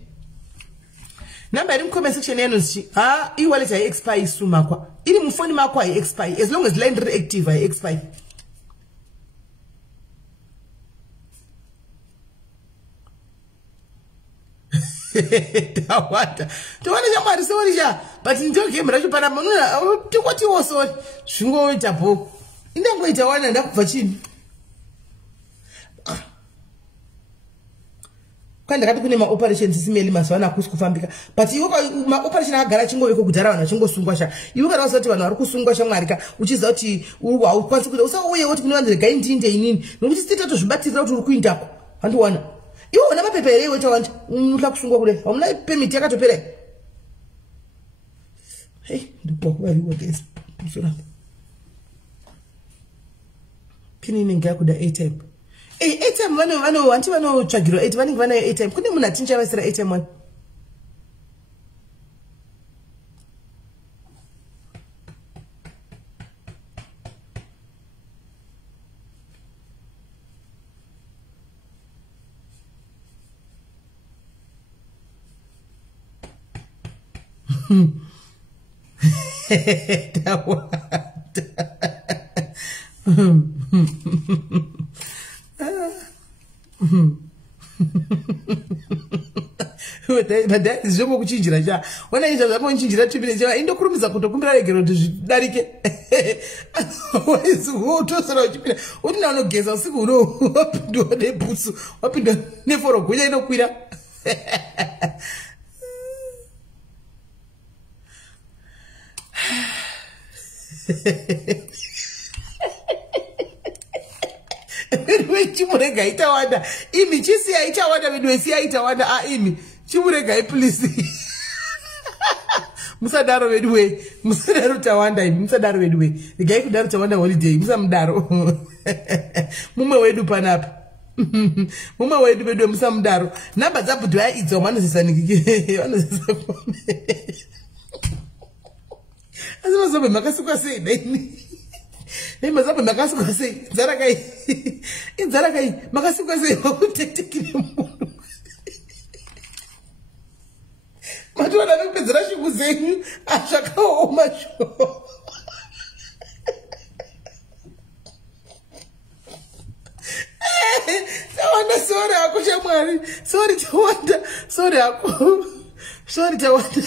namba iri mucomment section yayo inoti chi e-wallet hai expire su makwa iri mufoni makwa hai expire as long as line riri active hai expire. Tawata chamwari sori cha but ndogame racho pana munhu tikoti sori zvingoita bhoko indangoita wana ndakubva chini Kwandakati kune maoperations SIS-MELLY mazuva akusi kufambika. But iwe maoperation akagara chingoveko kudhara vanhu vachingosungwa sha. Iwe kana usati vanhu vari kusungwa sha Mwari ka uchiziva kuti haukwanisi kuita usauye kuti kune vanhu regai ndinde inini nokuti titatozvibatirira kuti uri kuindako. Handiwana. Iwe una mapepa here iwe tawanda unohla kusungwa kudai. Hamuna permit yakatopera. Hey, ndipo kuvaviwa guys. Kusoramba. Pini inenge yakuda airtime. Airtime vanti vanotsvagirwa airtime vanenge vanayo airtime. Kune munhu atinochavasira airtime one. Madai zvomo kuchinjira cha. Wana izvo zvako nchinjira tibire cha indokurumidza kutokumbira regero kuti zvidarike. Waizu utosara uchipira. Utina unogeza usiku uno wapindwa nebhutsu, wapindwa neforo gonya inokwira. Chimurega itawanda. Imi chisiya itawanda vedwesiya itawanda imi. Chimurega please. Musadaro vedwe. Musadaro tawanda imi. Musadaro vedwe. Ligai kudaro tawanda holiday. Musamudaro. Mume wedu panapa. Mume wedu vedwe musamudaro. Namba dzapo dwaya idzo manozisanikie. Vanozisakome. Azima zobe makasuka sei daini. Mazapo makasuka sei. Zarakai. Zarakai. Makasuka sei. Wakutetekile munhu. Matuwana vipedzera shuku zenyu. Ashakaoma sho. Tawanda sorry ako shamwari. Sorry tawanda. Sorry ako. Sorry tawanda.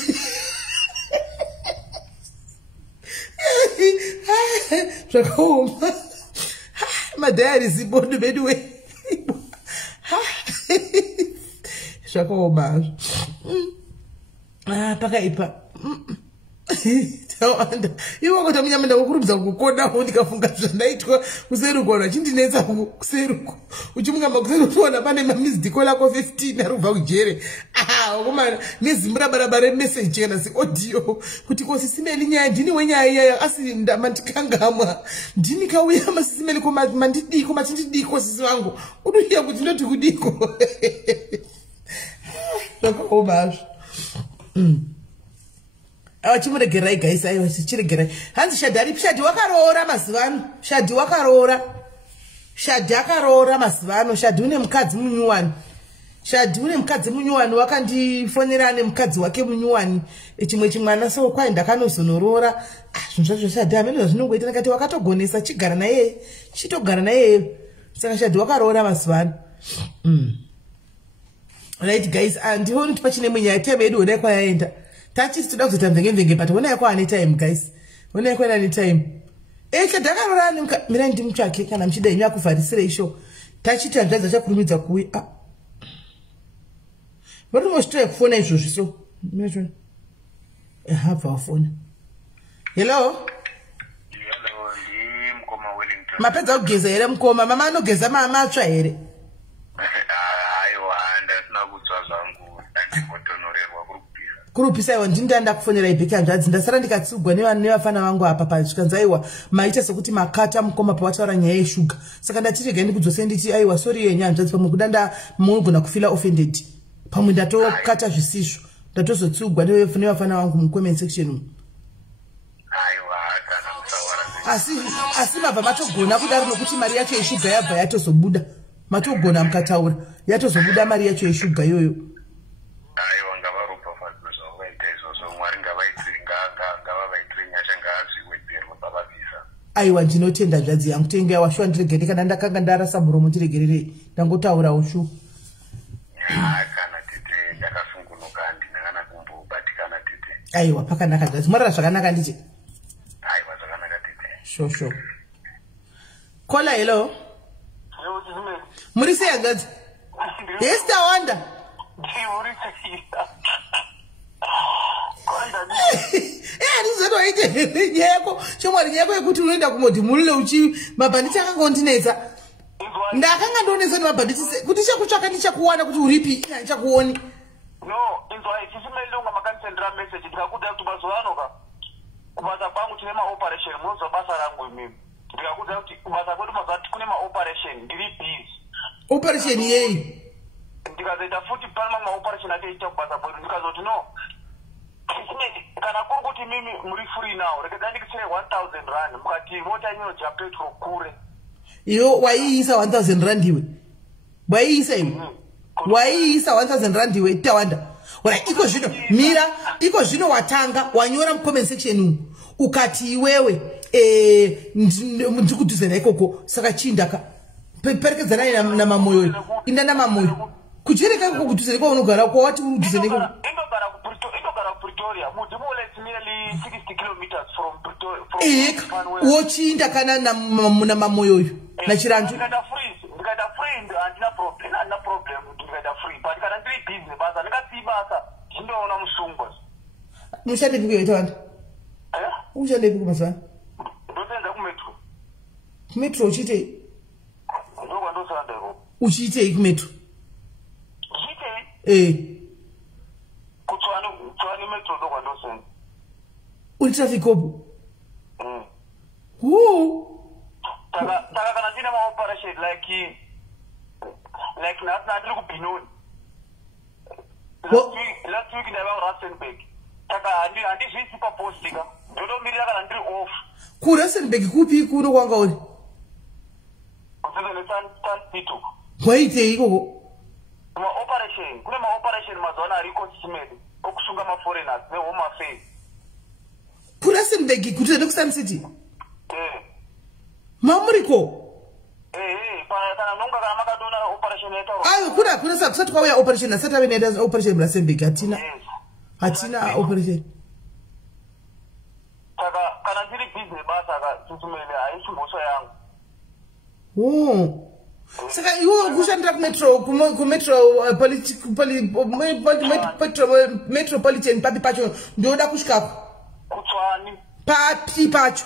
Shakaoma. My dad is born to bed away. Shakaoma. Pakaipa. Tawanda. Iwo kuti munyamenda kukurumidza kukona ndikafunga zvandaitwa kuseruko nachindinetsa kuseruko. Uchimungamba kuseruko wana pane missed call ako 15 arubva kujere. Komana nezimura barabara message kana si audio kuti ko SIS-MELLY nyaya ndini wenyaya iya asi ndamandikangamwa. Ndini kauya SIS-MELLY ko mandidiko matindidiko sisi wangu. Unoiya kuti ndoti kudiko. Shakaoma. Chimuregerai guys, aiwa chiregerai. Hanzi Shadhi wakaroora mazivano. Shadhi wakaroora. Shadhi akaroora mazivano. Shadhi une mukadzi munyuwani. Shadhi une mukadzi munyuwani wakandifonera nemukadzi wake munyuwani. Chimwe chimwana so kwai ndakanozonoroora. Zvinhu zvacho Shadhi amene zvinongoita nakati wakatogonesa chigara naye. Chitogara naye. Saka Shadhi wakaroora mazivano. Right guys, and honi tipachine munyaya time yedu odai kwayaenda. Tachisi toda kuzoita mvenge but wona yako ane time guys. Wona yako ane time. Shadhi akarorani mira ndimutsvake kana muchida inyu akuvharisire isho. Tachiti hanzvadzi achakurumidza kuuya. Vari mositira kufona izvozvi so. Minochona. Habva wafona. Hello? Hello, mukoma Wellington. Mapedza kugeza here mukoma. Mama anogeza matsva here. Aiwa, ndasina kutsva zvangu. Ndingotonorerwa kurupisa iwa ndinda kufonera ibheki hanzvadzi ndasara ndikatsugwa nevafana vangu apa pazvikanzi aiwa maita sokuti makata mukoma pawataura nyaya yeshuga saka ndatirega ndikudzosei nditi aiwa sori yenyu hanzvadzi pamwe kudanda munogona kufila offended pamwe ndatokata zvisizvo ndatozotsugwa nevafana vangu mucomment section umu. Asi mabva matogona kudaro nokuti mari yacho yeshuga yabva yatozobuda matogona mukataura yatozobuda mari yacho yeshuga yoyo. Aiwa ndinotenda zvadzi yangu tenga washwa ndiregere kana ndakanga ndarasa muromo ndiregerere ndangotaura ushu. Kana tete ndakasungunuka ndinangana kumbobatikana tete. Aiwa pakanaka zvadzi mwarara zvakanaka ndije. Aiwa zvakanaka tete. Sho. Kola hello. Muri sei hanzvadzi? Yes tawanda. Arizotoite nyeko chomwari nyeko yekuti unoenda kumoti mulule uchi mabhanditi akakondinetsa ndakanga ndonesa mabhanditi kuti chakutsvaka ndichakuwana kuti uripi ndichakuoni no inzwa ichisimendonga makanisendera message ndikakuudza kuti mazuva anoka kubasa kwangu tine maoperation munozwa basa rangu imimi ndikakuudza kuti kubasa kwedu mazuva kune maoperation ndiri busy operation yei ndikazoita futi pane mamwe maoperation atoita kubasa kwedu ndikazoti no kana kuri kuti mimi muri free now rekedza ndikisire 1000 rand mukati mota inyoja petrol kure iyo waiisa 1000 rand iwe waiisa iwe waiisa 1000 rand iwe tawanda ora iko zvino mira iko zvino watanga wanyora mu comment section ukati iwewe ndikudhuzana ikoko saka chindaka perekedzana na mamoyo inda na mamoyo kuchereka kudhuzana kwa unogara kwa wati udhuzana ikoko Pretoria, nearly 60 kilometers from Pretoria. Wochinda kana na mamoyo yo. Na chiranju. Ndikada free andina problem. Ndikada free. But kana ndiri business basa ndikasibasa. Ndinoona musungwa. Mushande biko yetwanda. Ushande biko masana. Ndosenza ku metro. Metro uchite. Ndokwa ndosanda ro. Uchite ku metro. Uchite? Kutswani metro ndokwa ndosenda. Uri traffic opo. Taka kana ndine ma operation like not ndiri kubinoni. Last week ndava Rustenburg. Taka handizvisi papostika. Ndomirira kana ndiri off. Ku Rustenburg kupi kuno kwanga uri? Kudzele San Waite ikoko. Kune ma operation mazuva ariko simedi okusunga ma foreigners ne home affairs. Ku Rustenburg kuti ndo ku Sun City. Mamuriko. Kana nonga kana makadona operation yeta. Ayo kuna kusati kwauya operation asati ave nenda operation mu Rustenburg hatina operation. Kana ndiri business basa tutumele ayichimboso yangu. Saka iwo kushandira ku metropolitan papi pacho ndoda kusvikako. Kutswani. Papi pacho.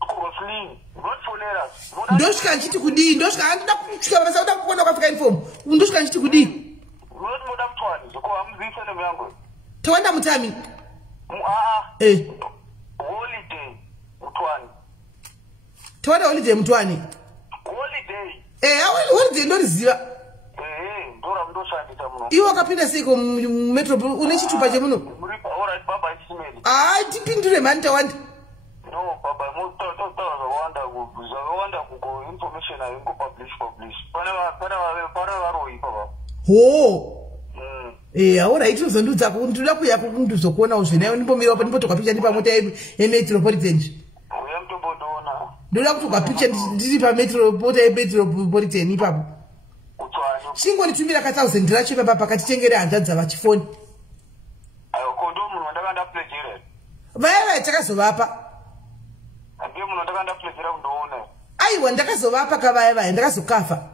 Kurosling. Rotfonera. Ndoshika nchiti kudi, ndoshika andida kusvika basa uda kuona kwafika uniform. Ndoshika nchiti kudi. Moda kutswani. Zoko amuzise nemango. Tawanda mutami. Holiday mutwani. Tawanda holiday mutwani. Holiday ndoriziva. Ndora ndoshandisa muno. Iwo akapinda siko metro une chitupa chemuno. Muri alright baba isimeli. Tipindure mani tawanda. No baba zawanda kuko information ayingo publish. Pana varoi baba. Alright uzondudza kunduda kuya kunduzokuona uzvinayo ndimbomira pa ndimbotoka picha ndipa mota yemetropolitan. Ndoda kuti ukapicha ndiri pa metropolitan ipapo. Chingo nitumira ka 1000 racho papa pakatitengera hanzadza vachifoni. Ayo kondo munhu ndakanda pledgere. Vaya takazovapa. Ndiye munhu ndakanda pledgera kundoona. Aiwa ndakazovapa kavaya ndakazokafa.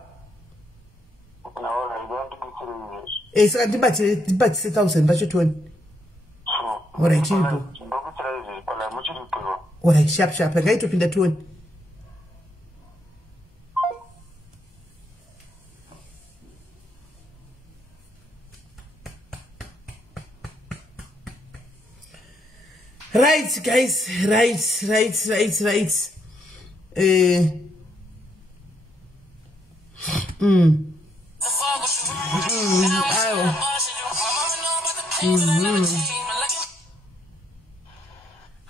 Saka ndibatise 1000 racho 20. Alright chiripo. Alright sharp ngaitopinda 20. Right guys, right.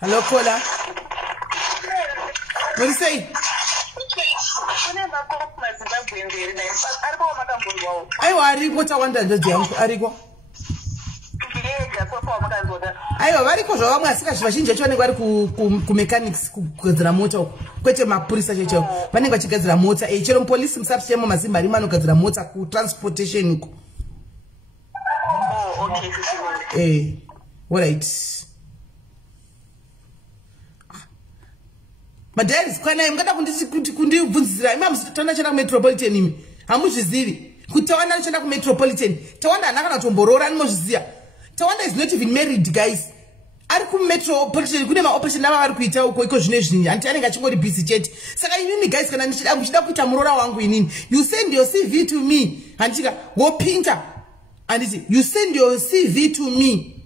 Hello, Kola. What do you say? Ariko tawanda ndozi yangu ariko. Aiwa variko zvavamwe asikazvi vazhinji vacho vanenge vari ku mechanics kugadzira mota kwete mapurisa checho vanenge vachigadzira mota chero mupolisi musati chemo mazimba arimo anogadzira mota ku transportation uko. Alright. Madairis kwana mungada kundibvunzira ima musitona chana metropolitan imi hamuzvizivi kuti Tawanda anoshanda kumetropolitan. Tawanda anakana kutomborora animozviziva. Tawanda is not even married, guys. Ari kumetropolitan kune maoperation ava vari kuita uko iko zvine zvinhu anti anenge achingori busy chete. Saka inini guys kana ndichida kuita muroora wangu inini, you send your CV to me. Handika wopinta anditi you send your CV to me.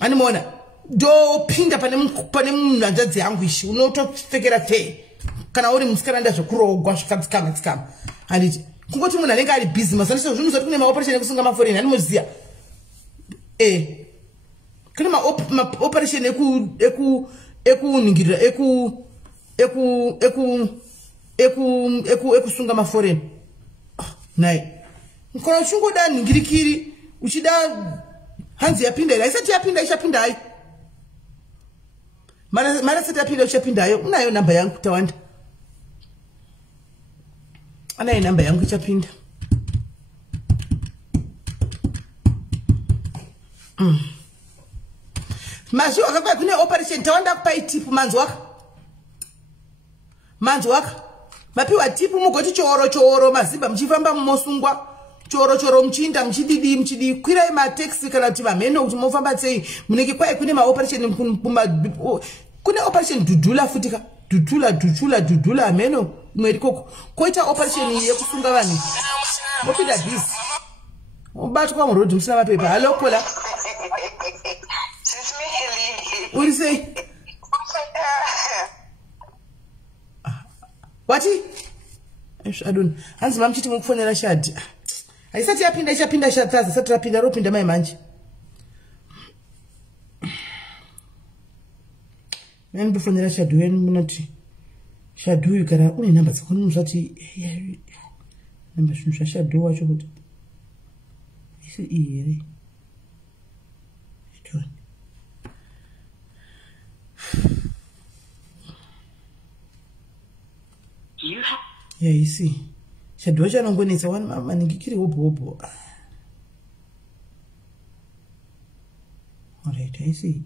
Animona do pinda pane munhu anjadzi yangu ishi unotopfekera te kana uri musikana ndazvokurogwa zvikatsikama anditi kungoti munhu anenge ari busy masanisho zvinhu zvati kune maoperation ekusunga maforeign animoziya kune maoperation ekuningirira ekusunga maforeign nai nkona uchingoda ningirikiri uchida hanzi yapinda ila isati yapinda ishapinda hai mara sati yapinda ishapinda hayo unayo namba yangu Tawanda anayo namba yangu ishapinda mazi wakakwa kune operation Tawanda kupai tipu manzi waka mapiwa tipu mugoti chooro mazimba mchifamba mmosungwa choro mchinda mchididi kwirai mataxi kana kuti mamheno kuti mofamba sei munenge kwai kune maoperation kune operation dudula futika dudula mheno mweri koko koita operation yekusunga vanhu mopinda busy ubatwa muroad musina mapepa halo kola uri sei wati I don't hanzi mamchiti mukufonera shadi aisati yapinda ishapinda shataza sati rapinda ropinda mai manje nani bufonera shadu yenu munati shadu yukara une namba dzakoni zvati namba zvinhu shadu wacho kuti isi iri itoni isi shadu wacho anongonetsa wani maningikiri wobo alright I see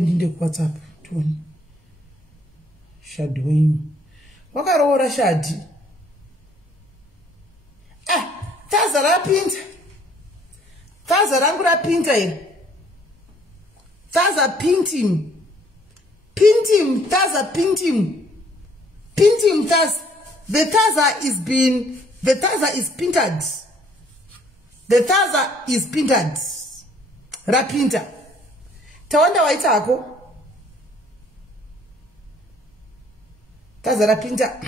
ndinde ku WhatsApp toni shadowing wakaroora shadi taza rapinta taza rangu rapinta iri taza pintim taza pintim taza the taza is pinted rapinta Tawanda waitako taza rapinta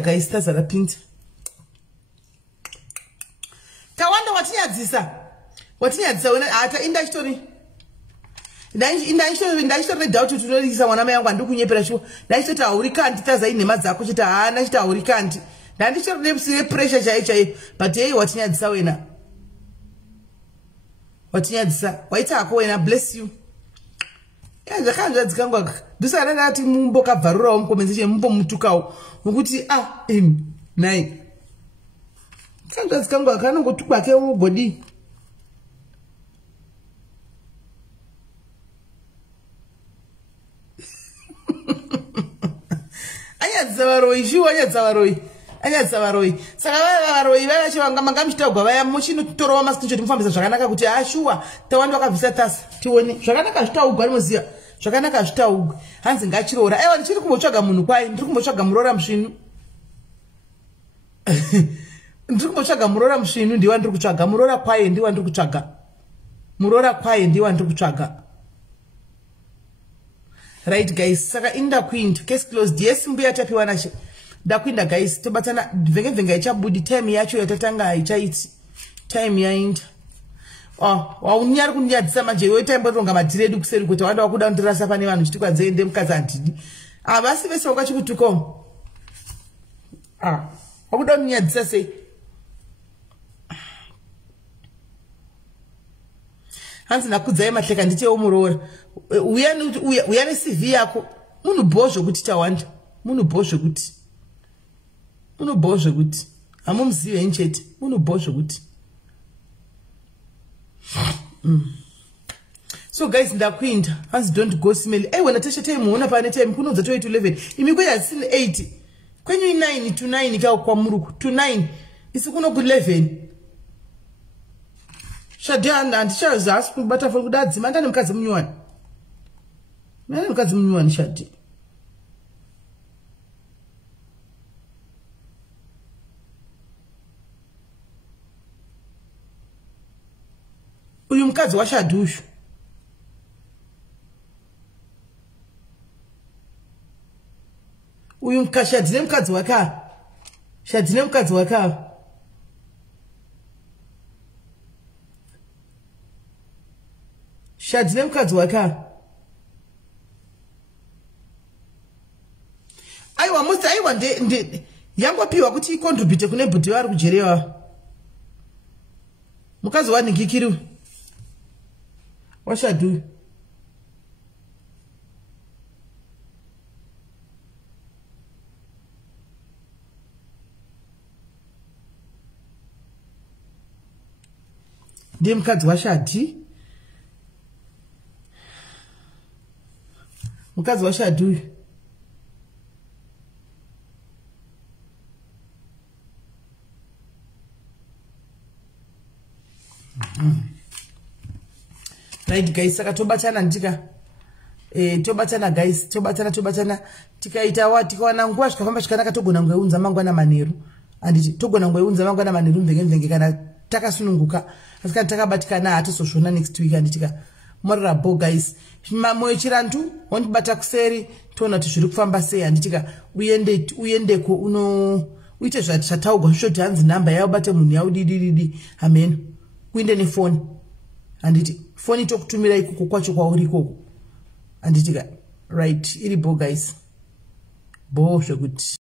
guys taza rapinta Tawanda watinyadzisa wena hata inda story ndaishtori doubt tunorisa mwana mai yangu andikunyepera shuwa ndaishoti hauri kandi taza ine madzako chita haana chita hauri kandi ndandishori nepusire pressure chaiyo but hey watinyadzisa wena watinyadzisa waitako wena bless you zvakanzva dzikangwa ndosana ndati mumbo kabvarurawo mukomenzi mumbo mutukawo nokuti nai kanzva dzikangwa kanongotukwa mubody anyadzisa varoi shuwa anyadzisa varoi saka varoi vavachivanga mangamuchitagwa vaya muchinotorawo mascreenshot mufambisa zvakanaka kuti shuwa Tawanda wakabvisa tasa tione zvakanaka zvitaugwa rimoziya zvakanaka zvitaugwa hanzi ngachiroora aiwa ndichiri kumbotsvaga munhu kwai ndiri kumbotsvaga muroora musvinu ndiri kumbotsvaga muroora musvinu ndiwa ndiri kutsvaga muroora kwaye ndiwa ndiri kutsvaga right guys saka inda kuinda case closed yes mbuya tapiwa nashe ndakuinda guys tobatana vhenga ichabudi time yacho yatatanga haichaiti time yainda waunyari kunyadzisa manje iwe taimbotonga madiredu kuseri kuti Tawanda wakuda kundirasa pane vanhu chiti kwanzeende mukadzi handidi vasi vese wakachikutukomo akuda munyadzisa sei hanzi nakudzai mahleka nditewo muroora uya neCV yako munhubowo zvokuti chawanda munhubowo zvokuti hamumuzive henyu chete munhubowo zvokuti so guys ndakuinda hanzi don't go smelly aiwa tesha taimuona pane time kunodza toi 11 imi kwenyu hazisini 8 kwenyu 9 to 9 kao kwamuruku to 9 isi kuno ku 11 shadi handichazasi kubata foni kuda adzima ndani mukadzi munyuwani shadi uyu mukadzi washadi ushu uyu shadi nemukadzi wake shadi nemukadzi wake shadi nemukadzi wake aiwa musi aiwa yangopiwa kuti icontribute kune bhudhi vari kujerewa mukadzi wanhingikiri washadu ndiye mukadzi washadi mukadzi washadi uyu right guys saka tobatana ndika tobatana guys tobatana tikaita tikawana nguva zvikafamba zvakanaka togona ngoiunza mangwana manheru anditi togona ngoiunza mangwana manheru mvenge kana takasununguka asi kana takabatikana hatozozviona next week anditika morarabo guys moyo chirantu wandibata kuseri toona kuti zviri kufamba sei handitika uendeko uite zvataugwa zvishoti hanzi nhamba yaubate munhu yaudidididi amen kuinde nefoni handiti foni tokutumira ikoko kwacho kwauri ikoko handitika right iri bo guys bo zvekuti